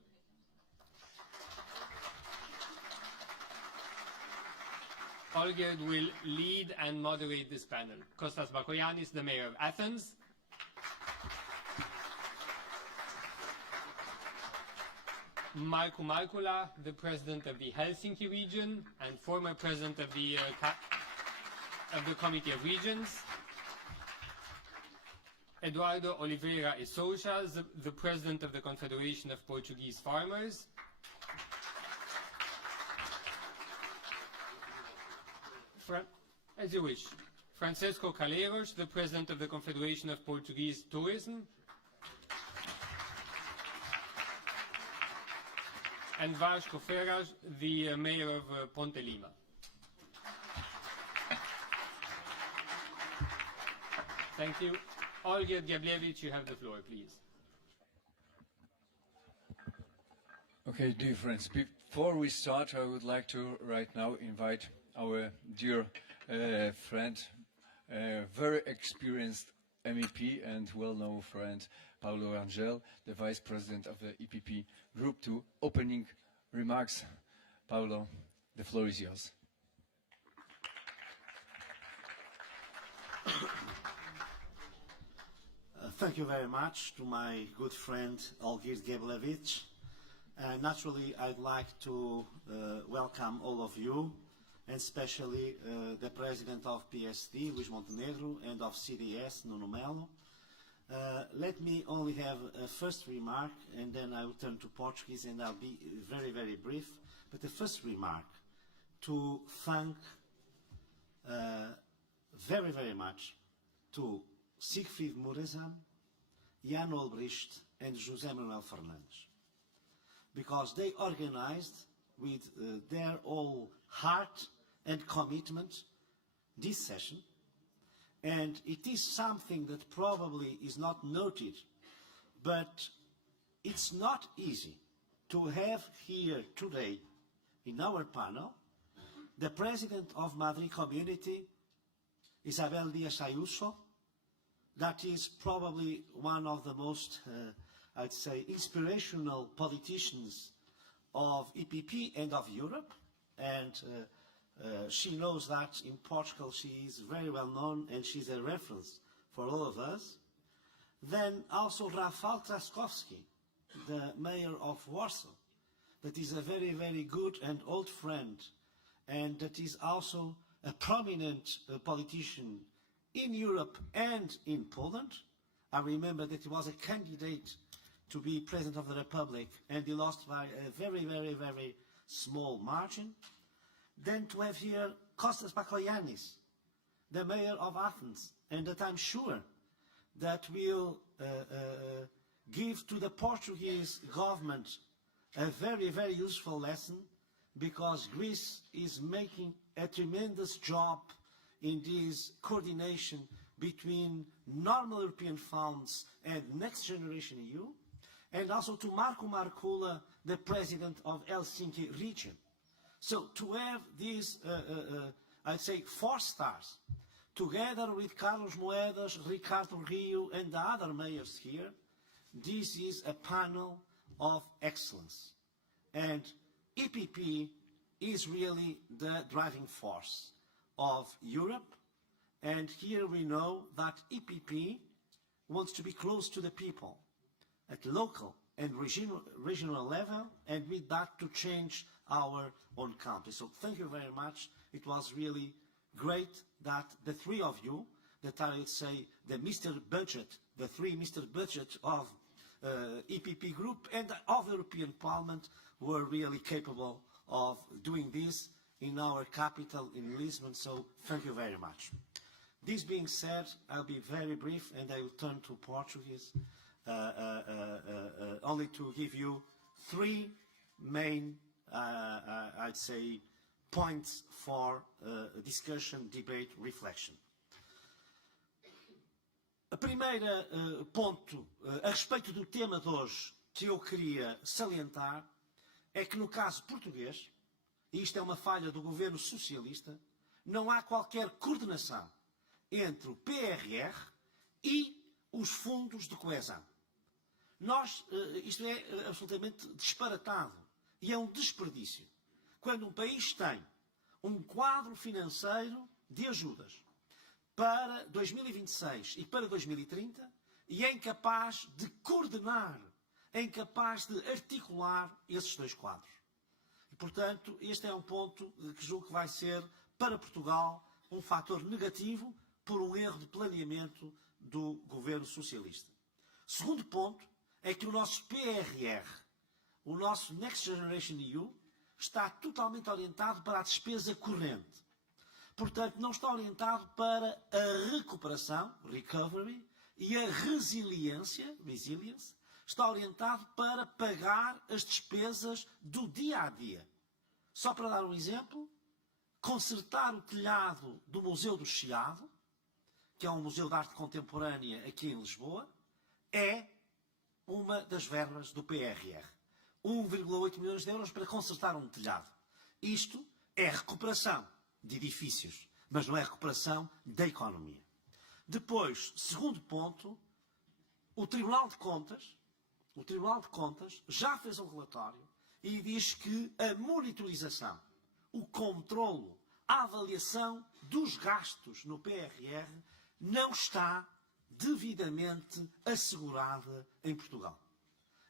Olga will lead and moderate this panel. Kostas Bakoyannis, the Mayor of Athens. Marko Markula, the President of the Helsinki region and former President of the Committee of Regions. Eduardo Oliveira e Sousa, the President of the Confederation of Portuguese Farmers. As you wish. Francesco Calheiros, the President of the Confederation of Portuguese Tourism. And Vasco Ferraz, the Mayor of Ponte Lima. Thank you. Olga Gablievich, you have the floor, please. Okay, dear friends, before we start, I would like to right now invite our dear friend, very experienced MEP and well-known friend, Paulo Rangel, the Vice President of the EPP Group, to opening remarks. Paulo, the floor is yours. Thank you very much to my good friend Olgir Gablievich Naturally, I'd like to welcome all of you, and especially the President of PSD, Luís Montenegro, and of CDS, Nuno Melo. Let me only have a first remark, and then I will turn to Portuguese, and I'll be very, very brief. But the first remark, to thank very, very much to Siegfried Muresan, Jan Olbricht, and José Manuel Fernandes, because they organized with their whole heart and commitment this session, and it is something that probably is not noted, but it's not easy to have here today in our panel the President of Madrid Community, Isabel Díaz Ayuso, that is probably one of the most, I'd say, inspirational politicians of EPP and of Europe, and she knows that in Portugal she is very well known and she's a reference for all of us. Then also Rafał Trzaskowski, the mayor of Warsaw, that is a very, very good and old friend, and that is also a prominent politician in Europe and in Poland. I remember that he was a candidate to be President of the Republic, and he lost by a very, very, very small margin. Then to have here Kostas Bakoyannis, the mayor of Athens, and that I'm sure that will give to the Portuguese government a very, very useful lesson, because Greece is making a tremendous job in this coordination between normal European funds and Next Generation EU, and also to Marco Markula, the president of Helsinki region. So to have these, I'd say, 4 stars, together with Carlos Moedas, Ricardo Rio, and the other mayors here, this is a panel of excellence. And EPP is really the driving force of Europe, and here we know that EPP wants to be close to the people at local and regional level, and with that to change our own country. So thank you very much. It was really great that the 3 of you, that I would say the Mr. Budget, the 3 Mr. Budget of EPP group and of the European Parliament, were really capable of doing this in our capital, in Lisbon, so thank you very much. This being said, I'll be very brief and I will turn to Portuguese, only to give you 3 main, I'd say, points for discussion, debate, reflection. A primeira ponto a respeito do tema de hoje que eu queria salientar é que no caso português, e isto é uma falha do governo socialista, não há qualquer coordenação entre o PRR e os fundos de coesão. Isto é absolutamente disparatado e é um desperdício. Quando um país tem um quadro financeiro de ajudas para 2026 e para 2030 e é incapaz de coordenar, é incapaz de articular esses 2 quadros. E, portanto, este é um ponto que julgo que vai ser, para Portugal, um fator negativo por um erro de planeamento do governo socialista. Segundo ponto é que o nosso PRR, o nosso Next Generation EU, está totalmente orientado para a despesa corrente. Portanto, não está orientado para a recuperação, recovery, e a resiliência, resilience, está orientado para pagar as despesas do dia a dia. Só para dar um exemplo, consertar o telhado do Museu do Chiado, que é um museu de arte contemporânea aqui em Lisboa, é uma das verbas do PRR. 1,8 milhões de euros para consertar um telhado. Isto é recuperação de edifícios, mas não é recuperação da economia. Depois, segundo ponto, o Tribunal de Contas já fez um relatório e diz que a monitorização, o controlo, a avaliação dos gastos no PRR não está devidamente assegurada em Portugal.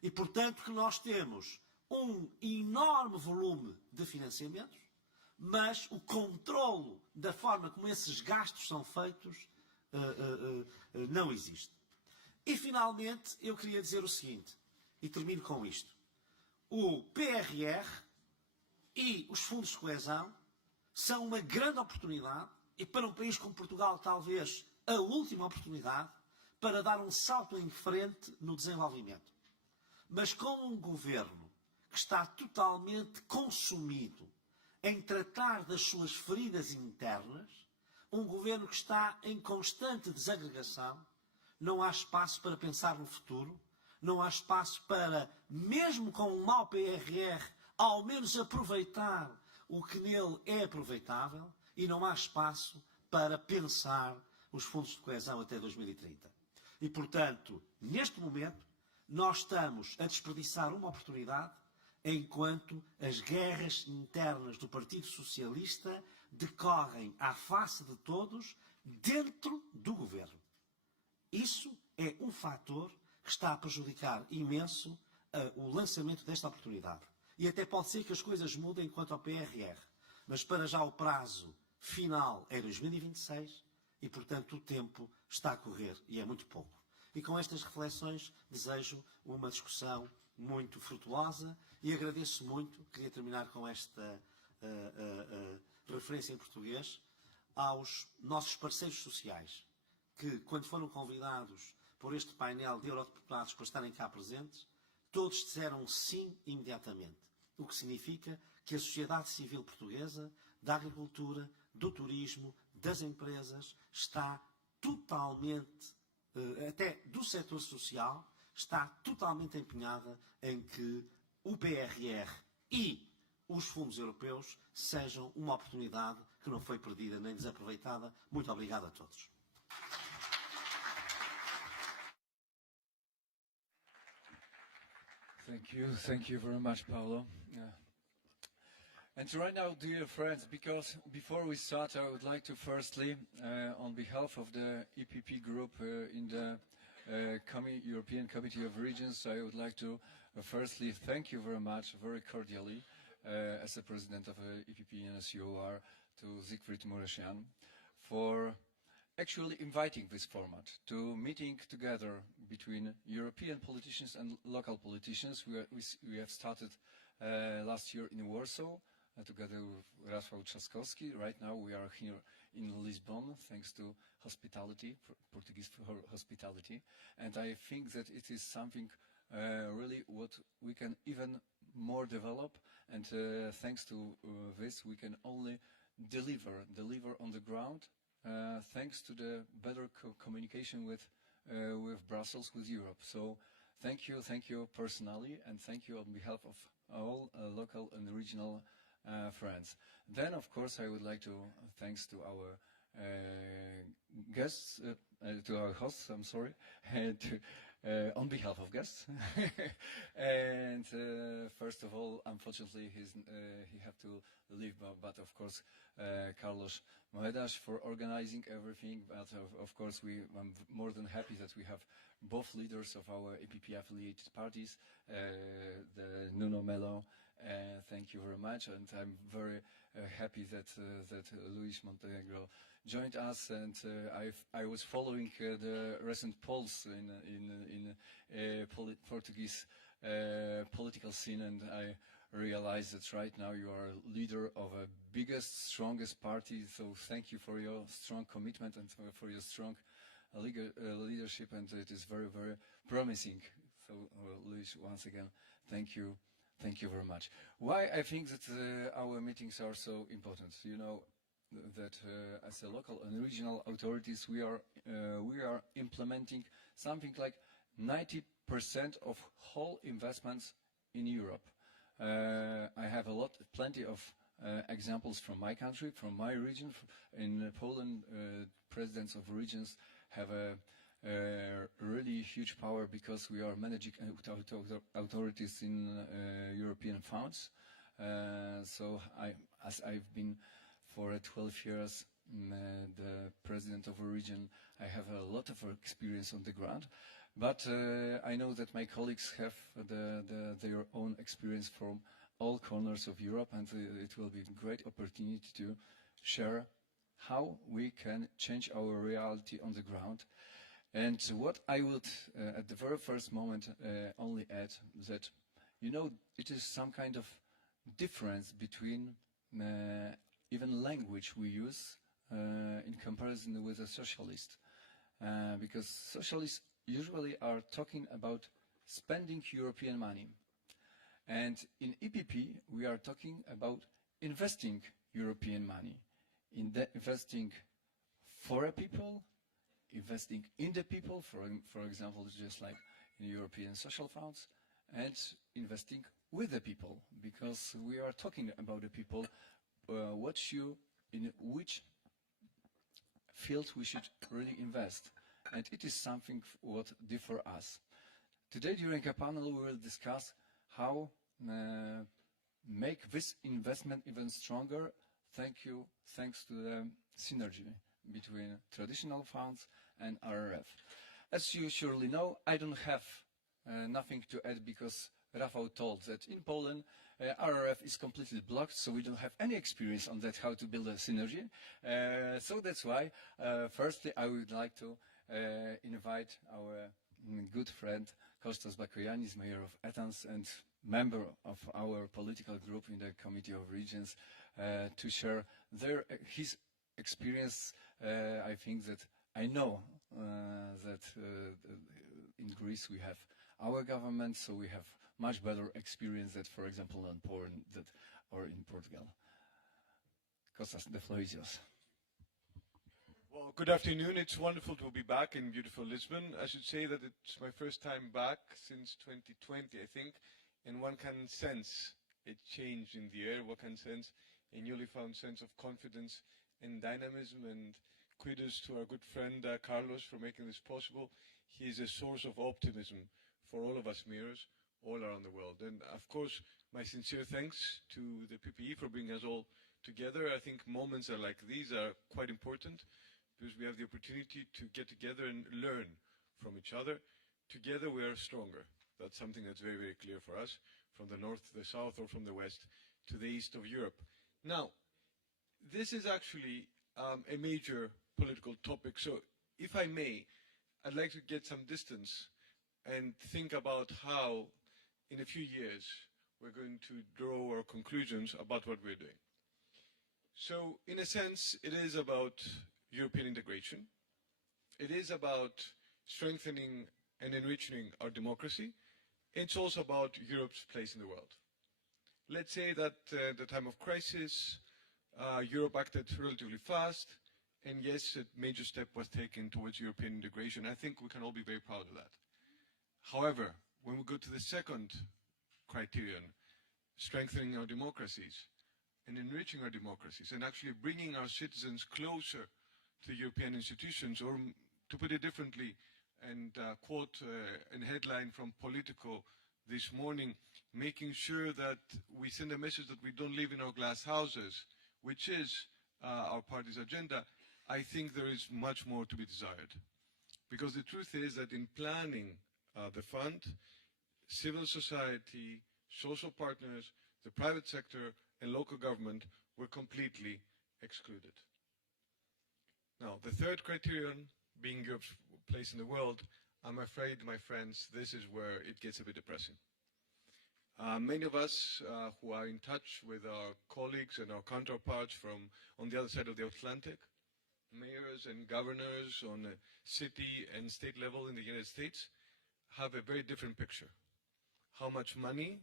E, portanto, que nós temos um enorme volume de financiamentos, mas o controlo da forma como esses gastos são feitos não existe. E, finalmente, eu queria dizer o seguinte, e termino com isto. O PRR e os fundos de coesão são uma grande oportunidade, e para um país como Portugal, talvez a última oportunidade, para dar um salto em frente no desenvolvimento. Mas com um governo que está totalmente consumido em tratar das suas feridas internas, um governo que está em constante desagregação, não há espaço para pensar no futuro, não há espaço para, mesmo com um mau PRR, ao menos aproveitar o que nele é aproveitável, e não há espaço para pensar os fundos de coesão até 2030. E, portanto, neste momento, nós estamos a desperdiçar uma oportunidade enquanto as guerras internas do Partido Socialista decorrem à face de todos dentro do governo. Isso é um fator que está a prejudicar imenso o lançamento desta oportunidade. E até pode ser que as coisas mudem quanto ao PRR. Mas para já o prazo final é 2026 e, portanto, o tempo está a correr e é muito pouco. E com estas reflexões desejo uma discussão muito frutuosa e agradeço muito, queria terminar com esta referência em português, aos nossos parceiros sociais, que quando foram convidados por este painel de eurodeputados para estarem cá presentes, todos disseram sim imediatamente. O que significa que a sociedade civil portuguesa, da agricultura, do turismo, das empresas, está totalmente, até do setor social, está totalmente empenhada em que o PRR e os fundos europeus sejam uma oportunidade que não foi perdida nem desaproveitada. Muito obrigado a todos. Thank you very much, Paolo. And right now, dear friends, because before we start, I would like to firstly, on behalf of the EPP group in the European Committee of Regions, I would like to firstly thank you very much, very cordially, as the president of EPP and as you are, to Siegfried Mureșan, for actually inviting this format to meeting together between European politicians and local politicians. We have started last year in Warsaw together with Rafał Trzaskowski. Right now we are here in Lisbon thanks to hospitality, Portuguese for hospitality. And I think that it is something really what we can even more develop, and thanks to this we can only deliver on the ground thanks to the better communication with Brussels, with Europe. So thank you personally, and thank you on behalf of all local and regional friends. Then, of course, I would like to thanks to our guests, to our hosts, I'm sorry, on behalf of guests. And first of all, unfortunately, he had to leave, but of course, Carlos Moedas for organizing everything. But of course, I'm more than happy that we have both leaders of our EPP affiliated parties, the Nuno Melo. Thank you very much, and I'm very happy that Luis Montenegro joined us. And I was following the recent polls in Portuguese political scene, and I realized that right now you are leader of a biggest, strongest party. So thank you for your strong commitment and for your strong leadership, and it is very, very promising. So Luis, once again, thank you. Thank you very much. Why I think that our meetings are so important? You know that as a local and regional authorities, we are implementing something like 90% of whole investments in Europe. I have plenty of examples from my country, from my region. In Poland, presidents of regions have a really huge power because we are managing authorities in European funds. So as I've been for 12 years the president of a region, I have a lot of experience on the ground. But I know that my colleagues have their own experience from all corners of Europe, and it will be a great opportunity to share how we can change our reality on the ground. And what I would, at the very first moment, only add that, you know, it is some kind of difference between even language we use in comparison with a socialist. Because socialists usually are talking about spending European money. And in EPP, we are talking about investing European money, investing for a people, investing in the people, for example, just like in European social funds, and investing with the people, because we are talking about the people, in which field we should really invest. And it is something what differs us. Today during a panel we will discuss how make this investment even stronger thanks to the synergy between traditional funds and RRF. As you surely know, I don't have nothing to add because Rafał told that in Poland RRF is completely blocked, so we don't have any experience on that, how to build a synergy. So that's why, firstly, I would like to invite our good friend Kostas Bakoyannis, Mayor of Athens and member of our political group in the Committee of Regions, to share his experience. I think that I know that in Greece we have our government, so we have much better experience than, for example, in Poland or in Portugal. Kostas, the floor is yours. Well, good afternoon. It's wonderful to be back in beautiful Lisbon. I should say that it's my first time back since 2020, I think, and one can sense a change in the air. One can sense a newly found sense of confidence and dynamism, and kudos to our good friend Carlos for making this possible. He is a source of optimism for all of us mayors all around the world. And of course, my sincere thanks to the PPE for bringing us all together. I think moments like these are quite important because we have the opportunity to get together and learn from each other. Together we are stronger. That's something that's very, very clear for us, from the north to the south or from the west to the east of Europe. Now, this is actually a major political topic. So if I may, I'd like to get some distance and think about how in a few years we're going to draw our conclusions about what we're doing. So in a sense, it is about European integration. It is about strengthening and enriching our democracy. It's also about Europe's place in the world. Let's say that at the time of crisis, Europe acted relatively fast, and yes, a major step was taken towards European integration. I think we can all be very proud of that. However, when we go to the second criterion, strengthening our democracies and enriching our democracies and actually bringing our citizens closer to European institutions, or to put it differently, and quote a headline from Politico this morning, making sure that we send a message that we don't live in our glass houses, which is our party's agenda, I think there is much more to be desired. Because the truth is that in planning the fund, civil society, social partners, the private sector, and local government were completely excluded. Now, the third criterion, being Europe's place in the world, I'm afraid, my friends, this is where it gets a bit depressing. Many of us who are in touch with our colleagues and our counterparts from on the other side of the Atlantic, mayors and governors on a city and state level in the United States, have a very different picture. How much money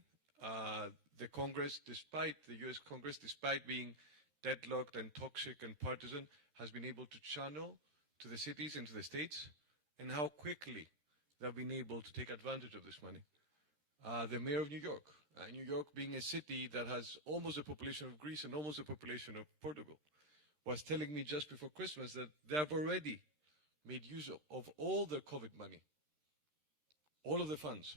the Congress, despite the US Congress, despite being deadlocked and toxic and partisan, has been able to channel to the cities and to the states, and how quickly they've been able to take advantage of this money. The mayor of New York being a city that has almost the population of Greece and almost the population of Portugal, was telling me just before Christmas that they have already made use of all their COVID money. All of the funds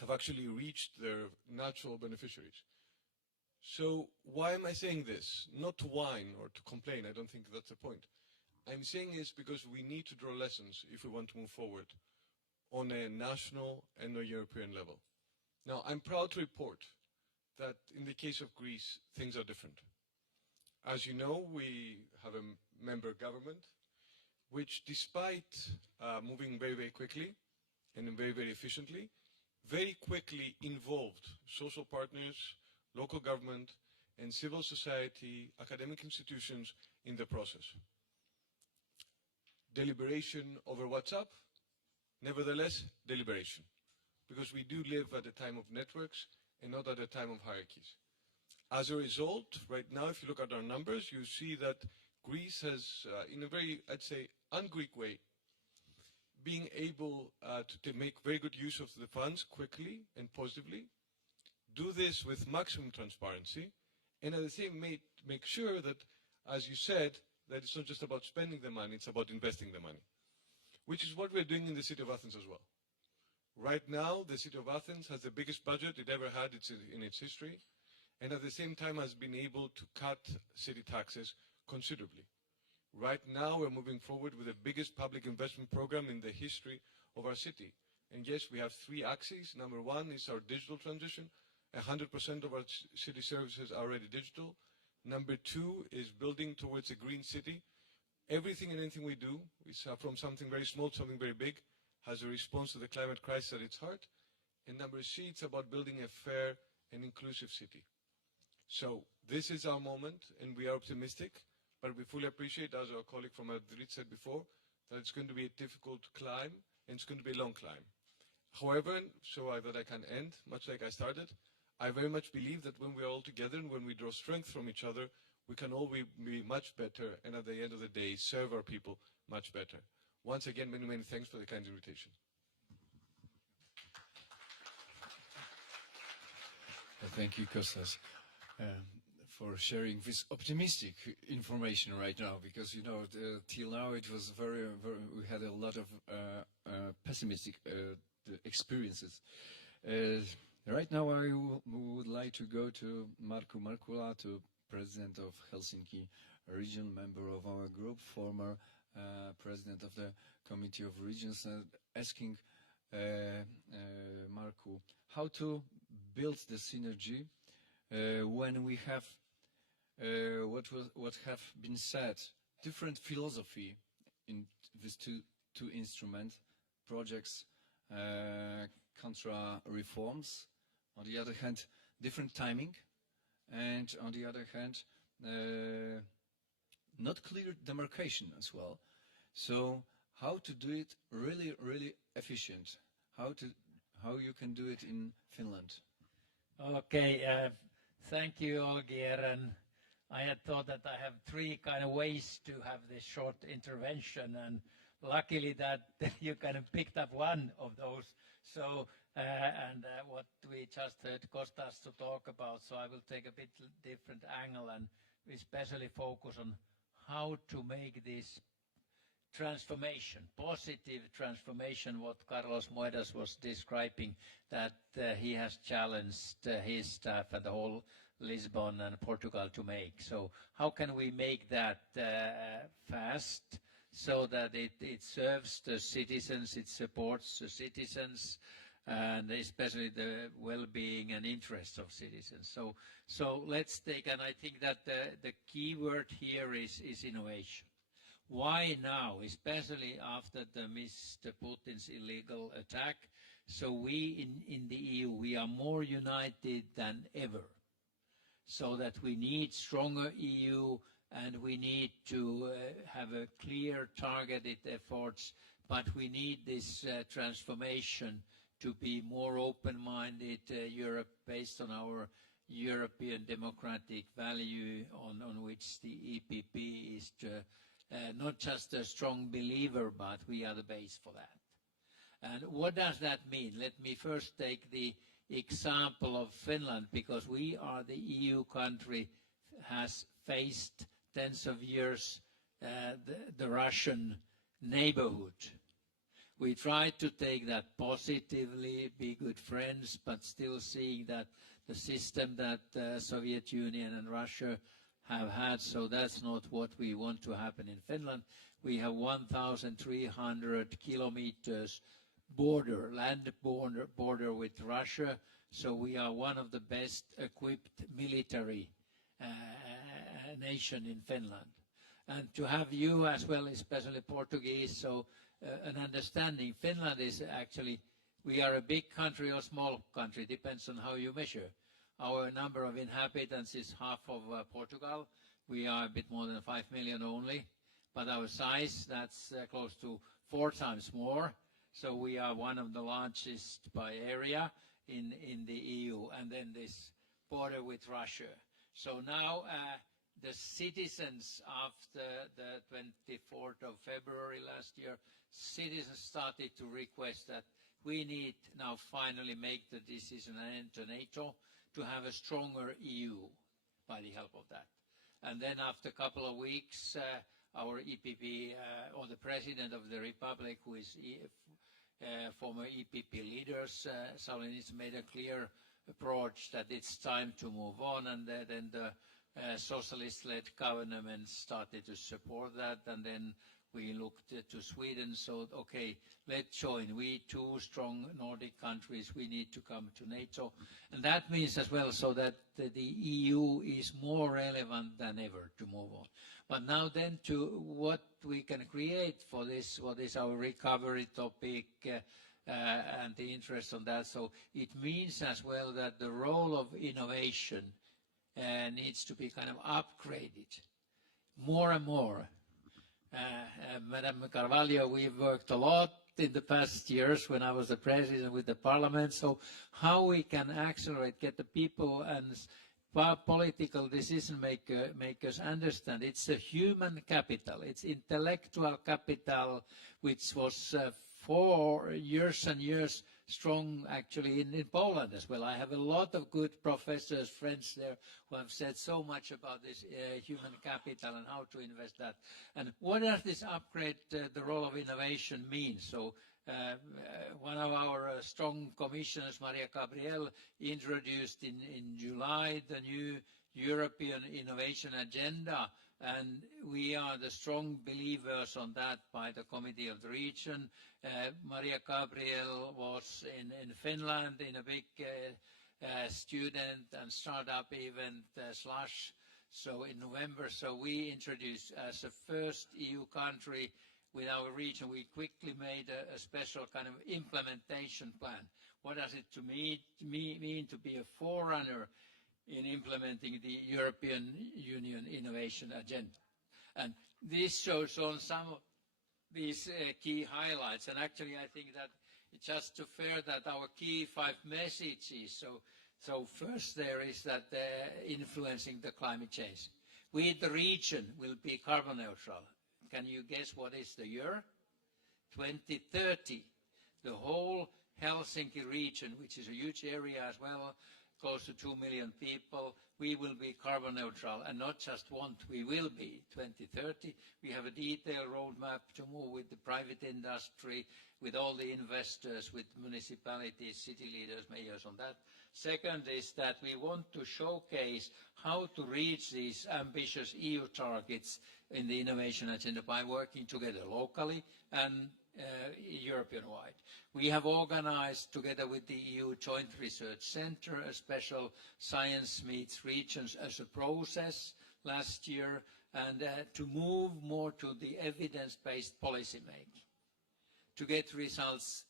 have actually reached their natural beneficiaries. So why am I saying this? Not to whine or to complain, I don't think that's the point. I'm saying this because we need to draw lessons if we want to move forward on a national and a European level. Now, I'm proud to report that in the case of Greece, things are different. As you know, we have a member government, which despite moving very, very quickly and very, very efficiently, very quickly involved social partners, local government, and civil society, academic institutions in the process. Deliberation over WhatsApp, nevertheless, deliberation, because we do live at a time of networks and not at a time of hierarchies. As a result, right now, if you look at our numbers, you see that Greece has, in a very, I'd say, un-Greek way, being able to make very good use of the funds quickly and positively, do this with maximum transparency, and at the same make sure that, as you said, that it's not just about spending the money, it's about investing the money, which is what we're doing in the city of Athens as well. Right now, the city of Athens has the biggest budget it ever had in its history, and at the same time has been able to cut city taxes considerably. Right now, we're moving forward with the biggest public investment program in the history of our city. And yes, we have three axes. Number one is our digital transition. 100% of our city services are already digital. Number two is building towards a green city. Everything and anything we do is from something very small to something very big, has a response to the climate crisis at its heart. And number three, it's about building a fair and inclusive city. So this is our moment, and we are optimistic, but we fully appreciate, as our colleague from Madrid said before, that it's going to be a difficult climb, and it's going to be a long climb. However, so that I can end, much like I started, I very much believe that when we are all together and when we draw strength from each other, we can all be much better, and at the end of the day, serve our people much better. Once again, many, many thanks for the kind invitation. Thank you, Kostas, for sharing this optimistic information right now, because, you know, till now it was we had a lot of pessimistic experiences. Right now I would like to go to Markku Markkula, to President of Helsinki region, member of our group, former President of the Committee of Regions, asking Markku how to build the synergy when we have what have been said, different philosophy in these two instruments, projects contra reforms. On the other hand, different timing, and on the other hand, not clear demarcation as well. So how to do it really, really efficient? How you can do it in Finland? Okay, thank you, Olgier. And I had thought that I have three kind of ways to have this short intervention, and luckily that you kind of picked up one of those. So, what we just heard Kostas to talk about, so I will take a bit different angle and especially focus on how to make this transformation, positive transformation, what Carlos Moedas was describing, that he has challenged his staff and the whole Lisbon and Portugal to make. So how can we make that fast so that it serves the citizens, it supports the citizens, and especially the well-being and interests of citizens. So let's take, and I think that the key word here is innovation. Why now, especially after the Mr. Putin's illegal attack? So we in the EU, we are more united than ever. So that we need stronger EU, and we need to have a clear targeted efforts, but we need this transformation to be more open-minded Europe based on our European democratic value on which the EPP is not just a strong believer, but we are the base for that. And what does that mean? Let me first take the example of Finland, because we are the EU country has faced tens of years the Russian neighborhood. We tried to take that positively, be good friends, but still seeing that the system that the Soviet Union and Russia have had, so that's not what we want to happen in Finland. We have 1,300 kilometers land border with Russia, so we are one of the best equipped military nation in Finland. And to have you as well, especially Portuguese, so an understanding. Finland is actually, we are a big country or small country, depends on how you measure. Our number of inhabitants is half of Portugal. We are a bit more than 5 million only, but our size, that's close to 4 times more. So we are one of the largest by area in the EU, and then this border with Russia. So now the citizens after the 24th of February last year, citizens started to request that we need now finally make the decision and enter NATO to have a stronger EU by the help of that. And then after a couple of weeks, our EPP, or the President of the Republic, who is former EPP leaders, Sauli made a clear approach that it's time to move on, and then the socialist-led government started to support that, and then we looked to Sweden, so okay, let's join. We 2 strong Nordic countries, we need to come to NATO. And that means as well so that the EU is more relevant than ever to move on. But now then to what we can create for this, what is our recovery topic, and the interest on that. So it means as well that the role of innovation needs to be kind of upgraded more and more. Madam Carvalho, we've worked a lot in the past years when I was the president with the parliament, so how we can accelerate, get the people and political decision makers understand it's a human capital, it's intellectual capital, which was for years and years strong actually in Poland as well. I have a lot of good professors, friends there who have said so much about this human capital and how to invest that. And what does this upgrade the role of innovation mean? So one of our strong commissioners, Maria Gabriel, introduced in July the new European Innovation Agenda, and we are the strong believers on that by the Committee of the Region. Maria Gabriel was in Finland in a big student and startup event, Slush, so in November. So we introduced as a first EU country with our region, we quickly made a special kind of implementation plan. What does it mean to be a forerunner in implementing the European Union Innovation Agenda? And this shows on some of these key highlights. And actually, I think that it's just fair that our key 5 messages. So first there is that influencing the climate change. We, the region, will be carbon neutral. Can you guess what is the year? 2030. The whole Helsinki region, which is a huge area as well, close to 2 million people, we will be carbon neutral, and not just want, we will be 2030. We have a detailed roadmap to move with the private industry, with all the investors, with municipalities, city leaders, mayors on that. Second is that we want to showcase how to reach these ambitious EU targets in the innovation agenda by working together locally and European-wide. We have organized, together with the EU Joint Research Centre, a special Science Meets Regions as a process last year, and to move more to the evidence-based policy making, to get results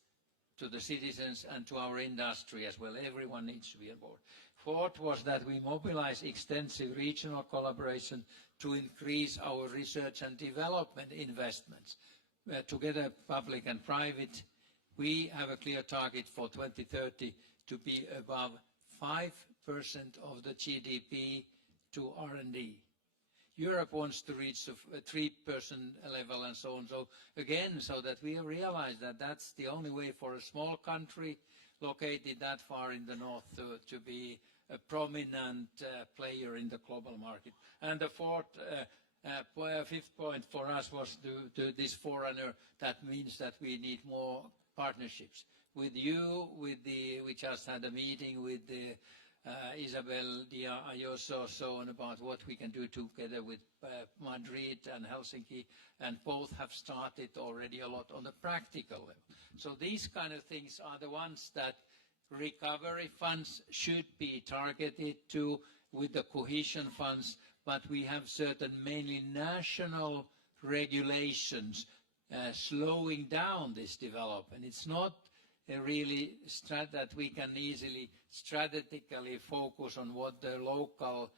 to the citizens and to our industry as well. Everyone needs to be on board. Fourth was that we mobilize extensive regional collaboration to increase our research and development investments. Together, public and private, we have a clear target for 2030 to be above 5% of the GDP to R&D. Europe wants to reach the 3% level and so on. So again, so that we realize that that's the only way for a small country located that far in the north to be a prominent player in the global market. And the fifth point for us was to this forerunner. That means that we need more partnerships with you, we just had a meeting with the Isabel Dia Ayuso, so on, about what we can do together with Madrid and Helsinki, and both have started already a lot on the practical level. So these kind of things are the ones that recovery funds should be targeted to with the cohesion funds, but we have certain mainly national regulations slowing down this development. It's not really that we can easily strategically focus on what the local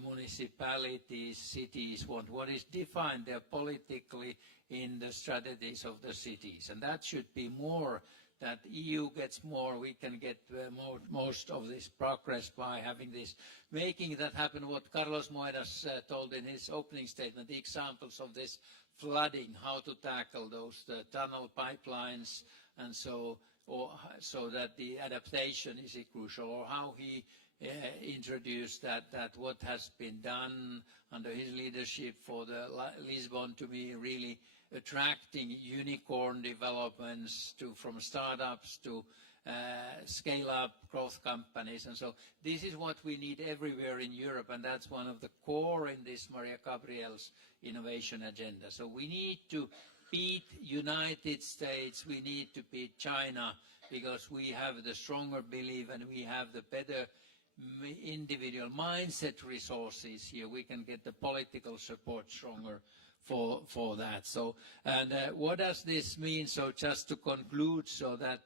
municipalities, cities want, what is defined there politically in the strategies of the cities. And that should be more, that EU gets more, we can get most of this progress by having this, making that happen. What Carlos Moedas told in his opening statement, the examples of this flooding, how to tackle those tunnel pipelines, and so that the adaptation is crucial, or how he introduced that what has been done under his leadership for the Lisbon to be really attracting unicorn developments from startups to scale-up growth companies. And so this is what we need everywhere in Europe, and that's one of the core in this Maria Gabriel's innovation agenda. So we need to beat United States, we need to beat China, because we have the stronger belief and we have the better individual mindset resources here. We can get the political support stronger for that. So, and what does this mean? So just to conclude, so that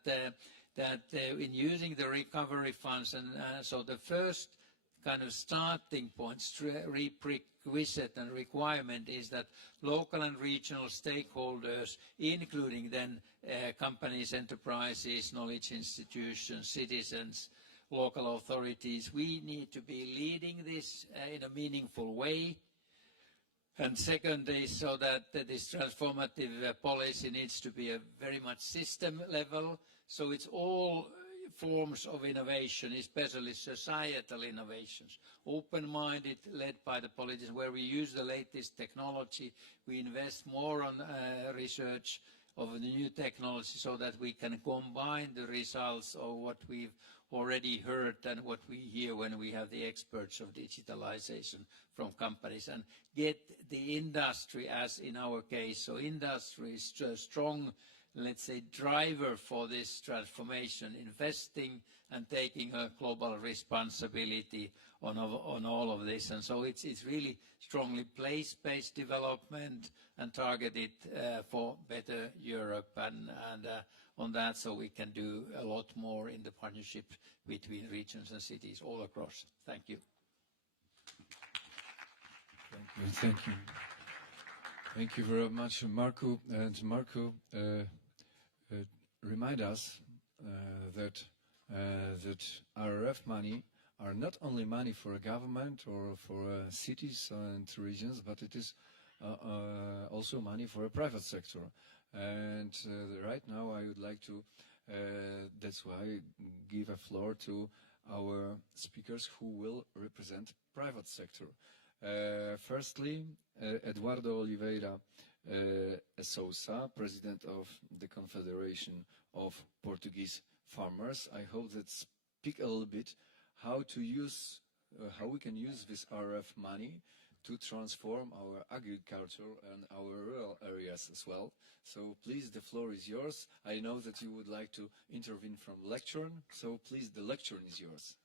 in using the recovery funds, and so the first kind of starting point, prerequisite and requirement is that local and regional stakeholders, including then companies, enterprises, knowledge institutions, citizens, local authorities, we need to be leading this in a meaningful way. And second is so that this transformative policy needs to be a very much system level, so it's all forms of innovation, especially societal innovations, open-minded, led by the politicians, where we use the latest technology, we invest more on research of the new technology so that we can combine the results of what we've already heard and what we hear when we have the experts of digitalization from companies, and get the industry, as in our case. So industry is a strong, let's say, driver for this transformation, investing and taking a global responsibility on all of this. And so it's really strongly place-based development and targeted for better Europe, and on that, so we can do a lot more in the partnership between regions and cities all across. Thank you. Thank you. Thank you very much, Marco. And Marco, remind us that RRF money are not only money for a government or for cities and regions, but it is also money for a private sector. And right now I would like to, that's why I give a floor to our speakers who will represent private sector. Firstly, Eduardo Oliveira Sousa, President of the Confederation of Portuguese Farmers. I hope that speak a little bit how to use, how we can use this RF money to transform our agriculture and our rural areas as well. So please, the floor is yours. I know that you would like to intervene from lectern, so please, the lectern is yours.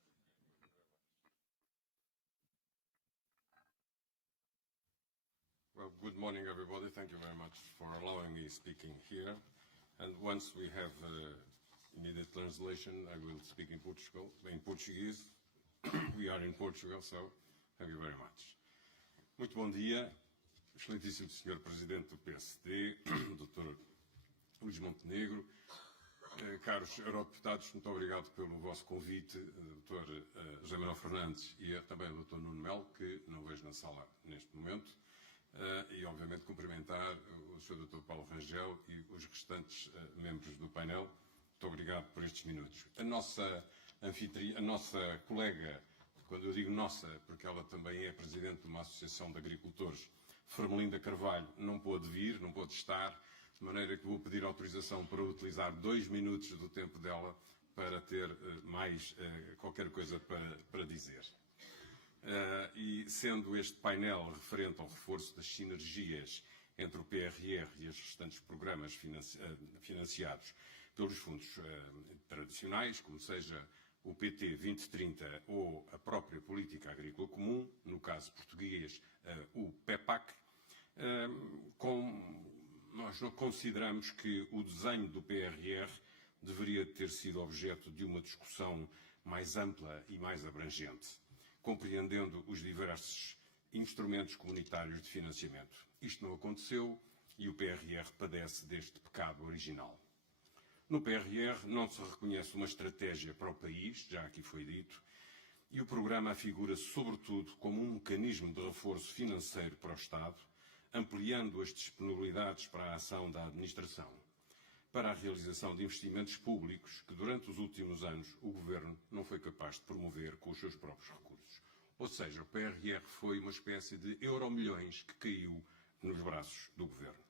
Well, good morning, everybody. Thank you very much for allowing me speaking here. And once we have immediate translation, I will speak in Portuguese. We are in Portugal, so thank you very much. Muito bom dia, excelentíssimo Sr. Presidente do PSD, Dr. Luís Montenegro, caros eurodeputados, muito obrigado pelo vosso convite, Dr. José Manuel Fernandes e também o Dr. Nuno Melo, que não vejo na sala neste momento, e obviamente cumprimentar o Sr. Dr. Paulo Rangel e os restantes membros do painel. Muito obrigado por estes minutos. A nossa anfitriã, a nossa colega, quando eu digo nossa, porque ela também é presidente de uma associação de agricultores, Fermelinda Carvalho, não pôde vir, não pôde estar, de maneira que vou pedir autorização para utilizar 2 minutos do tempo dela para ter mais qualquer coisa para dizer. E sendo este painel referente ao reforço das sinergias entre o PRR e os restantes programas financiados pelos fundos tradicionais, como seja o PT 2030 ou a própria Política Agrícola Comum, no caso português, o PEPAC, nós não consideramos que o desenho do PRR deveria ter sido objeto de uma discussão mais ampla e mais abrangente, compreendendo os diversos instrumentos comunitários de financiamento. Isto não aconteceu e o PRR padece deste pecado original. No PRR não se reconhece uma estratégia para o país, já aqui foi dito, e o programa afigura sobretudo como um mecanismo de reforço financeiro para o Estado, ampliando as disponibilidades para a ação da administração, para a realização de investimentos públicos que durante os últimos anos o Governo não foi capaz de promover com os seus próprios recursos. Ou seja, o PRR foi uma espécie de euromilhões que caiu nos braços do Governo.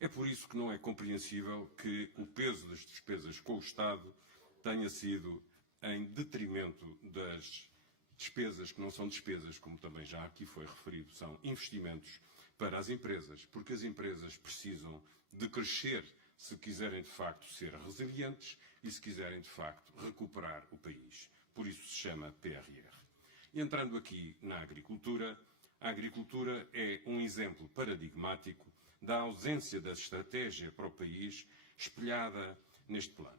É por isso que não é compreensível que o peso das despesas com o Estado tenha sido em detrimento das despesas que não são despesas, como também já aqui foi referido, são investimentos para as empresas, porque as empresas precisam de crescer se quiserem de facto ser resilientes e se quiserem de facto recuperar o país. Por isso se chama PRR. E entrando aqui na agricultura, a agricultura é um exemplo paradigmático da ausência da estratégia para o país espelhada neste plano.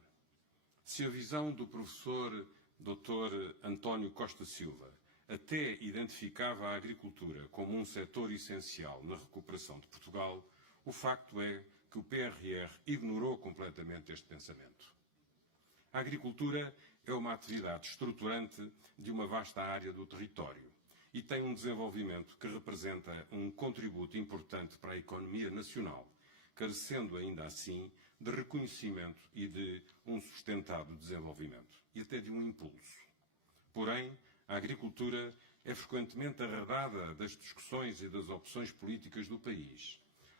Se a visão do professor Dr. António Costa Silva até identificava a agricultura como um setor essencial na recuperação de Portugal, o facto é que o PRR ignorou completamente este pensamento. A agricultura é uma atividade estruturante de uma vasta área do território e tem um desenvolvimento que representa um contributo importante para a economia nacional, carecendo ainda assim de reconhecimento e de um sustentado desenvolvimento, e até de um impulso. Porém, a agricultura é frequentemente arredada das discussões e das opções políticas do país,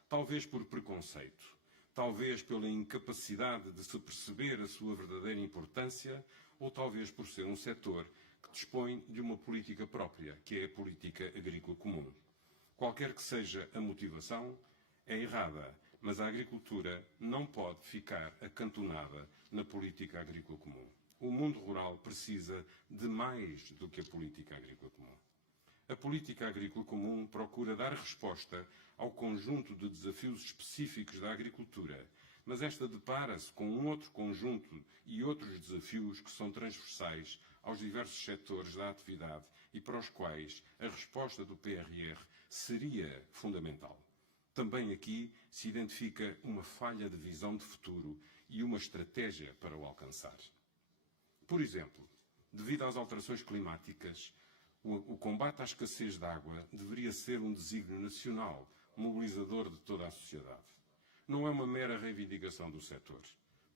talvez por preconceito, talvez pela incapacidade de se perceber a sua verdadeira importância, ou talvez por ser um setor que dispõe de uma política própria, que é a política agrícola comum. Qualquer que seja a motivação, é errada, mas a agricultura não pode ficar acantonada na política agrícola comum. O mundo rural precisa de mais do que a política agrícola comum. A política agrícola comum procura dar resposta ao conjunto de desafios específicos da agricultura, mas esta depara-se com um outro conjunto e outros desafios que são transversais aos diversos setores da atividade e para os quais a resposta do PRR seria fundamental. Também aqui se identifica uma falha de visão de futuro e uma estratégia para o alcançar. Por exemplo, devido às alterações climáticas, o combate à escassez de água deveria ser um desígnio nacional, mobilizador de toda a sociedade. Não é uma mera reivindicação do setor.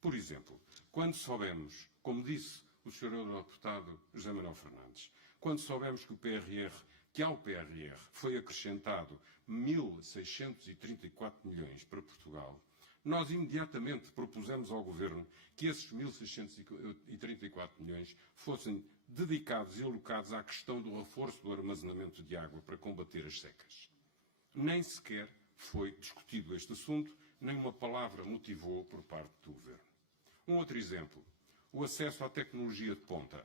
Por exemplo, quando soubemos, como disse o Sr. Eurodeputado José Manuel Fernandes, quando soubemos que ao PRR foi acrescentado 1.634 milhões para Portugal, nós imediatamente propusemos ao Governo que esses 1.634 milhões fossem dedicados e alocados à questão do reforço do armazenamento de água para combater as secas. Nem sequer foi discutido este assunto, nem uma palavra motivou por parte do Governo. Um outro exemplo, o acesso à tecnologia de ponta,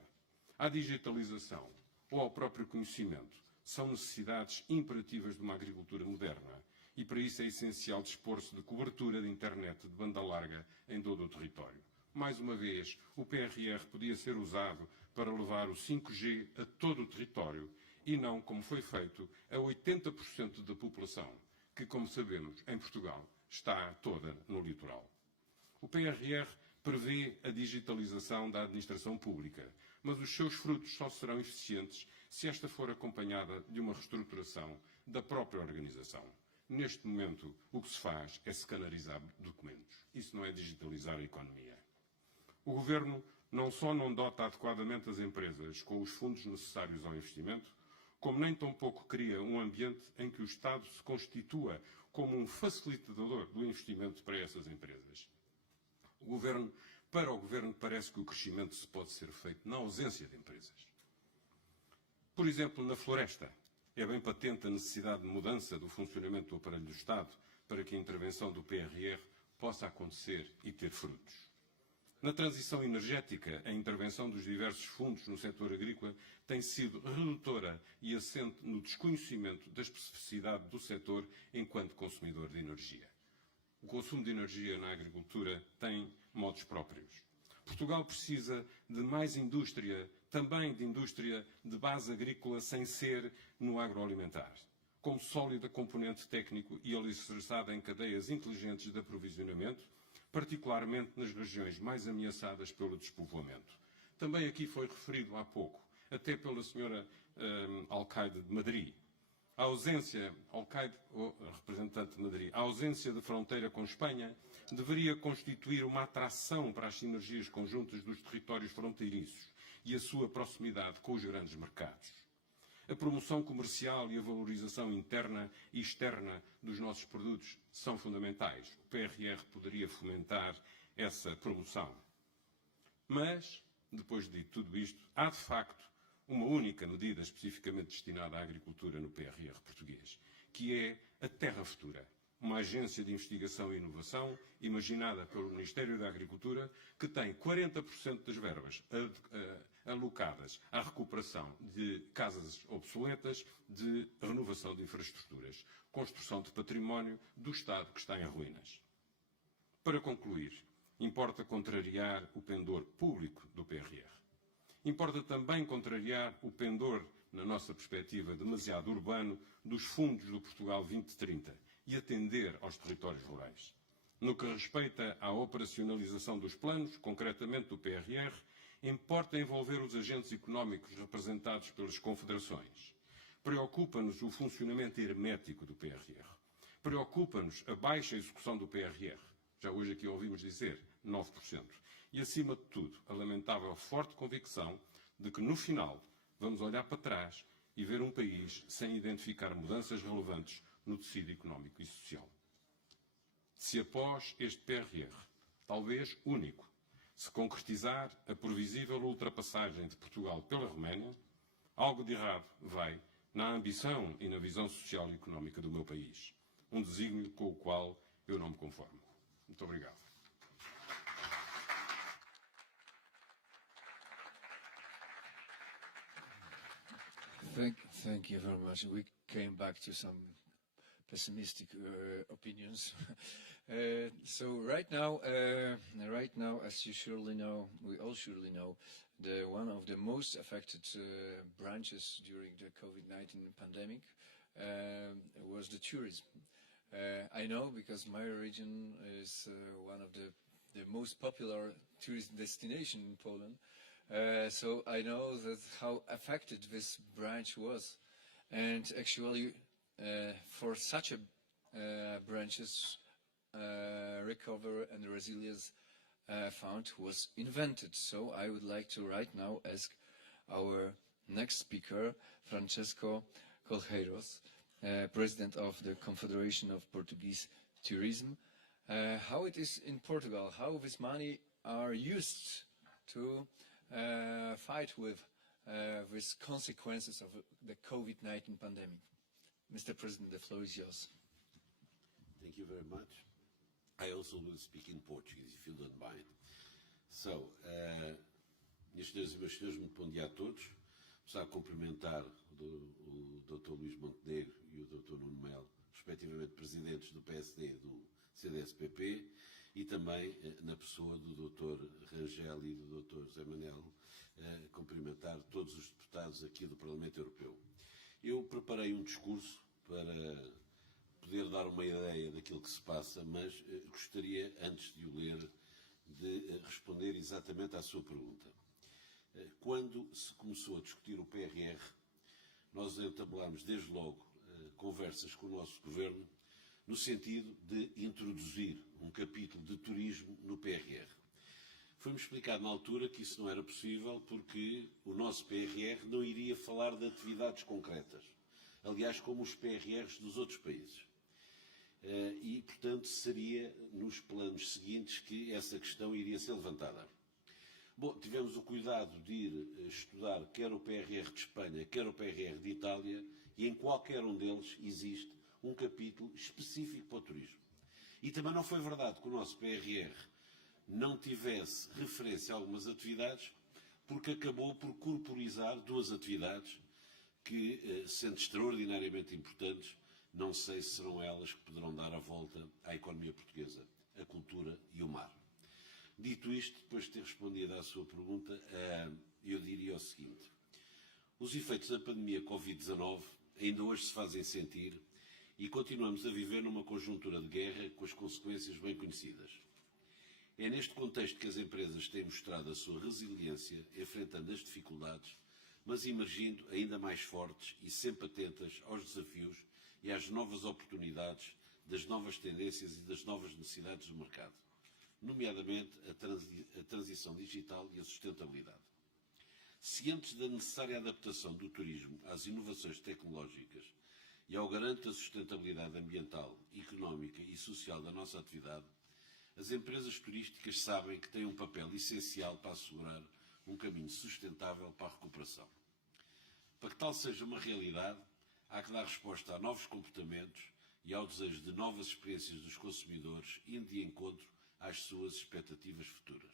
à digitalização ou ao próprio conhecimento são necessidades imperativas de uma agricultura moderna e para isso é essencial dispor-se de cobertura de internet de banda larga em todo o território. Mais uma vez, o PRR podia ser usado para levar o 5G a todo o território e não, como foi feito, a 80% da população, que, como sabemos, em Portugal está toda no litoral. O PRR prevê a digitalização da administração pública, mas os seus frutos só serão eficientes se esta for acompanhada de uma reestruturação da própria organização. Neste momento, o que se faz é scannerizar documentos. Isso não é digitalizar a economia. O Governo não só não dota adequadamente as empresas com os fundos necessários ao investimento, como nem tampouco cria um ambiente em que o Estado se constitua como um facilitador do investimento para essas empresas. O Governo para o Governo parece que o crescimento se pode ser feito na ausência de empresas. Por exemplo, na floresta, é bem patente a necessidade de mudança do funcionamento do aparelho do Estado para que a intervenção do PRR possa acontecer e ter frutos. Na transição energética, a intervenção dos diversos fundos no setor agrícola tem sido redutora e assente no desconhecimento da especificidade do setor enquanto consumidor de energia. O consumo de energia na agricultura tem modos próprios. Portugal precisa de mais indústria, também de indústria de base agrícola sem ser no agroalimentar, como sólida componente técnico e alicerçada em cadeias inteligentes de aprovisionamento, particularmente nas regiões mais ameaçadas pelo despovoamento. Também aqui foi referido há pouco, até pela senhora alcaide de Madrid, a ausência, representante de Madrid, a ausência de fronteira com Espanha deveria constituir uma atração para as sinergias conjuntas dos territórios fronteiriços e a sua proximidade com os grandes mercados. A promoção comercial e a valorização interna e externa dos nossos produtos são fundamentais. O PRR poderia fomentar essa promoção. Mas, depois de tudo isto, há de facto uma única medida especificamente destinada à agricultura no PRR português, que é a Terra Futura, uma agência de investigação e inovação imaginada pelo Ministério da Agricultura, que tem 40% das verbas alocadas à recuperação de casas obsoletas, de renovação de infraestruturas, construção de património do Estado que está em ruínas. Para concluir, importa contrariar o pendor público do PRR. Importa também contrariar o pendor, na nossa perspectiva, demasiado urbano, dos fundos do Portugal 2030 e atender aos territórios rurais. No que respeita à operacionalização dos planos, concretamente do PRR, importa envolver os agentes económicos representados pelas confederações. Preocupa-nos o funcionamento hermético do PRR. Preocupa-nos a baixa execução do PRR. Já hoje aqui ouvimos dizer 9%. E, acima de tudo, a lamentável forte convicção de que, no final, vamos olhar para trás e ver um país sem identificar mudanças relevantes no tecido económico e social. Se após este PRR, talvez único, se concretizar a previsível ultrapassagem de Portugal pela Roménia, algo de errado vai na ambição e na visão social e económica do meu país. Um desígnio com o qual eu não me conformo. Muito obrigado. Thank you very much. We came back to some pessimistic opinions. So right now, as you surely know, we all surely know, one of the most affected branches during the COVID-19 pandemic was the tourism. I know because my region is one of the most popular tourist destination in Poland. So I know that how affected this branch was, and actually for such a branches recovery and resilience fund was invented. So I would like to right now ask our next speaker, Francesco Colheiros, President of the Confederation of Portuguese Tourism, how it is in Portugal, how this money are used to fight with these consequences of the COVID-19 pandemic. Mr. President, the floor is yours. Thank you very much. I also will speak in Portuguese, if you don't mind. So, minhas senhoras e meus senhores, muito bom dia a todos. Começar a cumprimentar o Dr. Luís Montenegro e o Dr. Nuno Melo, respectivamente presidentes do PSD e do CDS-PP, e também na pessoa do Dr. Rangel e do Dr. José Manel, cumprimentar todos os deputados aqui do Parlamento Europeu. Eu preparei um discurso para poder dar uma ideia daquilo que se passa, mas gostaria, antes de o ler, de responder exatamente à sua pergunta. Quando se começou a discutir o PRR, nós entabelámos desde logo conversas com o nosso governo no sentido de introduzir um capítulo de turismo no PRR. Foi-me explicado na altura que isso não era possível porque o nosso PRR não iria falar de atividades concretas, aliás, como os PRRs dos outros países. E, portanto, seria nos planos seguintes que essa questão iria ser levantada. Bom, tivemos o cuidado de ir estudar quer o PRR de Espanha, quer o PRR de Itália, e em qualquer um deles existe um capítulo específico para o turismo. E também não foi verdade que o nosso PRR não tivesse referência a algumas atividades, porque acabou por corporizar duas atividades que, sendo extraordinariamente importantes, não sei se serão elas que poderão dar a volta à economia portuguesa, a cultura e o mar. Dito isto, depois de ter respondido à sua pergunta, eu diria o seguinte. Os efeitos da pandemia Covid-19 ainda hoje se fazem sentir e continuamos a viver numa conjuntura de guerra com as consequências bem conhecidas. É neste contexto que as empresas têm mostrado a sua resiliência, enfrentando as dificuldades, mas emergindo ainda mais fortes e sempre atentas aos desafios e às novas oportunidades das novas tendências e das novas necessidades do mercado, nomeadamente a transição digital e a sustentabilidade. Cientes da necessária adaptação do turismo às inovações tecnológicas e ao garante da sustentabilidade ambiental, económica e social da nossa atividade, as empresas turísticas sabem que têm um papel essencial para assegurar um caminho sustentável para a recuperação. Para que tal seja uma realidade, há que dar resposta a novos comportamentos e ao desejo de novas experiências dos consumidores, indo de encontro às suas expectativas futuras.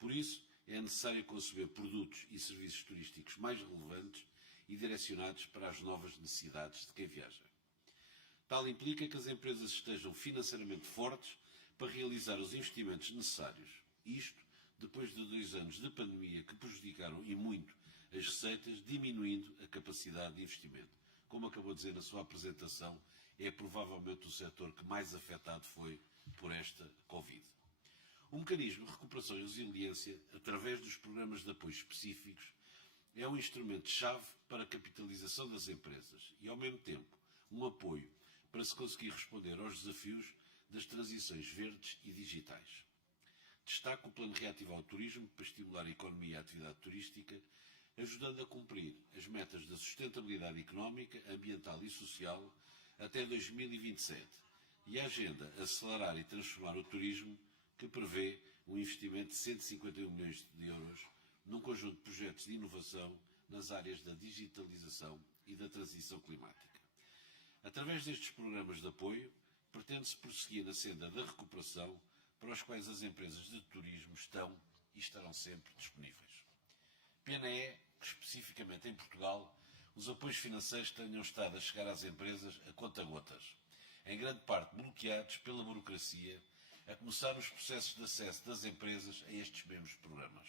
Por isso, é necessário conceber produtos e serviços turísticos mais relevantes e direcionados para as novas necessidades de quem viaja. Tal implica que as empresas estejam financeiramente fortes para realizar os investimentos necessários. Isto depois de 2 anos de pandemia que prejudicaram e muito as receitas, diminuindo a capacidade de investimento. Como acabou de dizer na sua apresentação, é provavelmente o setor que mais afetado foi por esta Covid. O mecanismo de recuperação e resiliência, através dos programas de apoio específicos, é um instrumento-chave para a capitalização das empresas e, ao mesmo tempo, um apoio para se conseguir responder aos desafios das transições verdes e digitais. Destaco o Plano Reativo ao Turismo para estimular a economia e a atividade turística, ajudando a cumprir as metas da sustentabilidade económica, ambiental e social até 2027 e a agenda Acelerar e Transformar o Turismo, que prevê um investimento de 151 milhões de euros num conjunto de projetos de inovação nas áreas da digitalização e da transição climática. Através destes programas de apoio, pretende-se prosseguir na senda da recuperação para os quais as empresas de turismo estão e estarão sempre disponíveis. Pena é que, especificamente em Portugal, os apoios financeiros tenham estado a chegar às empresas a conta-gotas, em grande parte bloqueados pela burocracia, a começar nos processos de acesso das empresas a estes mesmos programas.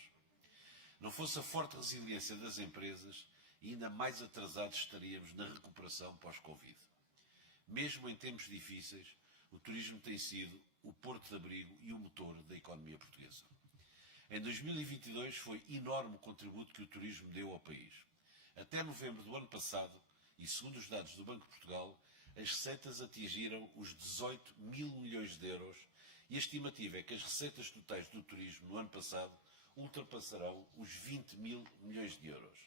Não fosse a forte resiliência das empresas, ainda mais atrasados estaríamos na recuperação pós-Covid. Mesmo em tempos difíceis, o turismo tem sido o porto de abrigo e o motor da economia portuguesa. Em 2022 foi enorme o contributo que o turismo deu ao país. Até novembro do ano passado, e segundo os dados do Banco de Portugal, as receitas atingiram os 18 mil milhões de euros e a estimativa é que as receitas totais do turismo no ano passado ultrapassarão os 20 mil milhões de euros.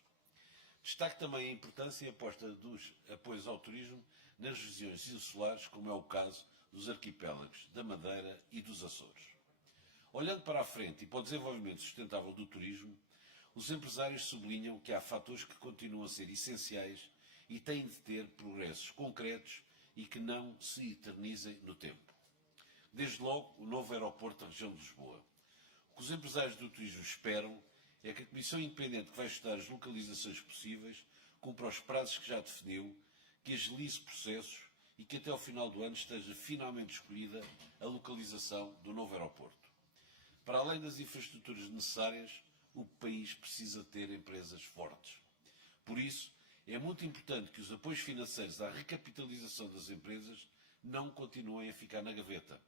Destaque também a importância e a aposta dos apoios ao turismo nas regiões insulares, como é o caso dos arquipélagos da Madeira e dos Açores. Olhando para a frente e para o desenvolvimento sustentável do turismo, os empresários sublinham que há fatores que continuam a ser essenciais e têm de ter progressos concretos e que não se eternizem no tempo. Desde logo, o novo aeroporto da região de Lisboa. O que os empresários do turismo esperam é que a Comissão Independente que vai estudar as localizações possíveis cumpra os prazos que já definiu, que agilize processos e que até ao final do ano esteja finalmente escolhida a localização do novo aeroporto. Para além das infraestruturas necessárias, o país precisa ter empresas fortes. Por isso, é muito importante que os apoios financeiros à recapitalização das empresas não continuem a ficar na gaveta.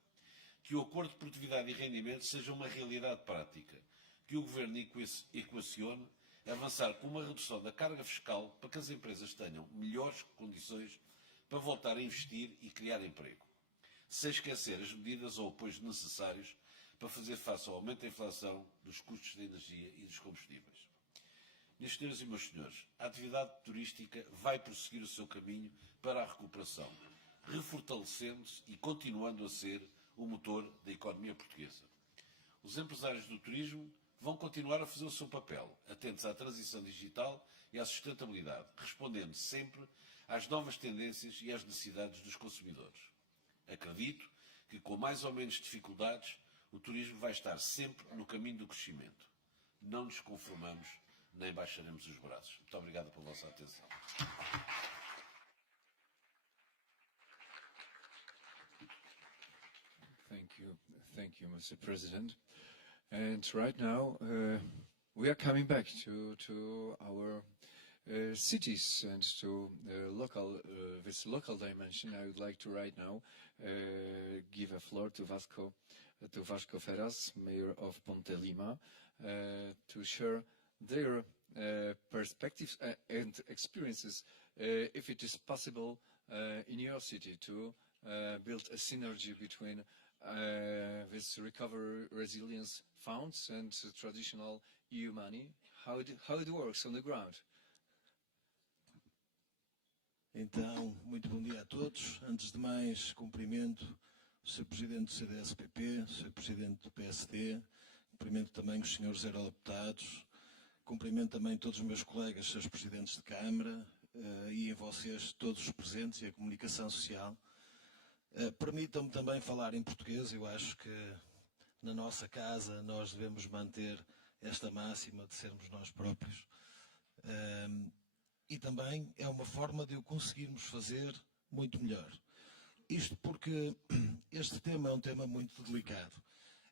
Que o acordo de produtividade e rendimento seja uma realidade prática. Que o Governo equacione avançar com uma redução da carga fiscal para que as empresas tenham melhores condições para voltar a investir e criar emprego. Sem esquecer as medidas ou apoios necessários para fazer face ao aumento da inflação, dos custos de energia e dos combustíveis. Minhas senhoras e meus senhores, a atividade turística vai prosseguir o seu caminho para a recuperação, refortalecendo-se e continuando a ser o motor da economia portuguesa. Os empresários do turismo vão continuar a fazer o seu papel, atentos à transição digital e à sustentabilidade, respondendo sempre às novas tendências e às necessidades dos consumidores. Acredito que, com mais ou menos dificuldades, o turismo vai estar sempre no caminho do crescimento. Não nos conformamos, nem baixaremos os braços. Muito obrigado pela vossa atenção. Thank you, Mr. President. And right now, we are coming back to our cities and to this local dimension. I would like to right now give a floor to Vasco Ferraz, Mayor of Ponte Lima, to share their perspectives and experiences, if it is possible in your city to build a synergy between this recovery resilience funds and traditional EU money, how it works on the ground. Então, muito bom dia a todos. Antes de mais, cumprimento o Sr. Presidente do CDS-PP, o Sr. Presidente do PSD, cumprimento também os senhores eurodeputados, cumprimento também todos os meus colegas, Srs. Presidentes de Câmara e a vocês, todos os presentes e a comunicação social. Permitam-me também falar em português. Eu acho que na nossa casa nós devemos manter esta máxima de sermos nós próprios. E também é uma forma de o conseguirmos fazer muito melhor. Isto porque este tema é um tema muito delicado.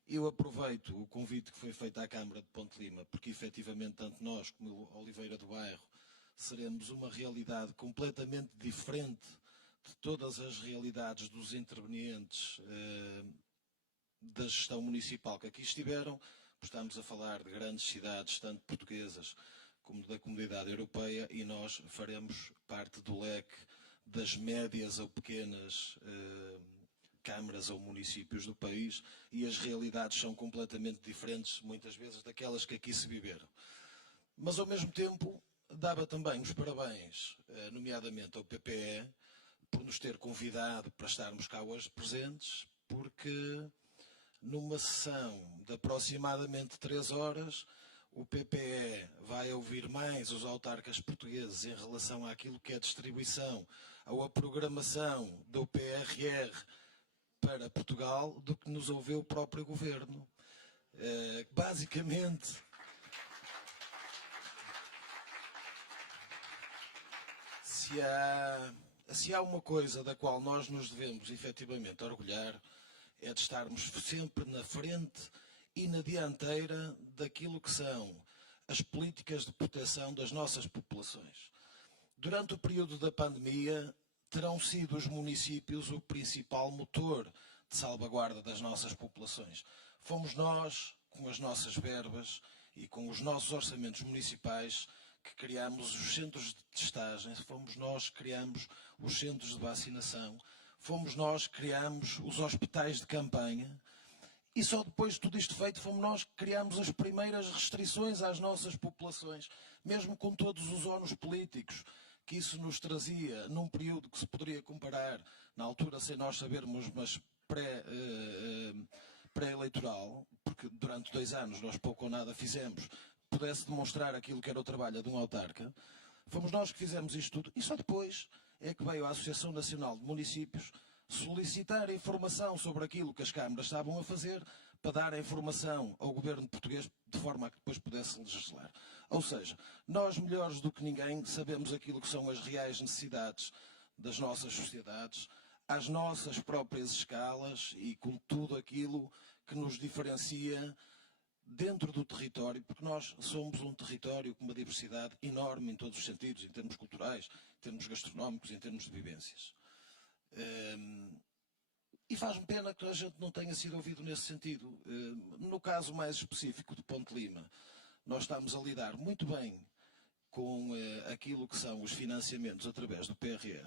Eu aproveito o convite que foi feito à Câmara de Ponte Lima, porque efetivamente tanto nós como o Oliveira do Bairro seremos uma realidade completamente diferente de todas as realidades dos intervenientes da gestão municipal que aqui estiveram. Estamos a falar de grandes cidades, tanto portuguesas como da Comunidade Europeia, e nós faremos parte do leque das médias ou pequenas câmaras ou municípios do país, e as realidades são completamente diferentes, muitas vezes, daquelas que aqui se viveram. Mas, ao mesmo tempo, dava também os parabéns, nomeadamente ao PPE, por nos ter convidado para estarmos cá hoje presentes, porque numa sessão de aproximadamente 3 horas, o PPE vai ouvir mais os autarcas portugueses em relação àquilo que é a distribuição ou a programação do PRR para Portugal do que nos ouviu o próprio Governo. Basicamente, se há uma coisa da qual nós nos devemos efetivamente orgulhar, é de estarmos sempre na frente e na dianteira daquilo que são as políticas de proteção das nossas populações. Durante o período da pandemia, terão sido os municípios o principal motor de salvaguarda das nossas populações. Fomos nós, com as nossas verbas e com os nossos orçamentos municipais, que criamos os centros de testagem, fomos nós que criamos os centros de vacinação, fomos nós que criamos os hospitais de campanha, e só depois de tudo isto feito fomos nós que criamos as primeiras restrições às nossas populações, mesmo com todos os ónus políticos que isso nos trazia num período que se poderia comparar, na altura sem nós sabermos, mas pré-eleitoral, porque durante 2 anos nós pouco ou nada fizemos, pudesse demonstrar aquilo que era o trabalho de um autarca. Fomos nós que fizemos isto tudo, e só depois é que veio a Associação Nacional de Municípios solicitar informação sobre aquilo que as câmaras estavam a fazer, para dar a informação ao governo português de forma a que depois pudesse legislar. Ou seja, nós melhores do que ninguém sabemos aquilo que são as reais necessidades das nossas sociedades, às nossas próprias escalas e com tudo aquilo que nos diferencia dentro do território, porque nós somos um território com uma diversidade enorme em todos os sentidos, em termos culturais, em termos gastronómicos, em termos de vivências. E faz-me pena que a gente não tenha sido ouvido nesse sentido. No caso mais específico de Ponte Lima, nós estamos a lidar muito bem com aquilo que são os financiamentos através do PRR,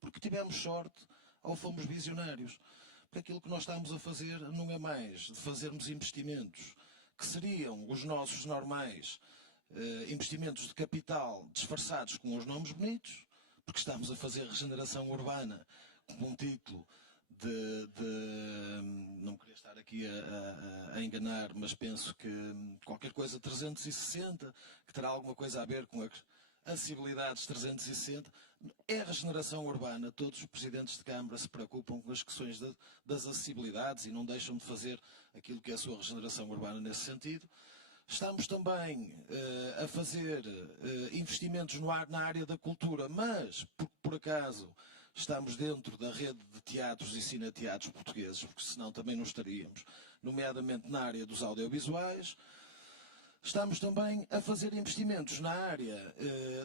porque tivemos sorte ou fomos visionários. Porque aquilo que nós estamos a fazer não é mais de fazermos investimentos que seriam os nossos normais investimentos de capital disfarçados com os nomes bonitos, porque estamos a fazer regeneração urbana como um título aqui a enganar, mas penso que qualquer coisa 360, que terá alguma coisa a ver com as acessibilidades 360, é a regeneração urbana. Todos os presidentes de Câmara se preocupam com as questões das acessibilidades e não deixam de fazer aquilo que é a sua regeneração urbana nesse sentido. Estamos também a fazer investimentos na área da cultura, mas, por acaso, estamos dentro da rede de teatros e cineteatros portugueses, porque senão também não estaríamos, nomeadamente na área dos audiovisuais. Estamos também a fazer investimentos na área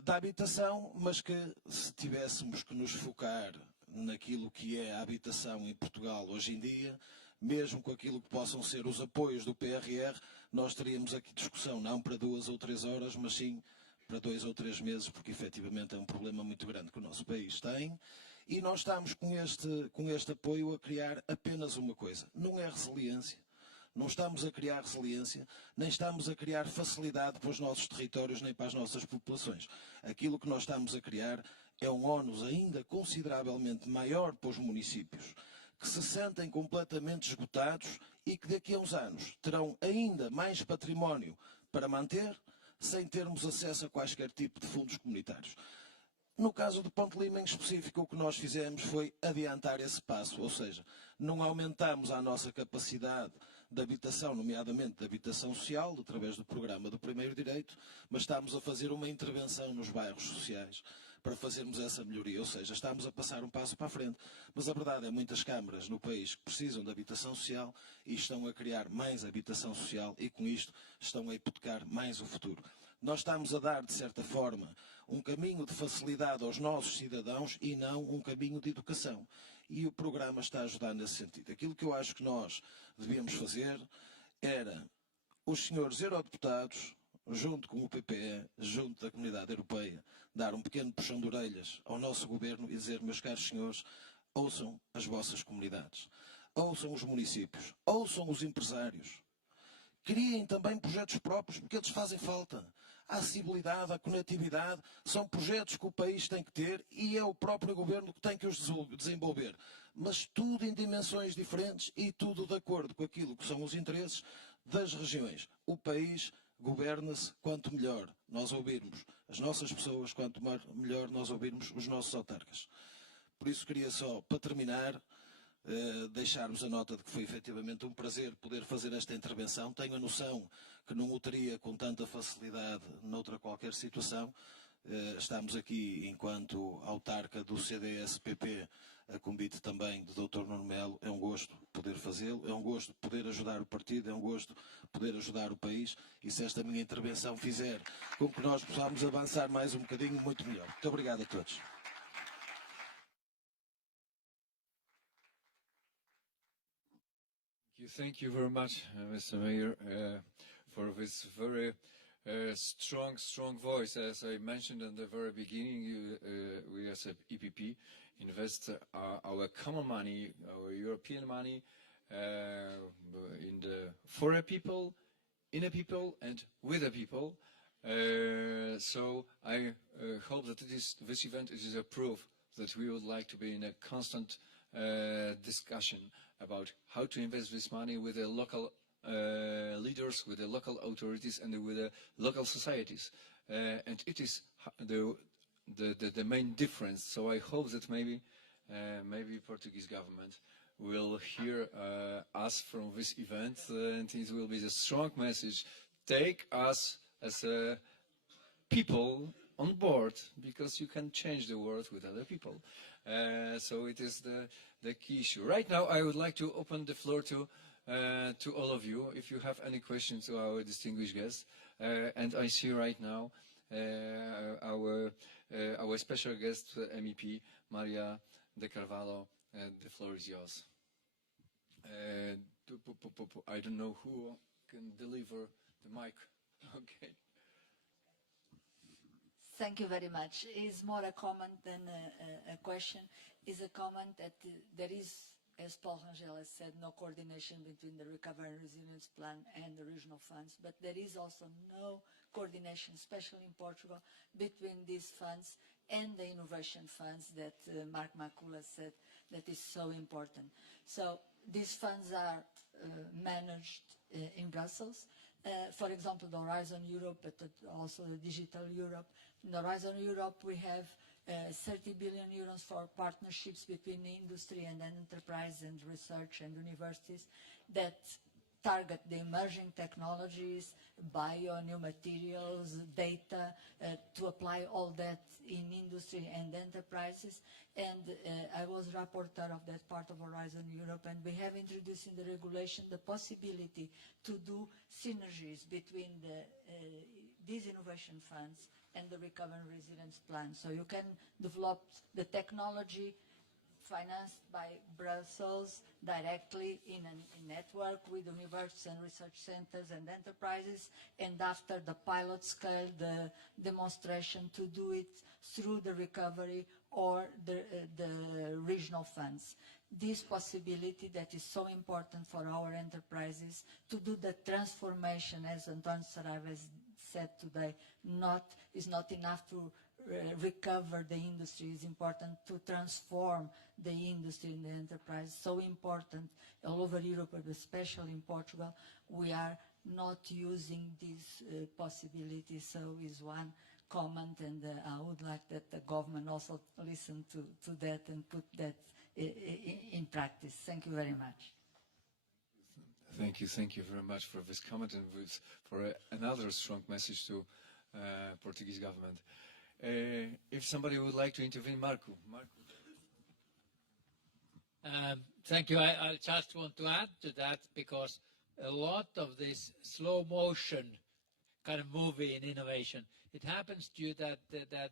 da habitação, mas que se tivéssemos que nos focar naquilo que é a habitação em Portugal hoje em dia, mesmo com aquilo que possam ser os apoios do PRR, nós teríamos aqui discussão não para 2 ou 3 horas, mas sim para 2 ou 3 meses, porque efetivamente é um problema muito grande que o nosso país tem. E nós estamos com este apoio a criar apenas uma coisa, não é resiliência. Não estamos a criar resiliência, nem estamos a criar facilidade para os nossos territórios, nem para as nossas populações. Aquilo que nós estamos a criar é um ónus ainda consideravelmente maior para os municípios, que se sentem completamente esgotados e que daqui a uns anos terão ainda mais património para manter, sem termos acesso a quaisquer tipo de fundos comunitários. No caso do Ponte Lima em específico, o que nós fizemos foi adiantar esse passo, ou seja, não aumentamos a nossa capacidade de habitação, nomeadamente de habitação social, através do programa do Primeiro Direito, mas estamos a fazer uma intervenção nos bairros sociais para fazermos essa melhoria, ou seja, estamos a passar um passo para a frente. Mas a verdade é muitas câmaras no país que precisam de habitação social e estão a criar mais habitação social e com isto estão a hipotecar mais o futuro. Nós estamos a dar, de certa forma, um caminho de facilidade aos nossos cidadãos e não um caminho de educação. E o programa está a ajudar nesse sentido. Aquilo que eu acho que nós devíamos fazer era os senhores eurodeputados, junto com o PPE, junto da Comunidade Europeia, dar um pequeno puxão de orelhas ao nosso governo e dizer, meus caros senhores, ouçam as vossas comunidades, ouçam os municípios, ouçam os empresários. Criem também projetos próprios, porque eles fazem falta. A acessibilidade, a conectividade, são projetos que o país tem que ter e é o próprio governo que tem que os desenvolver. Mas tudo em dimensões diferentes e tudo de acordo com aquilo que são os interesses das regiões. O país governa-se quanto melhor nós ouvirmos as nossas pessoas, quanto melhor nós ouvirmos os nossos autarcas. Por isso queria só, para terminar, deixar-vos a nota de que foi efetivamente um prazer poder fazer esta intervenção. Tenho a noção que não o teria com tanta facilidade noutra qualquer situação. Estamos aqui enquanto autarca do CDS-PP a convite também do Dr. Nuno Melo. É um gosto poder fazê-lo, é um gosto poder ajudar o partido, é um gosto poder ajudar o país e se esta minha intervenção fizer com que nós possamos avançar mais um bocadinho, muito melhor. Muito obrigado a todos. Thank you very much, Mr. Mayor, for this very strong voice. As I mentioned in the very beginning, we as a EPP invest our common money, our European money, for a people, in a people, and with a people. So I hope that this event is a proof that we would like to be in a constant discussion about how to invest this money with the local leaders, with the local authorities, and with the local societies. And it is the main difference. So I hope that maybe Portuguese government will hear us from this event, and it will be a strong message. Take us as a people on board, because you can change the world with other people. So it is the key issue. Right now, I would like to open the floor to all of you, if you have any questions to our distinguished guests. And I see right now our special guest, MEP Maria de Carvalho. The floor is yours. I don't know who can deliver the mic. Okay. Thank you very much. It's more a comment than a question. It's a comment that there is, as Paul Rangel has said, no coordination between the Recovery and Resilience Plan and the regional funds, but there is also no coordination, especially in Portugal, between these funds and the innovation funds that Mark Macula said that is so important. So these funds are managed in Brussels. For example, the Horizon Europe, but also the Digital Europe. In the Horizon Europe, we have 30 billion euros for partnerships between industry and enterprise and research and universities that target the emerging technologies, bio, new materials, data, to apply all that in industry and enterprises. And I was rapporteur of that part of Horizon Europe, and we have introduced in the regulation the possibility to do synergies between these innovation funds and the Recovery and Resilience Plan. So you can develop the technology financed by Brussels directly in a network with universities and research centers and enterprises, and after the pilot scale, the demonstration to do it through the recovery or the regional funds. This possibility that is so important for our enterprises to do the transformation, as António Saraiva said today, is not enough to recover the industry. It's important to transform the industry and the enterprise. So important all over Europe, but especially in Portugal. We are not using these possibilities. So is one comment, and I would like that the government also listen to that and put that in practice. Thank you very much. Thank you very much for this comment and for another strong message to Portuguese government. If somebody would like to intervene, Marco. Thank you. I just want to add to that, because a lot of this slow motion kind of movie in innovation, it happens due that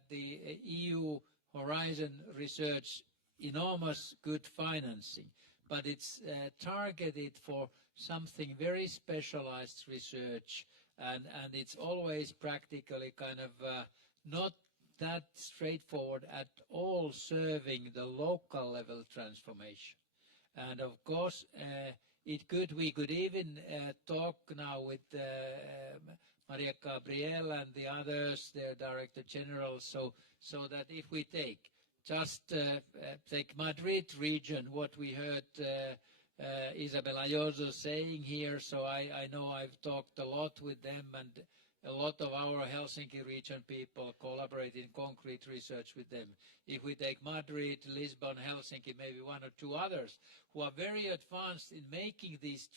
the EU Horizon research enormous good financing, but it's targeted for something very specialized research, and it's always practically kind of not that straightforward at all, serving the local level transformation. And of course, we could even talk now with Maria Gabriel and the others, their Director General, so that if we take Madrid region, what we heard Isabel Ayuso saying here, so I know I've talked a lot with them, and a lot of our Helsinki region people collaborate in concrete research with them. If we take Madrid, Lisbon, Helsinki, maybe one or two others who are very advanced in making these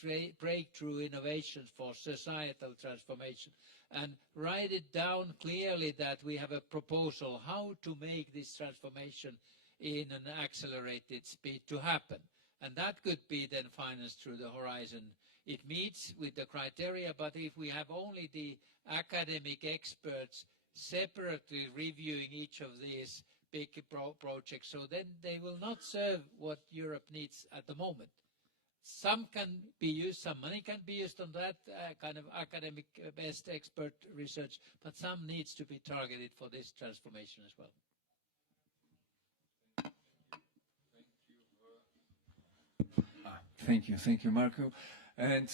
breakthrough innovations for societal transformation, and write it down clearly that we have a proposal how to make this transformation in an accelerated speed to happen. And that could be then financed through the Horizon. It meets with the criteria, but if we have only the academic experts separately reviewing each of these big projects, so then they will not serve what Europe needs at the moment. Some can be used, some money can be used on that kind of academic best expert research, but some needs to be targeted for this transformation as well. Thank you, Marco. And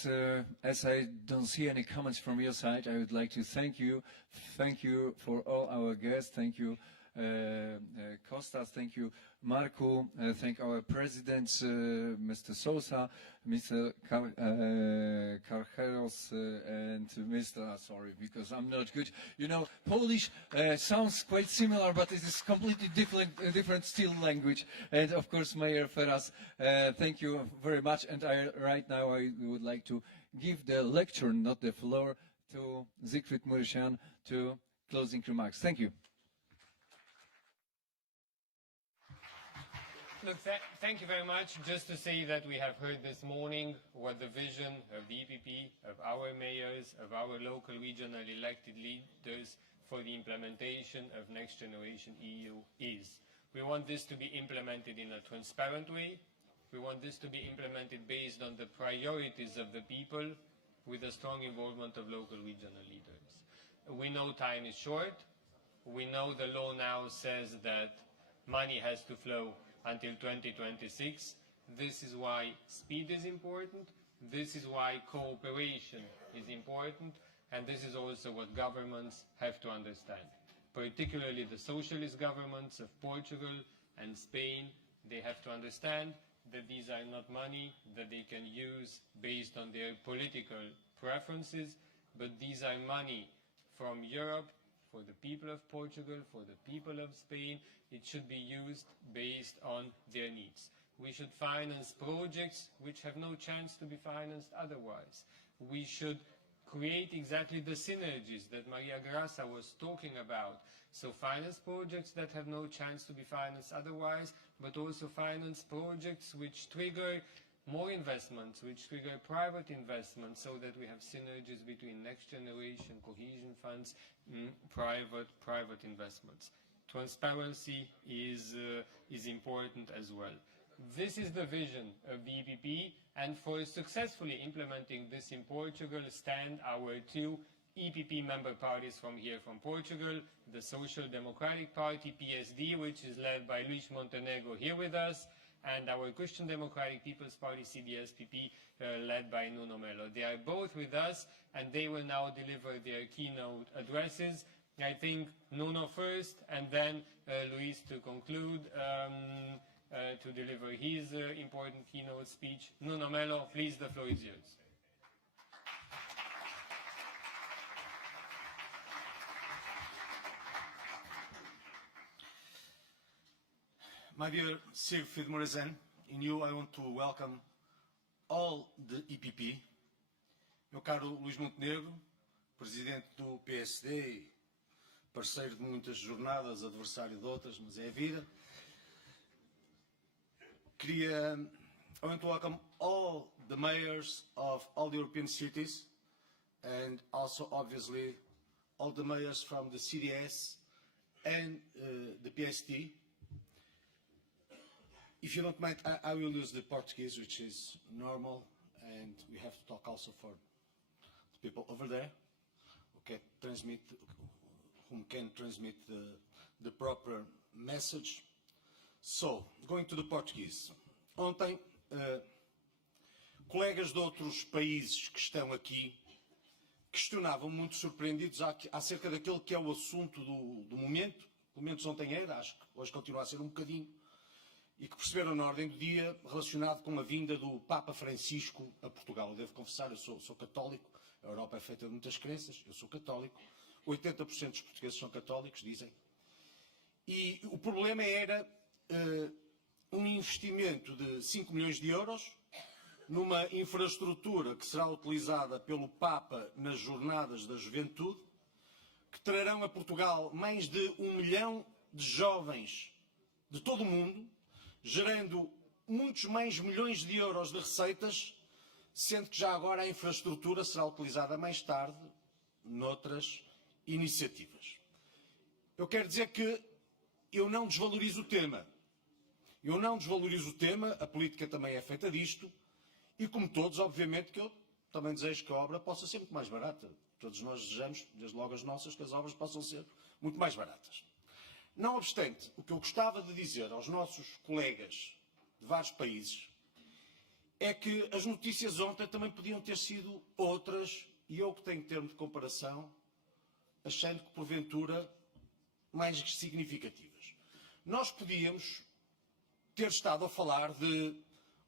as I don't see any comments from your side, I would like to thank you. Thank you for all our guests. Thank you, Kostas. Thank you, Marco. Thank our presidents, Mr. Sousa, Mr. Karcheros, and Mr. Sorry, because I'm not good. You know, Polish sounds quite similar, but it is completely different still language. And of course, Mayor Ferraz, thank you very much. And right now I would like to give the lecture, not the floor, to Siegfried Mureșan to closing remarks. Thank you. Look, thank you very much. Just to say that we have heard this morning what the vision of the EPP, of our mayors, of our local regional elected leaders for the implementation of Next Generation EU is. We want this to be implemented in a transparent way. We want this to be implemented based on the priorities of the people, with a strong involvement of local regional leaders. We know time is short. We know the law now says that money has to flow until 2026. This is why speed is important. This is why cooperation is important. And this is also what governments have to understand. Particularly the socialist governments of Portugal and Spain, They have to understand that these are not money that they can use based on their political preferences, but these are money from Europe for the people of Portugal, for the people of Spain. It should be used based on their needs. We should finance projects which have no chance to be financed otherwise. We should create exactly the synergies that Maria Grassa was talking about. So finance projects that have no chance to be financed otherwise, but also finance projects which trigger more investments, which trigger private investments, so that we have synergies between next generation, cohesion funds, private investments. Transparency is important as well. This is the vision of the EPP, and for successfully implementing this in Portugal stand our two EPP member parties from here, from Portugal, the Social Democratic Party, PSD, which is led by Luis Montenegro here with us, and our Christian Democratic People's Party, CDS-PP, led by Nuno Melo. They are both with us, and they will now deliver their keynote addresses. I think Nuno first, and then Luis to conclude, to deliver his important keynote speech. Nuno Melo, please, the floor is yours. My dear Siegfried Muresan, in you I want to welcome all the EPP. Meu caro Luís Montenegro, presidente do PSD, parceiro de muitas jornadas, adversário de outras, mas é a vida. I want to welcome all the mayors of all the European cities, and also obviously all the mayors from the CDS and the PSD. If you don't mind, I will use the Portuguese, which is normal, and we have to talk also for the people over there whom can transmit the proper message. So, going to the Portuguese. Ontem, colegas de outros países que estão aqui questionavam, muito surpreendidos, acerca daquele que é o assunto do momento. Pelo menos ontem era, acho que hoje continua a ser um bocadinho, e que perceberam na ordem do dia relacionado com a vinda do Papa Francisco a Portugal. Eu devo confessar, eu sou católico, a Europa é feita de muitas crenças, eu sou católico, 80% dos portugueses são católicos, dizem. E o problema era um investimento de 5 milhões de euros numa infraestrutura que será utilizada pelo Papa nas Jornadas da Juventude, que trarão a Portugal mais de 1 milhão de jovens de todo o mundo, gerando muitos mais milhões de euros de receitas, sendo que já agora a infraestrutura será utilizada mais tarde noutras iniciativas. Eu quero dizer que eu não desvalorizo o tema. Eu não desvalorizo o tema, a política também é feita disto, e como todos, obviamente, que eu também desejo que a obra possa ser muito mais barata. Todos nós desejamos, desde logo as nossas, que as obras possam ser muito mais baratas. Não obstante, o que eu gostava de dizer aos nossos colegas de vários países é que as notícias ontem também podiam ter sido outras, e eu que tenho termo de comparação, achando que porventura mais significativas. Nós podíamos ter estado a falar de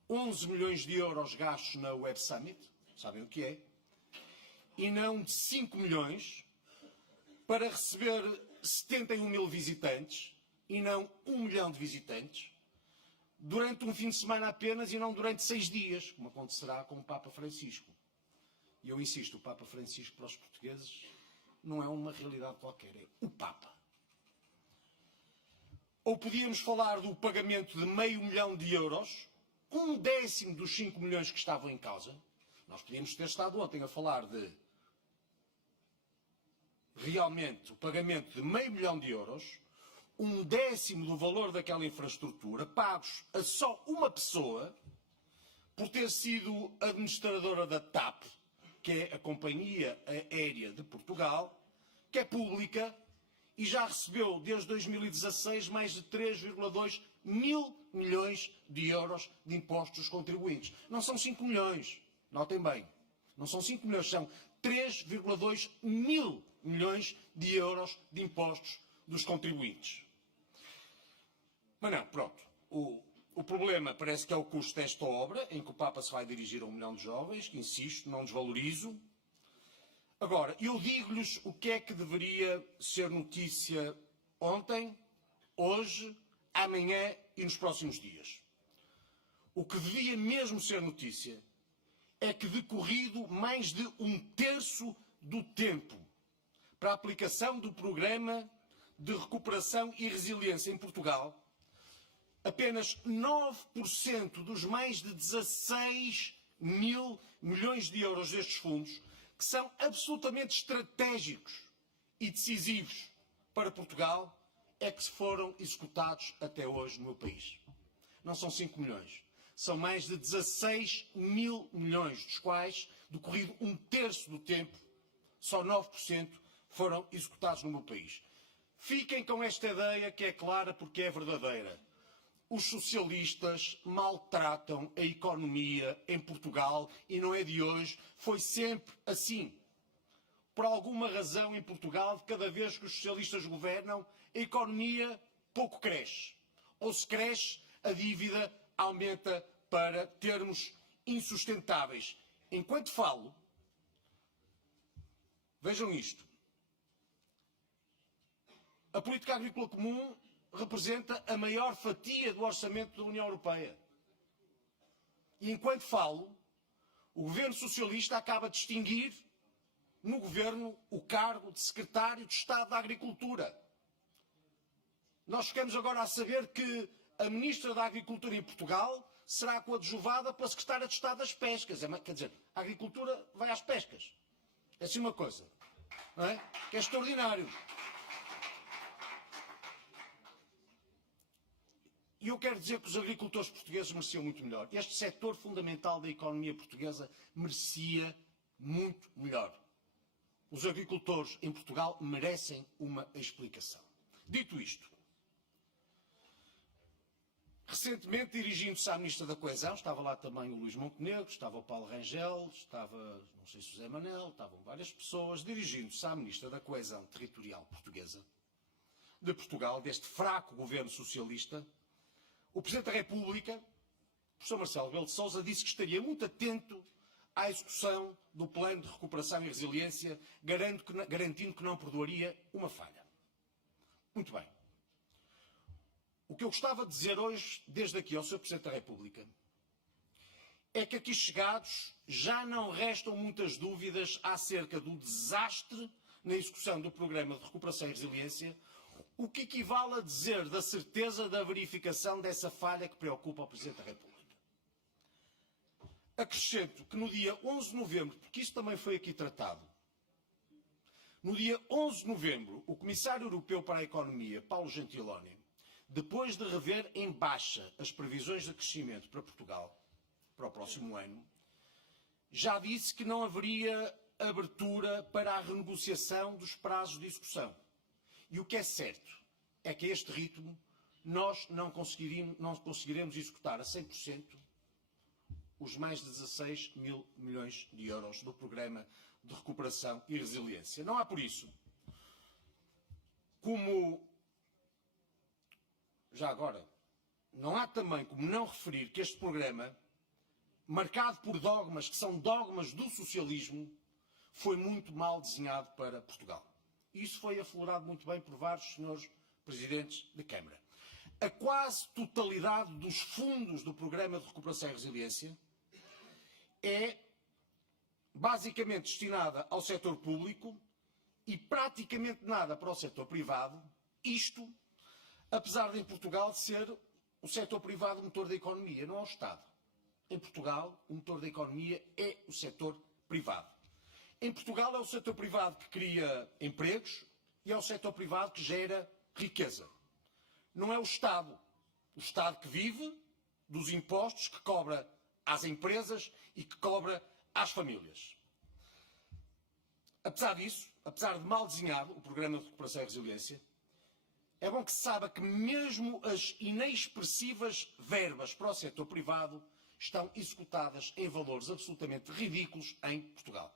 11 milhões de euros gastos na Web Summit, sabem o que é, e não de 5 milhões para receber 71 mil visitantes, e não 1 milhão de visitantes, durante um fim de semana apenas e não durante 6 dias, como acontecerá com o Papa Francisco. E eu insisto, o Papa Francisco para os portugueses não é uma realidade qualquer, é o Papa. Ou podíamos falar do pagamento de meio milhão de euros, 1/10 dos 5 milhões que estavam em causa. Nós podíamos ter estado ontem a falar de realmente o pagamento de meio milhão de euros, 1/10 do valor daquela infraestrutura, pagos a só uma pessoa, por ter sido administradora da TAP, que é a Companhia Aérea de Portugal, que é pública, e já recebeu desde 2016 mais de 3,2 mil milhões de euros de impostos dos contribuintes. Não são 5 milhões, notem bem, não são 5 milhões, são 3,2 mil milhões de euros de impostos dos contribuintes. Mas não, pronto, O problema parece que é o custo desta obra, em que o Papa se vai dirigir a 1 milhão de jovens, que insisto, não desvalorizo. Agora, eu digo-lhes o que é que deveria ser notícia ontem, hoje, amanhã e nos próximos dias. O que devia mesmo ser notícia é que, decorrido mais de 1/3 do tempo para a aplicação do Programa de Recuperação e Resiliência em Portugal, apenas 9% dos mais de 16 mil milhões de euros destes fundos, que são absolutamente estratégicos e decisivos para Portugal, é que foram executados até hoje no meu país. Não são 5 milhões. São mais de 16 mil milhões, dos quais, decorrido 1/3 do tempo, só 9% foram executados no meu país. Fiquem com esta ideia que é clara porque é verdadeira. Os socialistas maltratam a economia em Portugal e não é de hoje, foi sempre assim. Por alguma razão em Portugal, cada vez que os socialistas governam, a economia pouco cresce. Ou se cresce, a dívida aumenta para termos insustentáveis. Enquanto falo, vejam isto. A política agrícola comum representa a maior fatia do orçamento da União Europeia. E enquanto falo, o governo socialista acaba de extinguir no governo o cargo de secretário de Estado da Agricultura. Nós ficamos agora a saber que a ministra da Agricultura em Portugal será coadjuvada pela secretária de Estado das Pescas. Quer dizer, a agricultura vai às pescas. É assim uma coisa, não é? Que é extraordinário. E eu quero dizer que os agricultores portugueses mereciam muito melhor. Este setor fundamental da economia portuguesa merecia muito melhor. Os agricultores em Portugal merecem uma explicação. Dito isto, recentemente, dirigindo-se à Ministra da Coesão, estava lá também o Luís Montenegro, estava o Paulo Rangel, estava, não sei se o José Manel, estavam várias pessoas, dirigindo-se à Ministra da Coesão Territorial Portuguesa, de Portugal, deste fraco governo socialista, o Presidente da República, o professor Marcelo Rebelo de Sousa, disse que estaria muito atento à execução do Plano de Recuperação e Resiliência, garantindo que não perdoaria uma falha. Muito bem. O que eu gostava de dizer hoje, desde aqui ao Sr. Presidente da República, é que aqui chegados já não restam muitas dúvidas acerca do desastre na execução do Programa de Recuperação e Resiliência, o que equivale a dizer da certeza da verificação dessa falha que preocupa o Presidente da República. Acrescento que no dia 11 de novembro, porque isso também foi aqui tratado, no dia 11 de novembro, o Comissário Europeu para a Economia, Paulo Gentiloni, depois de rever em baixa as previsões de crescimento para Portugal, para o próximo ano, já disse que não haveria abertura para a renegociação dos prazos de execução. E o que é certo é que a este ritmo nós não conseguiremos executar a 100% os mais de 16 mil milhões de euros do Programa de Recuperação e Resiliência. Não há por isso, como já agora, não há também como não referir que este programa, marcado por dogmas que são dogmas do socialismo, foi muito mal desenhado para Portugal. E isso foi aflorado muito bem por vários senhores presidentes de Câmara. A quase totalidade dos fundos do Programa de Recuperação e Resiliência é basicamente destinada ao setor público e praticamente nada para o setor privado, isto apesar de em Portugal ser o setor privado o motor da economia, não é o Estado. Em Portugal, o motor da economia é o setor privado. Em Portugal é o setor privado que cria empregos e é o setor privado que gera riqueza. Não é o Estado. O Estado que vive dos impostos que cobra às empresas e que cobra às famílias. Apesar disso, apesar de mal desenhado o Programa de Recuperação e Resiliência, é bom que se saiba que mesmo as inexpressivas verbas para o setor privado estão executadas em valores absolutamente ridículos em Portugal.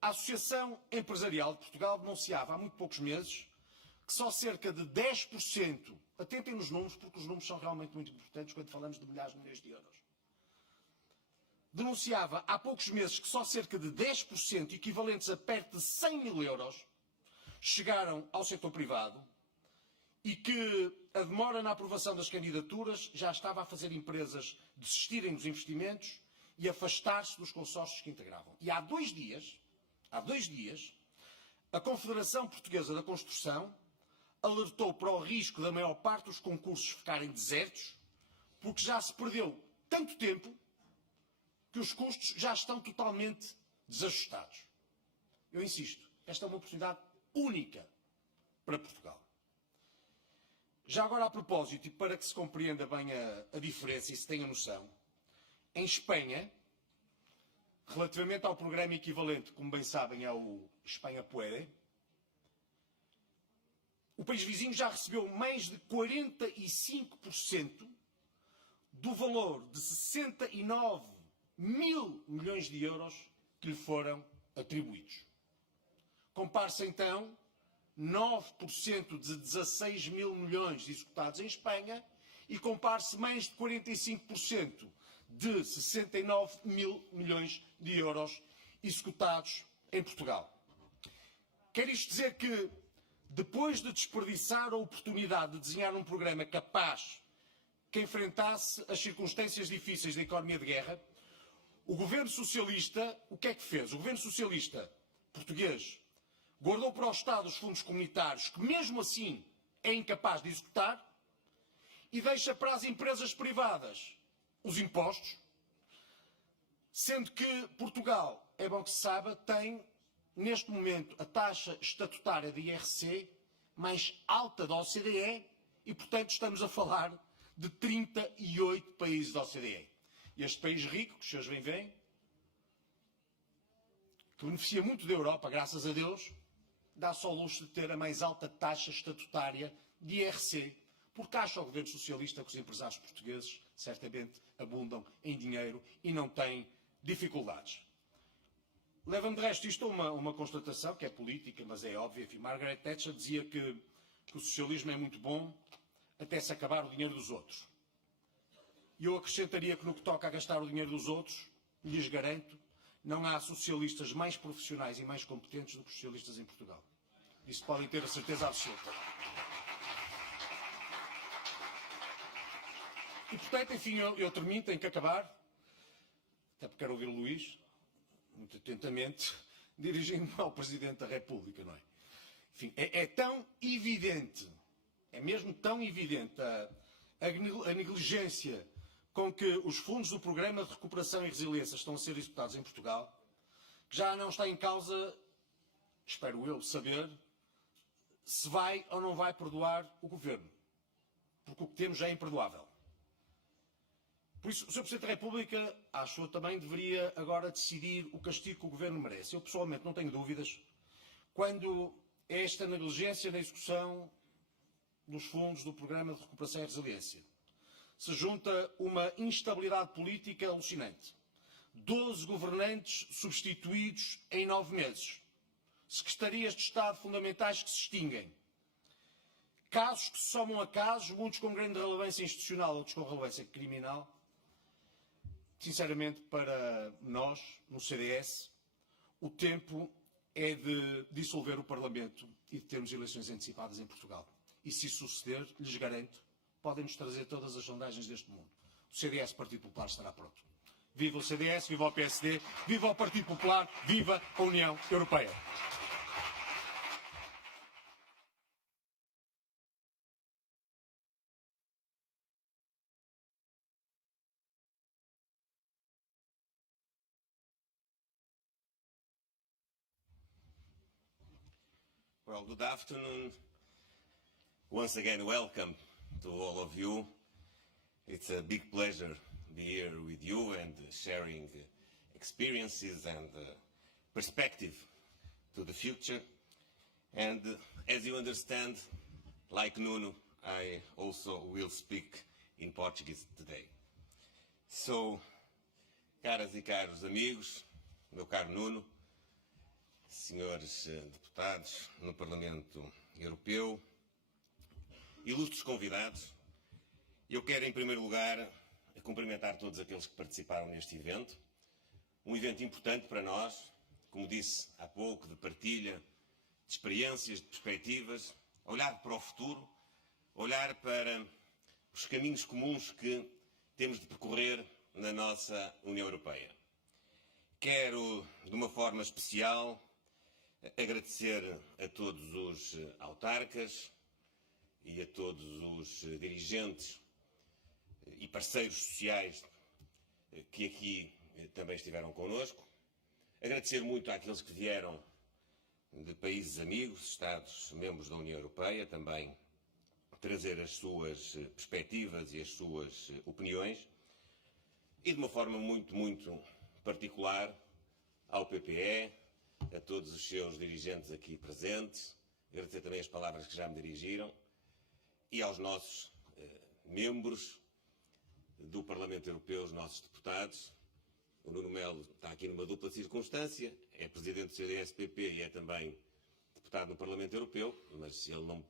A Associação Empresarial de Portugal denunciava há muito poucos meses que só cerca de 10%, atentem nos números, porque os números são realmente muito importantes quando falamos de milhares de milhões de euros, denunciava há poucos meses que só cerca de 10%, equivalentes a perto de 100 mil euros, chegaram ao setor privado e que a demora na aprovação das candidaturas já estava a fazer empresas desistirem dos investimentos e afastar-se dos consórcios que integravam. E há dois dias, a Confederação Portuguesa da Construção alertou para o risco da maior parte dos concursos ficarem desertos, porque já se perdeu tanto tempo que os custos já estão totalmente desajustados. Eu insisto, esta é uma oportunidade única para Portugal. Já agora, a propósito, e para que se compreenda bem a diferença e se tenha noção, em Espanha, relativamente ao programa equivalente, como bem sabem, é o Espanha Puede, o país vizinho já recebeu mais de 45% do valor de 69 mil milhões de euros que lhe foram atribuídos. Compare-se então 9% de 16 mil milhões executados em Espanha e compare-se mais de 45% de 69 mil milhões de euros executados em Portugal. Quer isto dizer que, depois de desperdiçar a oportunidade de desenhar um programa capaz que enfrentasse as circunstâncias difíceis da economia de guerra, o governo socialista, o que é que fez? O governo socialista português guardou para o Estado os fundos comunitários, que mesmo assim é incapaz de executar, e deixa para as empresas privadas os impostos, sendo que Portugal, é bom que se saiba, tem neste momento a taxa estatutária de IRC mais alta da OCDE e, portanto, estamos a falar de 38 países da OCDE. Este país rico, que os senhores veem, que beneficia muito da Europa, graças a Deus, dá-se ao luxo de ter a mais alta taxa estatutária de IRC, porque acha o governo socialista que os empresários portugueses certamente abundam em dinheiro e não têm dificuldades. Leva-me de resto isto a uma constatação que é política, mas é óbvia. Enfim, Margaret Thatcher dizia que o socialismo é muito bom até se acabar o dinheiro dos outros. E eu acrescentaria que no que toca a gastar o dinheiro dos outros, lhes garanto, não há socialistas mais profissionais e mais competentes do que os socialistas em Portugal. Isso podem ter a certeza absoluta. E, portanto, enfim, eu termino, tenho que acabar, até porque quero ouvir o Luís, muito atentamente, dirigindo-me ao Presidente da República, não é? Enfim, é tão evidente, é mesmo tão evidente a negligência com que os fundos do Programa de Recuperação e Resiliência estão a ser executados em Portugal, que já não está em causa, espero eu, saber se vai ou não vai perdoar o Governo. Porque o que temos já é imperdoável. Por isso, o Sr. Presidente da República, acho eu, também deveria agora decidir o castigo que o Governo merece. Eu, pessoalmente, não tenho dúvidas quando esta negligência na execução dos fundos do Programa de Recuperação e Resiliência se junta uma instabilidade política alucinante. 12 governantes substituídos em 9 meses. Secretarias de Estado fundamentais que se extinguem. Casos que se somam a casos, muitos com grande relevância institucional, outros com relevância criminal. Sinceramente, para nós, no CDS, o tempo é de dissolver o Parlamento e de termos eleições antecipadas em Portugal. E se isso suceder, lhes garanto, podem-nos trazer todas as sondagens deste mundo. O CDS, Partido Popular, estará pronto. Viva o CDS, viva o PSD, viva o Partido Popular, viva a União Europeia. Well, good afternoon. Once again, welcome to all of you. It's a big pleasure to be here with you and sharing experiences and perspective to the future. And as you understand, like Nuno, I also will speak in Portuguese today. So, caras e caros amigos, meu caro Nuno, senhores deputados no Parlamento Europeu, ilustres convidados, eu quero, em primeiro lugar, cumprimentar todos aqueles que participaram neste evento. Um evento importante para nós, como disse há pouco, de partilha, de experiências, de perspectivas, olhar para o futuro, olhar para os caminhos comuns que temos de percorrer na nossa União Europeia. Quero, de uma forma especial, agradecer a todos os autarcas e a todos os dirigentes e parceiros sociais que aqui também estiveram connosco. Agradecer muito àqueles que vieram de países amigos, Estados-membros da União Europeia, também trazer as suas perspectivas e as suas opiniões. E de uma forma muito particular ao PPE, a todos os seus dirigentes aqui presentes, agradecer também as palavras que já me dirigiram, e aos nossos membros do Parlamento Europeu, os nossos deputados. O Nuno Melo está aqui numa dupla circunstância, é presidente do CDS-PP e é também deputado no Parlamento Europeu, mas ele não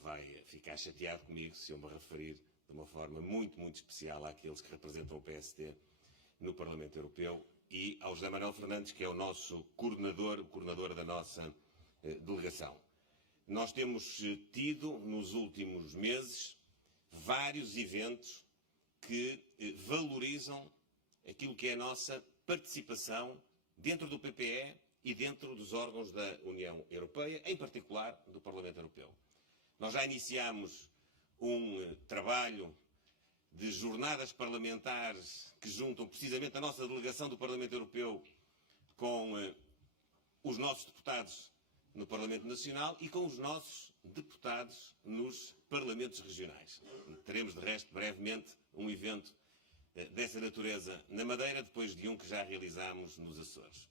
vai ficar chateado comigo se eu me referir de uma forma muito especial àqueles que representam o PSD no Parlamento Europeu, e ao José Manuel Fernandes, que é o nosso coordenador, o coordenador da nossa delegação. Nós temos tido, nos últimos meses, vários eventos que valorizam aquilo que é a nossa participação dentro do PPE e dentro dos órgãos da União Europeia, em particular do Parlamento Europeu. Nós já iniciámos um trabalho de jornadas parlamentares que juntam precisamente a nossa delegação do Parlamento Europeu com os nossos deputados no Parlamento Nacional e com os nossos deputados nos Parlamentos Regionais. Teremos, de resto, brevemente, um evento dessa natureza na Madeira, depois de um que já realizámos nos Açores.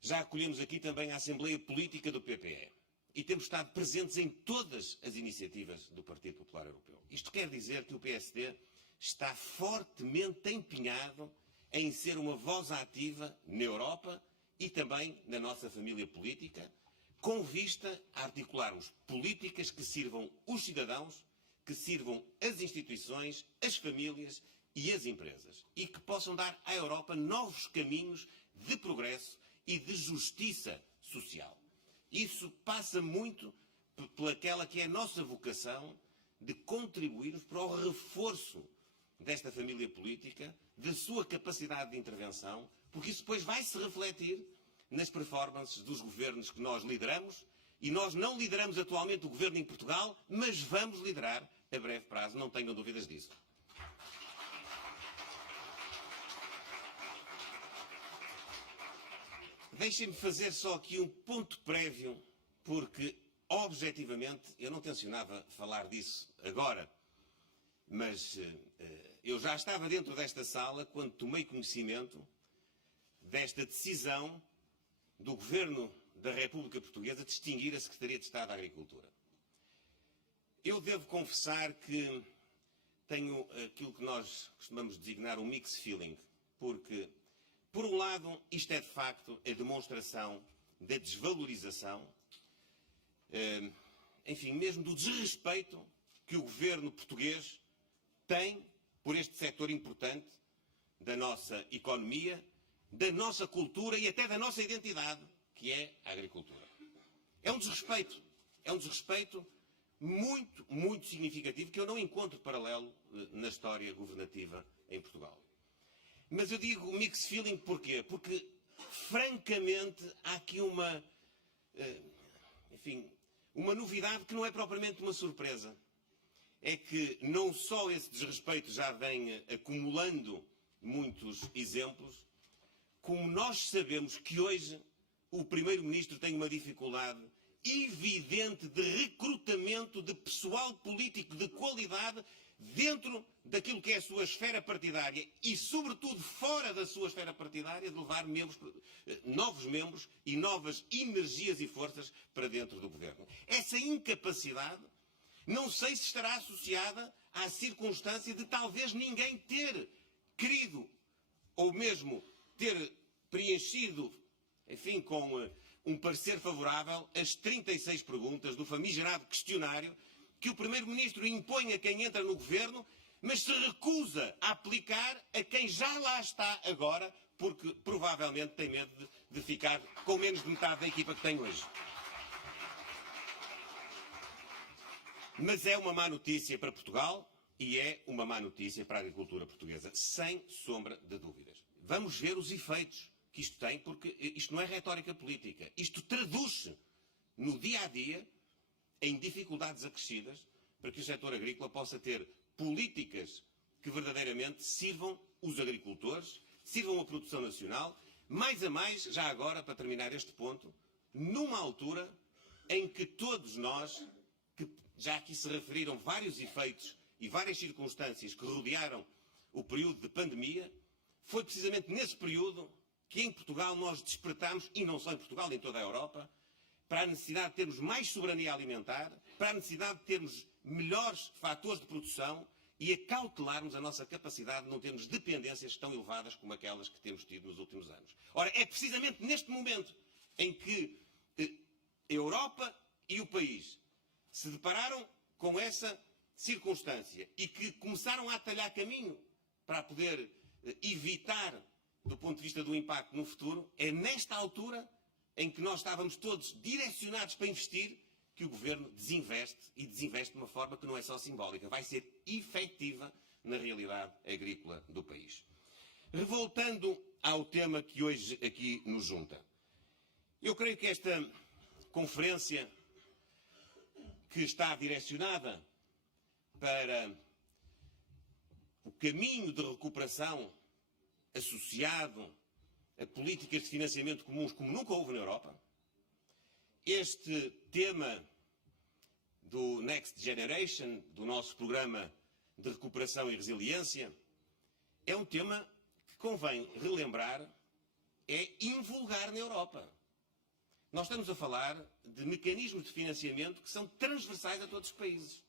Já acolhemos aqui também a Assembleia Política do PPE e temos estado presentes em todas as iniciativas do Partido Popular Europeu. Isto quer dizer que o PSD está fortemente empenhado em ser uma voz ativa na Europa e também na nossa família política, com vista a articularmos políticas que sirvam os cidadãos, que sirvam as instituições, as famílias e as empresas, e que possam dar à Europa novos caminhos de progresso e de justiça social. Isso passa muito pelaquela que é a nossa vocação de contribuirmos para o reforço desta família política, da sua capacidade de intervenção, porque isso depois vai se refletir nas performances dos governos que nós lideramos, e nós não lideramos atualmente o governo em Portugal, mas vamos liderar a breve prazo, não tenham dúvidas disso. Deixem-me fazer só aqui um ponto prévio, porque, objetivamente, eu não tencionava falar disso agora, mas eu já estava dentro desta sala quando tomei conhecimento desta decisão do Governo da República Portuguesa de extinguir a Secretaria de Estado da Agricultura. Eu devo confessar que tenho aquilo que nós costumamos designar um mixed feeling, porque, por um lado, isto é de facto a demonstração da desvalorização, enfim, mesmo do desrespeito que o governo português tem por este setor importante da nossa economia, da nossa cultura e até da nossa identidade, que é a agricultura. É um desrespeito muito significativo que eu não encontro paralelo na história governativa em Portugal. Mas eu digo mixed feeling porquê? Porque, francamente, há aqui uma novidade que não é propriamente uma surpresa. É que não só esse desrespeito já vem acumulando muitos exemplos, como nós sabemos que hoje o Primeiro-Ministro tem uma dificuldade evidente de recrutamento de pessoal político de qualidade dentro daquilo que é a sua esfera partidária e, sobretudo, fora da sua esfera partidária, de levar novos membros e novas energias e forças para dentro do governo. Essa incapacidade não sei se estará associada à circunstância de talvez ninguém ter querido ou mesmo ter preenchido, enfim, com um parecer favorável as 36 perguntas do famigerado questionário que o Primeiro-Ministro impõe a quem entra no governo, mas se recusa a aplicar a quem já lá está agora, porque provavelmente tem medo de ficar com menos de metade da equipa que tem hoje. Mas é uma má notícia para Portugal e é uma má notícia para a agricultura portuguesa, sem sombra de dúvidas. Vamos ver os efeitos que isto tem, porque isto não é retórica política. Isto traduz-se no dia-a-dia em dificuldades acrescidas para que o setor agrícola possa ter políticas que verdadeiramente sirvam os agricultores, sirvam a produção nacional, mais a mais, já agora, para terminar este ponto, numa altura em que todos nós, que já aqui se referiram vários efeitos e várias circunstâncias que rodearam o período de pandemia, foi precisamente nesse período que em Portugal nós despertámos, e não só em Portugal, em toda a Europa, para a necessidade de termos mais soberania alimentar, para a necessidade de termos melhores fatores de produção e acautelarmos a nossa capacidade de não termos dependências tão elevadas como aquelas que temos tido nos últimos anos. Ora, é precisamente neste momento em que a Europa e o país se depararam com essa circunstância e que começaram a atalhar caminho para poder evitar, do ponto de vista do impacto no futuro, é nesta altura em que nós estávamos todos direcionados para investir que o Governo desinveste, e desinveste de uma forma que não é só simbólica, vai ser efetiva na realidade agrícola do país. Revoltando ao tema que hoje aqui nos junta, eu creio que esta conferência, que está direcionada para o caminho de recuperação associado a políticas de financiamento comuns como nunca houve na Europa, este tema do Next Generation, do nosso programa de recuperação e resiliência, é um tema que convém relembrar, é invulgar na Europa. Nós estamos a falar de mecanismos de financiamento que são transversais a todos os países,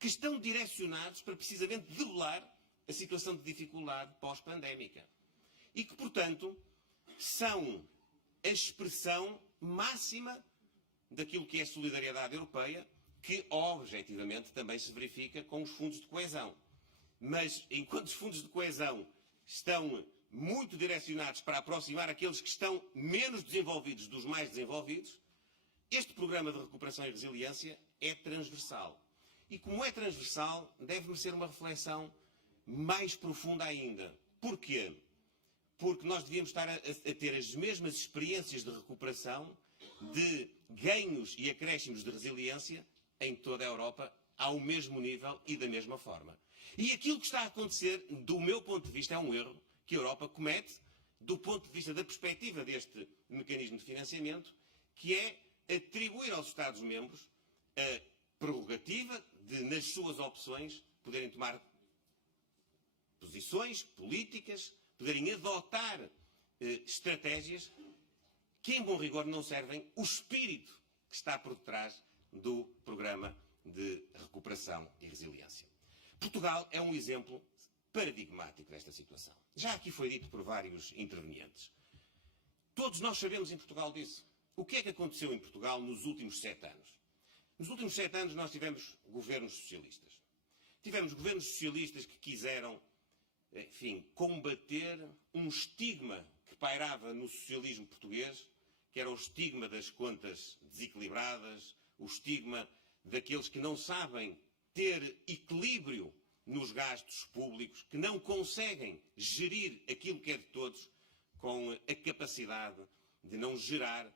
que estão direcionados para precisamente debelar a situação de dificuldade pós-pandémica e que, portanto, são a expressão máxima daquilo que é a solidariedade europeia, que objetivamente também se verifica com os fundos de coesão. Mas enquanto os fundos de coesão estão muito direcionados para aproximar aqueles que estão menos desenvolvidos dos mais desenvolvidos, este programa de recuperação e resiliência é transversal. E como é transversal, deve merecer uma reflexão mais profunda ainda. Porquê? Porque nós devíamos estar a ter as mesmas experiências de recuperação, de ganhos e acréscimos de resiliência em toda a Europa, ao mesmo nível e da mesma forma. E aquilo que está a acontecer, do meu ponto de vista, é um erro que a Europa comete, do ponto de vista da perspectiva deste mecanismo de financiamento, que é atribuir aos Estados-membros a prerrogativa de, nas suas opções, poderem tomar posições políticas, poderem adotar estratégias que, em bom rigor, não servem o espírito que está por detrás do programa de recuperação e resiliência. Portugal é um exemplo paradigmático desta situação. Já aqui foi dito por vários intervenientes. Todos nós sabemos em Portugal disso. O que é que aconteceu em Portugal nos últimos 7 anos? Nos últimos 7 anos nós tivemos governos socialistas. Tivemos governos socialistas que quiseram, enfim, combater um estigma que pairava no socialismo português, que era o estigma das contas desequilibradas, o estigma daqueles que não sabem ter equilíbrio nos gastos públicos, que não conseguem gerir aquilo que é de todos com a capacidade de não gerar,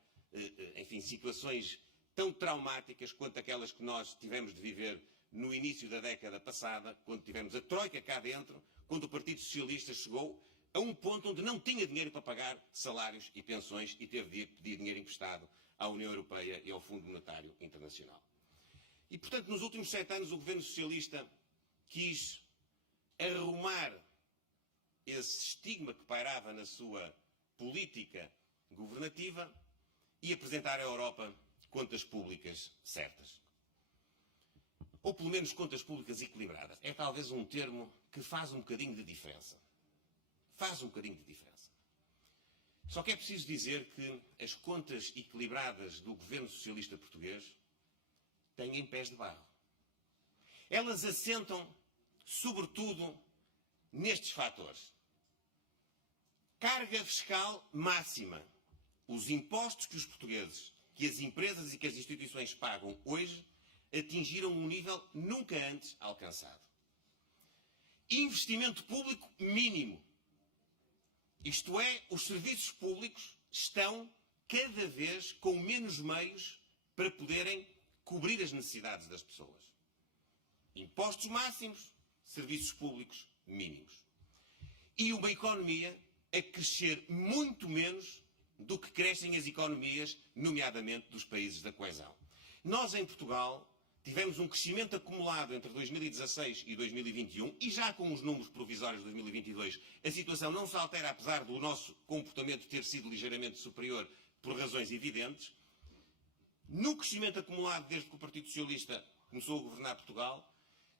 enfim, situações tão traumáticas quanto aquelas que nós tivemos de viver no início da década passada, quando tivemos a troika cá dentro, quando o Partido Socialista chegou a um ponto onde não tinha dinheiro para pagar salários e pensões e teve de pedir dinheiro emprestado à União Europeia e ao Fundo Monetário Internacional. E, portanto, nos últimos 7 anos o governo socialista quis arrumar esse estigma que pairava na sua política governativa e apresentar à Europa contas públicas certas. Ou pelo menos contas públicas equilibradas. É talvez um termo que faz um bocadinho de diferença. Faz um bocadinho de diferença. Só que é preciso dizer que as contas equilibradas do governo socialista português têm pés de barro. Elas assentam, sobretudo, nestes fatores. Carga fiscal máxima. Os impostos que os portugueses, que as empresas e que as instituições pagam hoje, atingiram um nível nunca antes alcançado. Investimento público mínimo. Isto é, os serviços públicos estão cada vez com menos meios para poderem cobrir as necessidades das pessoas. Impostos máximos, serviços públicos mínimos. E uma economia a crescer muito menos do que crescem as economias, nomeadamente dos países da coesão. Nós, em Portugal, tivemos um crescimento acumulado entre 2016 e 2021, e já com os números provisórios de 2022, a situação não se altera, apesar do nosso comportamento ter sido ligeiramente superior por razões evidentes. No crescimento acumulado desde que o Partido Socialista começou a governar Portugal,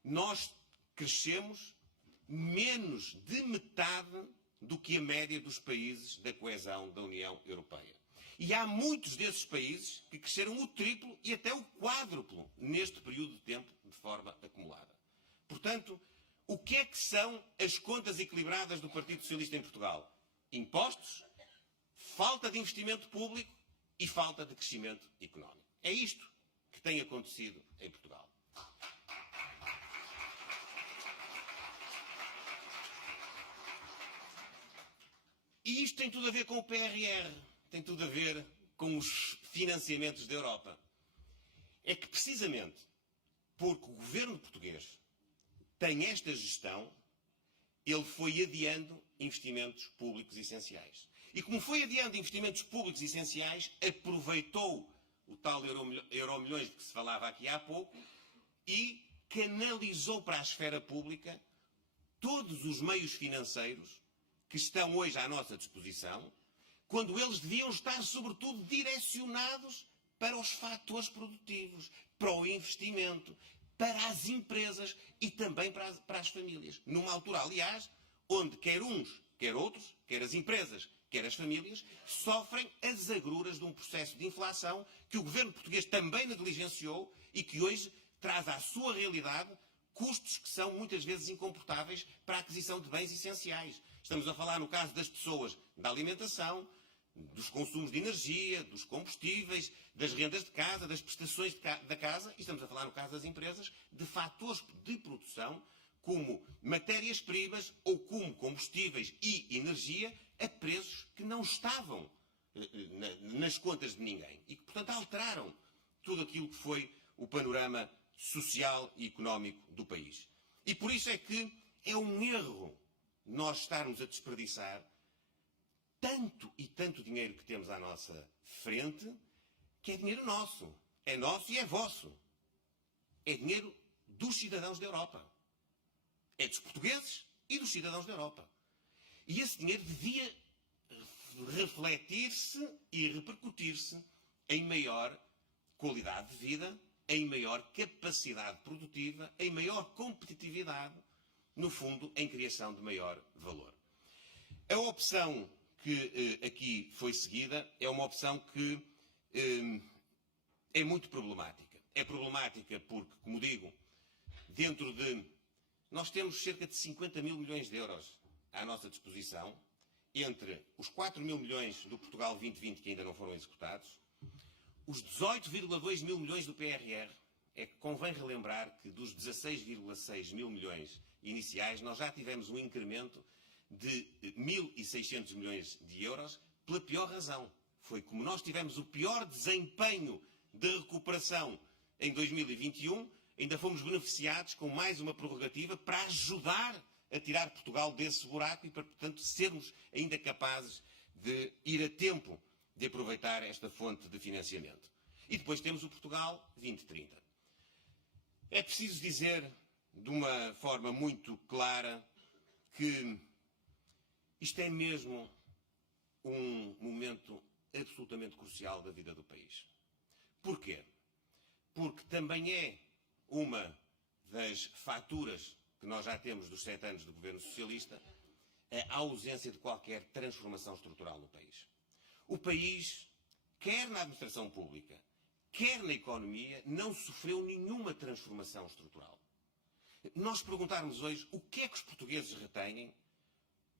nós crescemos menos de metade do que a média dos países da coesão da União Europeia. E há muitos desses países que cresceram o triplo e até o quádruplo neste período de tempo de forma acumulada. Portanto, o que é que são as contas equilibradas do Partido Socialista em Portugal? Impostos, falta de investimento público e falta de crescimento económico. É isto que tem acontecido em Portugal. E isto tem tudo a ver com o PRR, tem tudo a ver com os financiamentos da Europa. É que, precisamente, porque o governo português tem esta gestão, ele foi adiando investimentos públicos essenciais. E como foi adiando investimentos públicos essenciais, aproveitou o tal Euromilhões de que se falava aqui há pouco e canalizou para a esfera pública todos os meios financeiros que estão hoje à nossa disposição, quando eles deviam estar, sobretudo, direcionados para os fatores produtivos, para o investimento, para as empresas e também para as famílias. Numa altura, aliás, onde quer uns, quer outros, quer as empresas, quer as famílias, sofrem as agruras de um processo de inflação que o governo português também negligenciou e que hoje traz à sua realidade custos que são muitas vezes incomportáveis para a aquisição de bens essenciais. Estamos a falar, no caso das pessoas, da alimentação, dos consumos de energia, dos combustíveis, das rendas de casa, das prestações da casa, e estamos a falar, no caso das empresas, de fatores de produção, como matérias-primas ou como combustíveis e energia, a preços que não estavam nas contas de ninguém e que, portanto, alteraram tudo aquilo que foi o panorama social e económico do país. E por isso é que é um erro nós estarmos a desperdiçar tanto e tanto dinheiro que temos à nossa frente, que é dinheiro nosso. É nosso e é vosso. É dinheiro dos cidadãos da Europa. É dos portugueses e dos cidadãos da Europa. E esse dinheiro devia refletir-se e repercutir-se em maior qualidade de vida, em maior capacidade produtiva, em maior competitividade, no fundo, em criação de maior valor. A opção que aqui foi seguida é uma opção que é muito problemática. É problemática porque, como digo, dentro de... Nós temos cerca de 50 mil milhões de euros à nossa disposição, entre os 4 mil milhões do Portugal 2020 que ainda não foram executados, os 18,2 mil milhões do PRR. É que convém relembrar que dos 16,6 mil milhões iniciais nós já tivemos um incremento de 1.600 milhões de euros pela pior razão. Foi como nós tivemos o pior desempenho de recuperação em 2021, ainda fomos beneficiados com mais uma prerrogativa para ajudar a tirar Portugal desse buraco e para, portanto, sermos ainda capazes de ir a tempo de aproveitar esta fonte de financiamento. E depois temos o Portugal 2030. É preciso dizer, de uma forma muito clara, que isto é mesmo um momento absolutamente crucial da vida do país. Porquê? Porque também é uma das faturas que nós já temos dos 7 anos do governo socialista, a ausência de qualquer transformação estrutural no país. O país, quer na administração pública, quer na economia, não sofreu nenhuma transformação estrutural. nós perguntarmos hoje o que é que os portugueses retêm,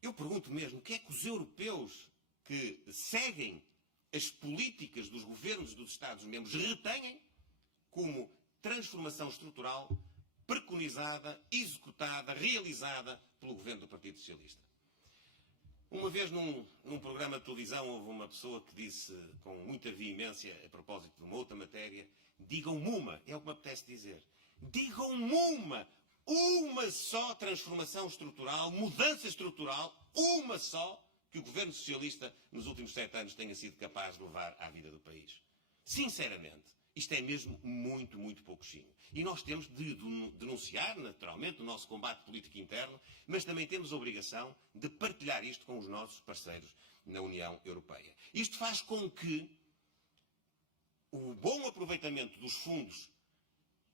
eu pergunto mesmo, o que é que os europeus que seguem as políticas dos governos dos Estados-membros retêm como transformação estrutural preconizada, executada, realizada pelo governo do Partido Socialista. Uma vez num programa de televisão houve uma pessoa que disse com muita veemência a propósito de uma outra matéria: digam-me uma, é o que me apetece dizer, digam-me uma só transformação estrutural, mudança estrutural, uma só, que o governo socialista nos últimos 7 anos tenha sido capaz de levar à vida do país. Sinceramente, isto é mesmo muito, muito pouquinho. E nós temos de denunciar, naturalmente, o nosso combate político interno, mas também temos a obrigação de partilhar isto com os nossos parceiros na União Europeia. Isto faz com que o bom aproveitamento dos fundos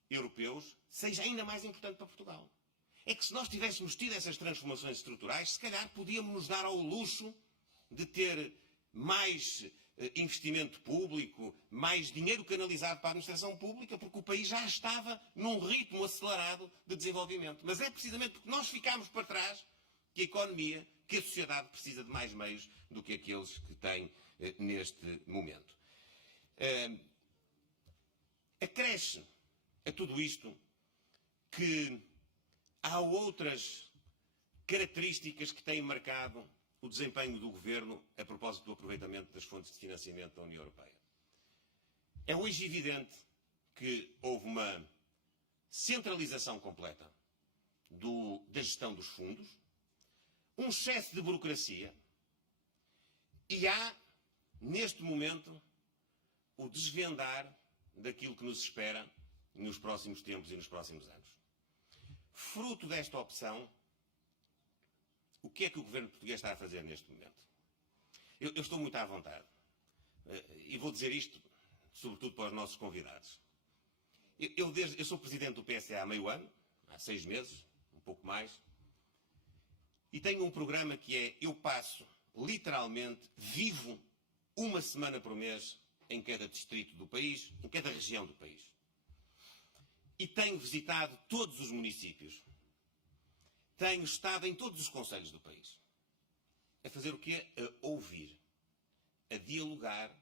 europeus seja ainda mais importante para Portugal. É que se nós tivéssemos tido essas transformações estruturais, se calhar podíamos nos dar ao luxo de ter mais investimento público, mais dinheiro canalizado para a administração pública, porque o país já estava num ritmo acelerado de desenvolvimento. Mas é precisamente porque nós ficámos para trás que a economia, que a sociedade precisa de mais meios do que aqueles que tem neste momento. Acresce a tudo isto que há outras características que têm marcado o desempenho do Governo a propósito do aproveitamento das fontes de financiamento da União Europeia. É hoje evidente que houve uma centralização completa da gestão dos fundos, um excesso de burocracia e há, neste momento, o desvendar daquilo que nos espera nos próximos tempos e nos próximos anos. Fruto desta opção, o que é que o governo português está a fazer neste momento? Eu estou muito à vontade. E vou dizer isto, sobretudo para os nossos convidados. Eu sou presidente do PSD há meio ano, há 6 meses, um pouco mais, e tenho um programa que é: eu passo, literalmente, vivo uma semana por mês em cada distrito do país, em cada região do país. E tenho visitado todos os municípios. Tenho estado em todos os concelhos do país. A fazer o quê? A ouvir, a dialogar,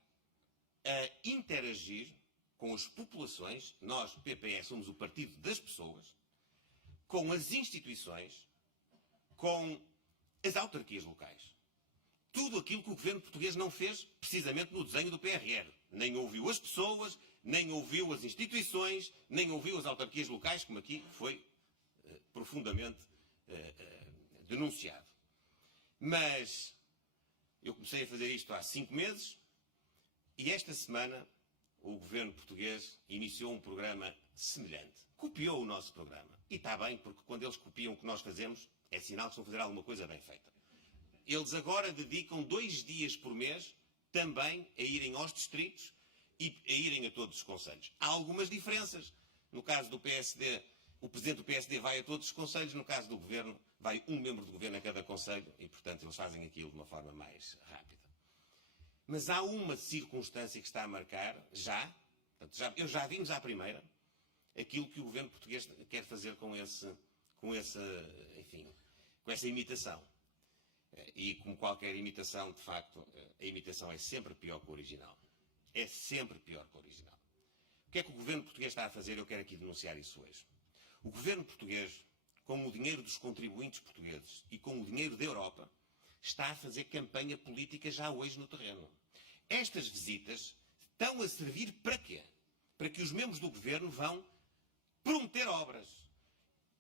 a interagir com as populações. Nós, PPS, somos o partido das pessoas, com as instituições, com as autarquias locais. Tudo aquilo que o governo português não fez precisamente no desenho do PRR. Nem ouviu as pessoas, nem ouviu as instituições, nem ouviu as autarquias locais, como aqui foi profundamente denunciado. Mas eu comecei a fazer isto há 5 meses e esta semana o governo português iniciou um programa semelhante. Copiou o nosso programa. E está bem, porque quando eles copiam o que nós fazemos, é sinal que estão a fazer alguma coisa bem feita. Eles agora dedicam 2 dias por mês também a irem aos distritos e a irem a todos os concelhos. Há algumas diferenças. No caso do PSD, o presidente do PSD vai a todos os concelhos. No caso do governo, vai um membro do governo a cada concelho e, portanto, eles fazem aquilo de uma forma mais rápida. Mas há uma circunstância que está a marcar, eu já vimos à primeira, aquilo que o governo português quer fazer com essa imitação. E como qualquer imitação, de facto, a imitação é sempre pior que o original. É sempre pior que o original. O que é que o governo português está a fazer? Eu quero aqui denunciar isso hoje. O governo português, com o dinheiro dos contribuintes portugueses e com o dinheiro da Europa, está a fazer campanha política já hoje no terreno. Estas visitas estão a servir para quê? Para que os membros do governo vão prometer obras,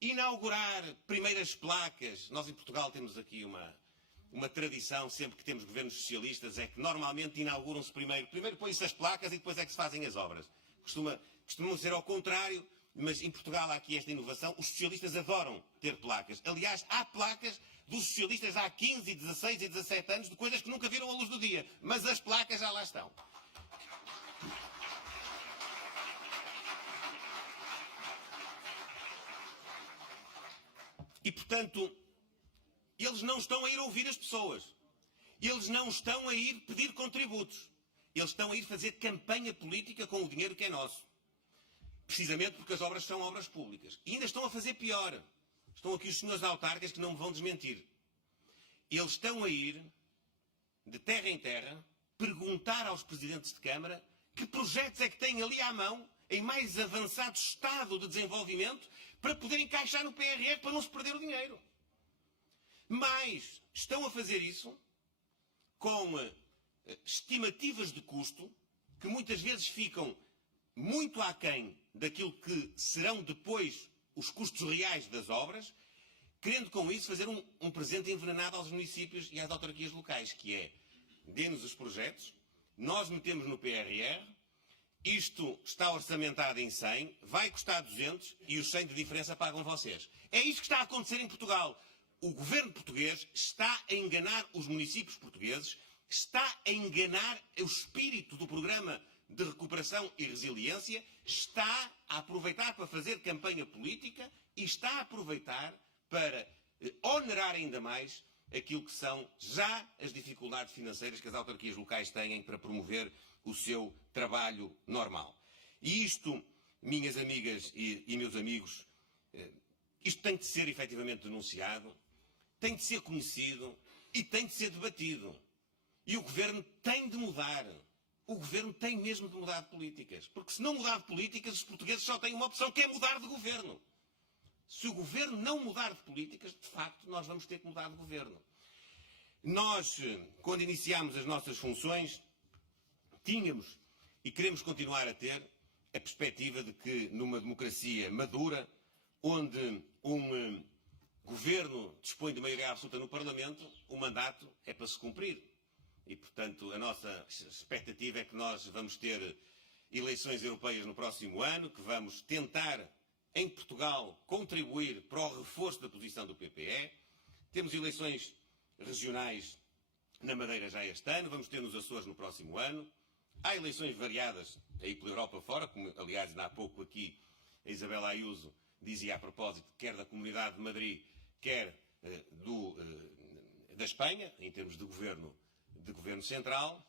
inaugurar primeiras placas. Nós em Portugal temos aqui uma tradição, sempre que temos governos socialistas, é que normalmente inauguram-se primeiro põem-se as placas e depois é que se fazem as obras. Costuma ser ao contrário, mas em Portugal há aqui esta inovação. Os socialistas adoram ter placas. Aliás, há placas dos socialistas há 15, 16 e 17 anos de coisas que nunca viram a luz do dia. Mas as placas já lá estão. E, portanto, eles não estão a ir ouvir as pessoas. Eles não estão a ir pedir contributos. Eles estão a ir fazer campanha política com o dinheiro que é nosso. precisamente porque as obras são obras públicas. E ainda estão a fazer pior. Estão aqui os senhores autarcas que não me vão desmentir. Eles estão a ir, de terra em terra, perguntar aos presidentes de Câmara que projetos é que têm ali à mão, em mais avançado estado de desenvolvimento, para poder encaixar no PRR para não se perder o dinheiro. Mas estão a fazer isso com estimativas de custo que muitas vezes ficam muito aquém daquilo que serão depois os custos reais das obras, querendo com isso fazer um presente envenenado aos municípios e às autarquias locais, que é, dê-nos os projetos, nós metemos no PRR, isto está orçamentado em 100, vai custar 200 e os 100 de diferença pagam vocês. É isto que está a acontecer em Portugal. O governo português está a enganar os municípios portugueses, está a enganar o espírito do programa de recuperação e resiliência, está a aproveitar para fazer campanha política e está a aproveitar para onerar ainda mais aquilo que são já as dificuldades financeiras que as autarquias locais têm para promover o seu trabalho normal. E isto, minhas amigas e meus amigos, isto tem de ser efetivamente denunciado, tem de ser conhecido e tem de ser debatido. E o Governo tem de mudar. O Governo tem mesmo de mudar de políticas. Porque se não mudar de políticas, os portugueses só têm uma opção, que é mudar de Governo. Se o Governo não mudar de políticas, de facto, nós vamos ter que mudar de Governo. Nós, quando iniciámos as nossas funções, tínhamos e queremos continuar a ter a perspectiva de que numa democracia madura, onde um Governo dispõe de maioria absoluta no Parlamento, o mandato é para se cumprir. E, portanto, a nossa expectativa é que nós vamos ter eleições europeias no próximo ano, que vamos tentar, em Portugal, contribuir para o reforço da posição do PPE. Temos eleições regionais na Madeira já este ano, vamos ter nos Açores no próximo ano. Há eleições variadas aí pela Europa fora, como, aliás, ainda há pouco aqui a Isabela Ayuso dizia a propósito, quer da Comunidade de Madrid, quer da Espanha, em termos de governo central.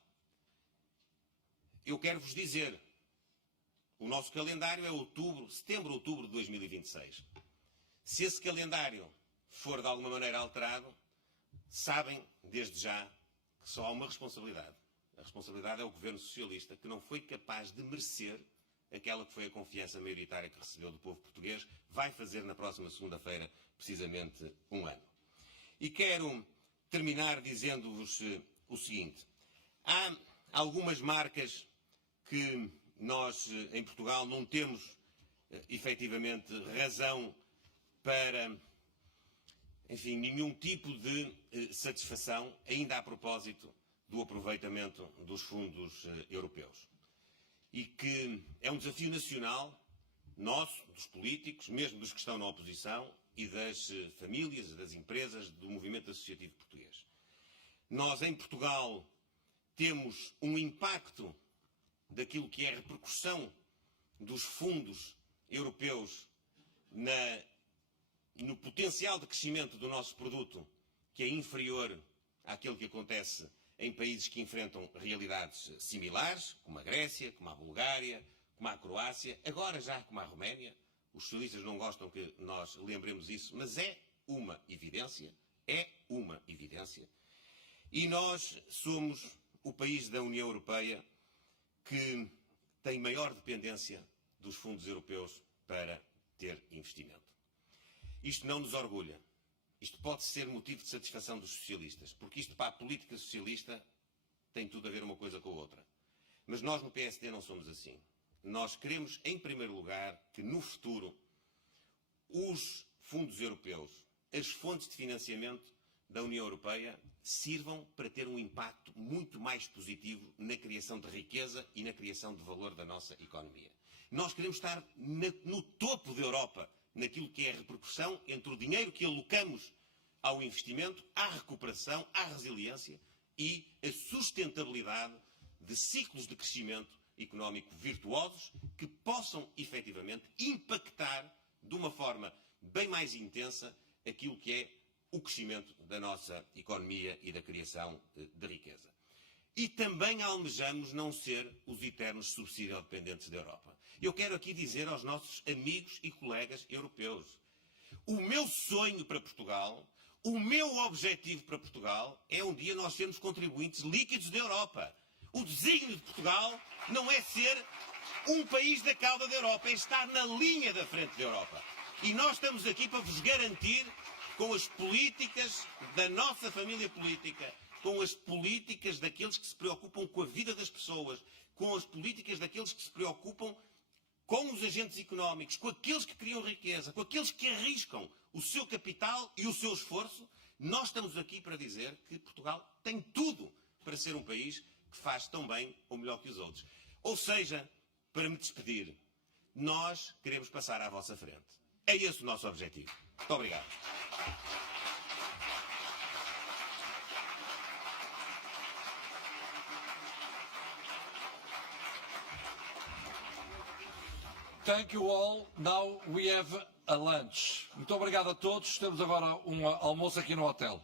Eu quero vos dizer, o nosso calendário é setembro, outubro de 2026. Se esse calendário for de alguma maneira alterado, sabem, desde já, que só há uma responsabilidade. A responsabilidade é o governo socialista, que não foi capaz de merecer aquela que foi a confiança maioritária que recebeu do povo português, vai fazer na próxima segunda-feira, precisamente, um ano. E quero terminar dizendo-vos o seguinte. Há algumas marcas que nós, em Portugal, não temos, efetivamente, razão para, enfim, nenhum tipo de satisfação, ainda a propósito do aproveitamento dos fundos europeus. E que é um desafio nacional, nosso, dos políticos, mesmo dos que estão na oposição, e das famílias, das empresas, do movimento associativo português. Nós, em Portugal, temos um impacto daquilo que é a repercussão dos fundos europeus no potencial de crescimento do nosso produto, que é inferior àquele que acontece em países que enfrentam realidades similares, como a Grécia, como a Bulgária, como a Croácia, agora já como a Roménia. Os socialistas não gostam que nós lembremos isso, mas é uma evidência, E nós somos o país da União Europeia que tem maior dependência dos fundos europeus para ter investimento. Isto não nos orgulha. Isto pode ser motivo de satisfação dos socialistas, porque isto para a política socialista tem tudo a ver uma coisa com a outra. Mas nós no PSD não somos assim. Nós queremos, em primeiro lugar, que no futuro os fundos europeus, as fontes de financiamento da União Europeia, sirvam para ter um impacto muito mais positivo na criação de riqueza e na criação de valor da nossa economia. Nós queremos estar no topo da Europa, naquilo que é a repercussão entre o dinheiro que alocamos ao investimento, à recuperação, à resiliência e a sustentabilidade de ciclos de crescimento económico virtuosos que possam, efetivamente, impactar de uma forma bem mais intensa aquilo que é o crescimento da nossa economia e da criação de riqueza. e também almejamos não ser os eternos subsídio-dependentes da Europa. Eu quero aqui dizer aos nossos amigos e colegas europeus, o meu sonho para Portugal, o meu objetivo para Portugal é um dia nós sermos contribuintes líquidos da Europa. O desígnio de Portugal não é ser um país da cauda da Europa, é estar na linha da frente da Europa. E nós estamos aqui para vos garantir, com as políticas da nossa família política, com as políticas daqueles que se preocupam com a vida das pessoas, com as políticas daqueles que se preocupam com os agentes económicos, com aqueles que criam riqueza, com aqueles que arriscam o seu capital e o seu esforço, nós estamos aqui para dizer que Portugal tem tudo para ser um país que faz tão bem ou melhor que os outros. Ou seja, para me despedir, nós queremos passar à vossa frente. É esse o nosso objetivo. Muito obrigado. Thank you all. Now we have a lunch. Muito obrigado a todos. Temos agora um almoço aqui no hotel.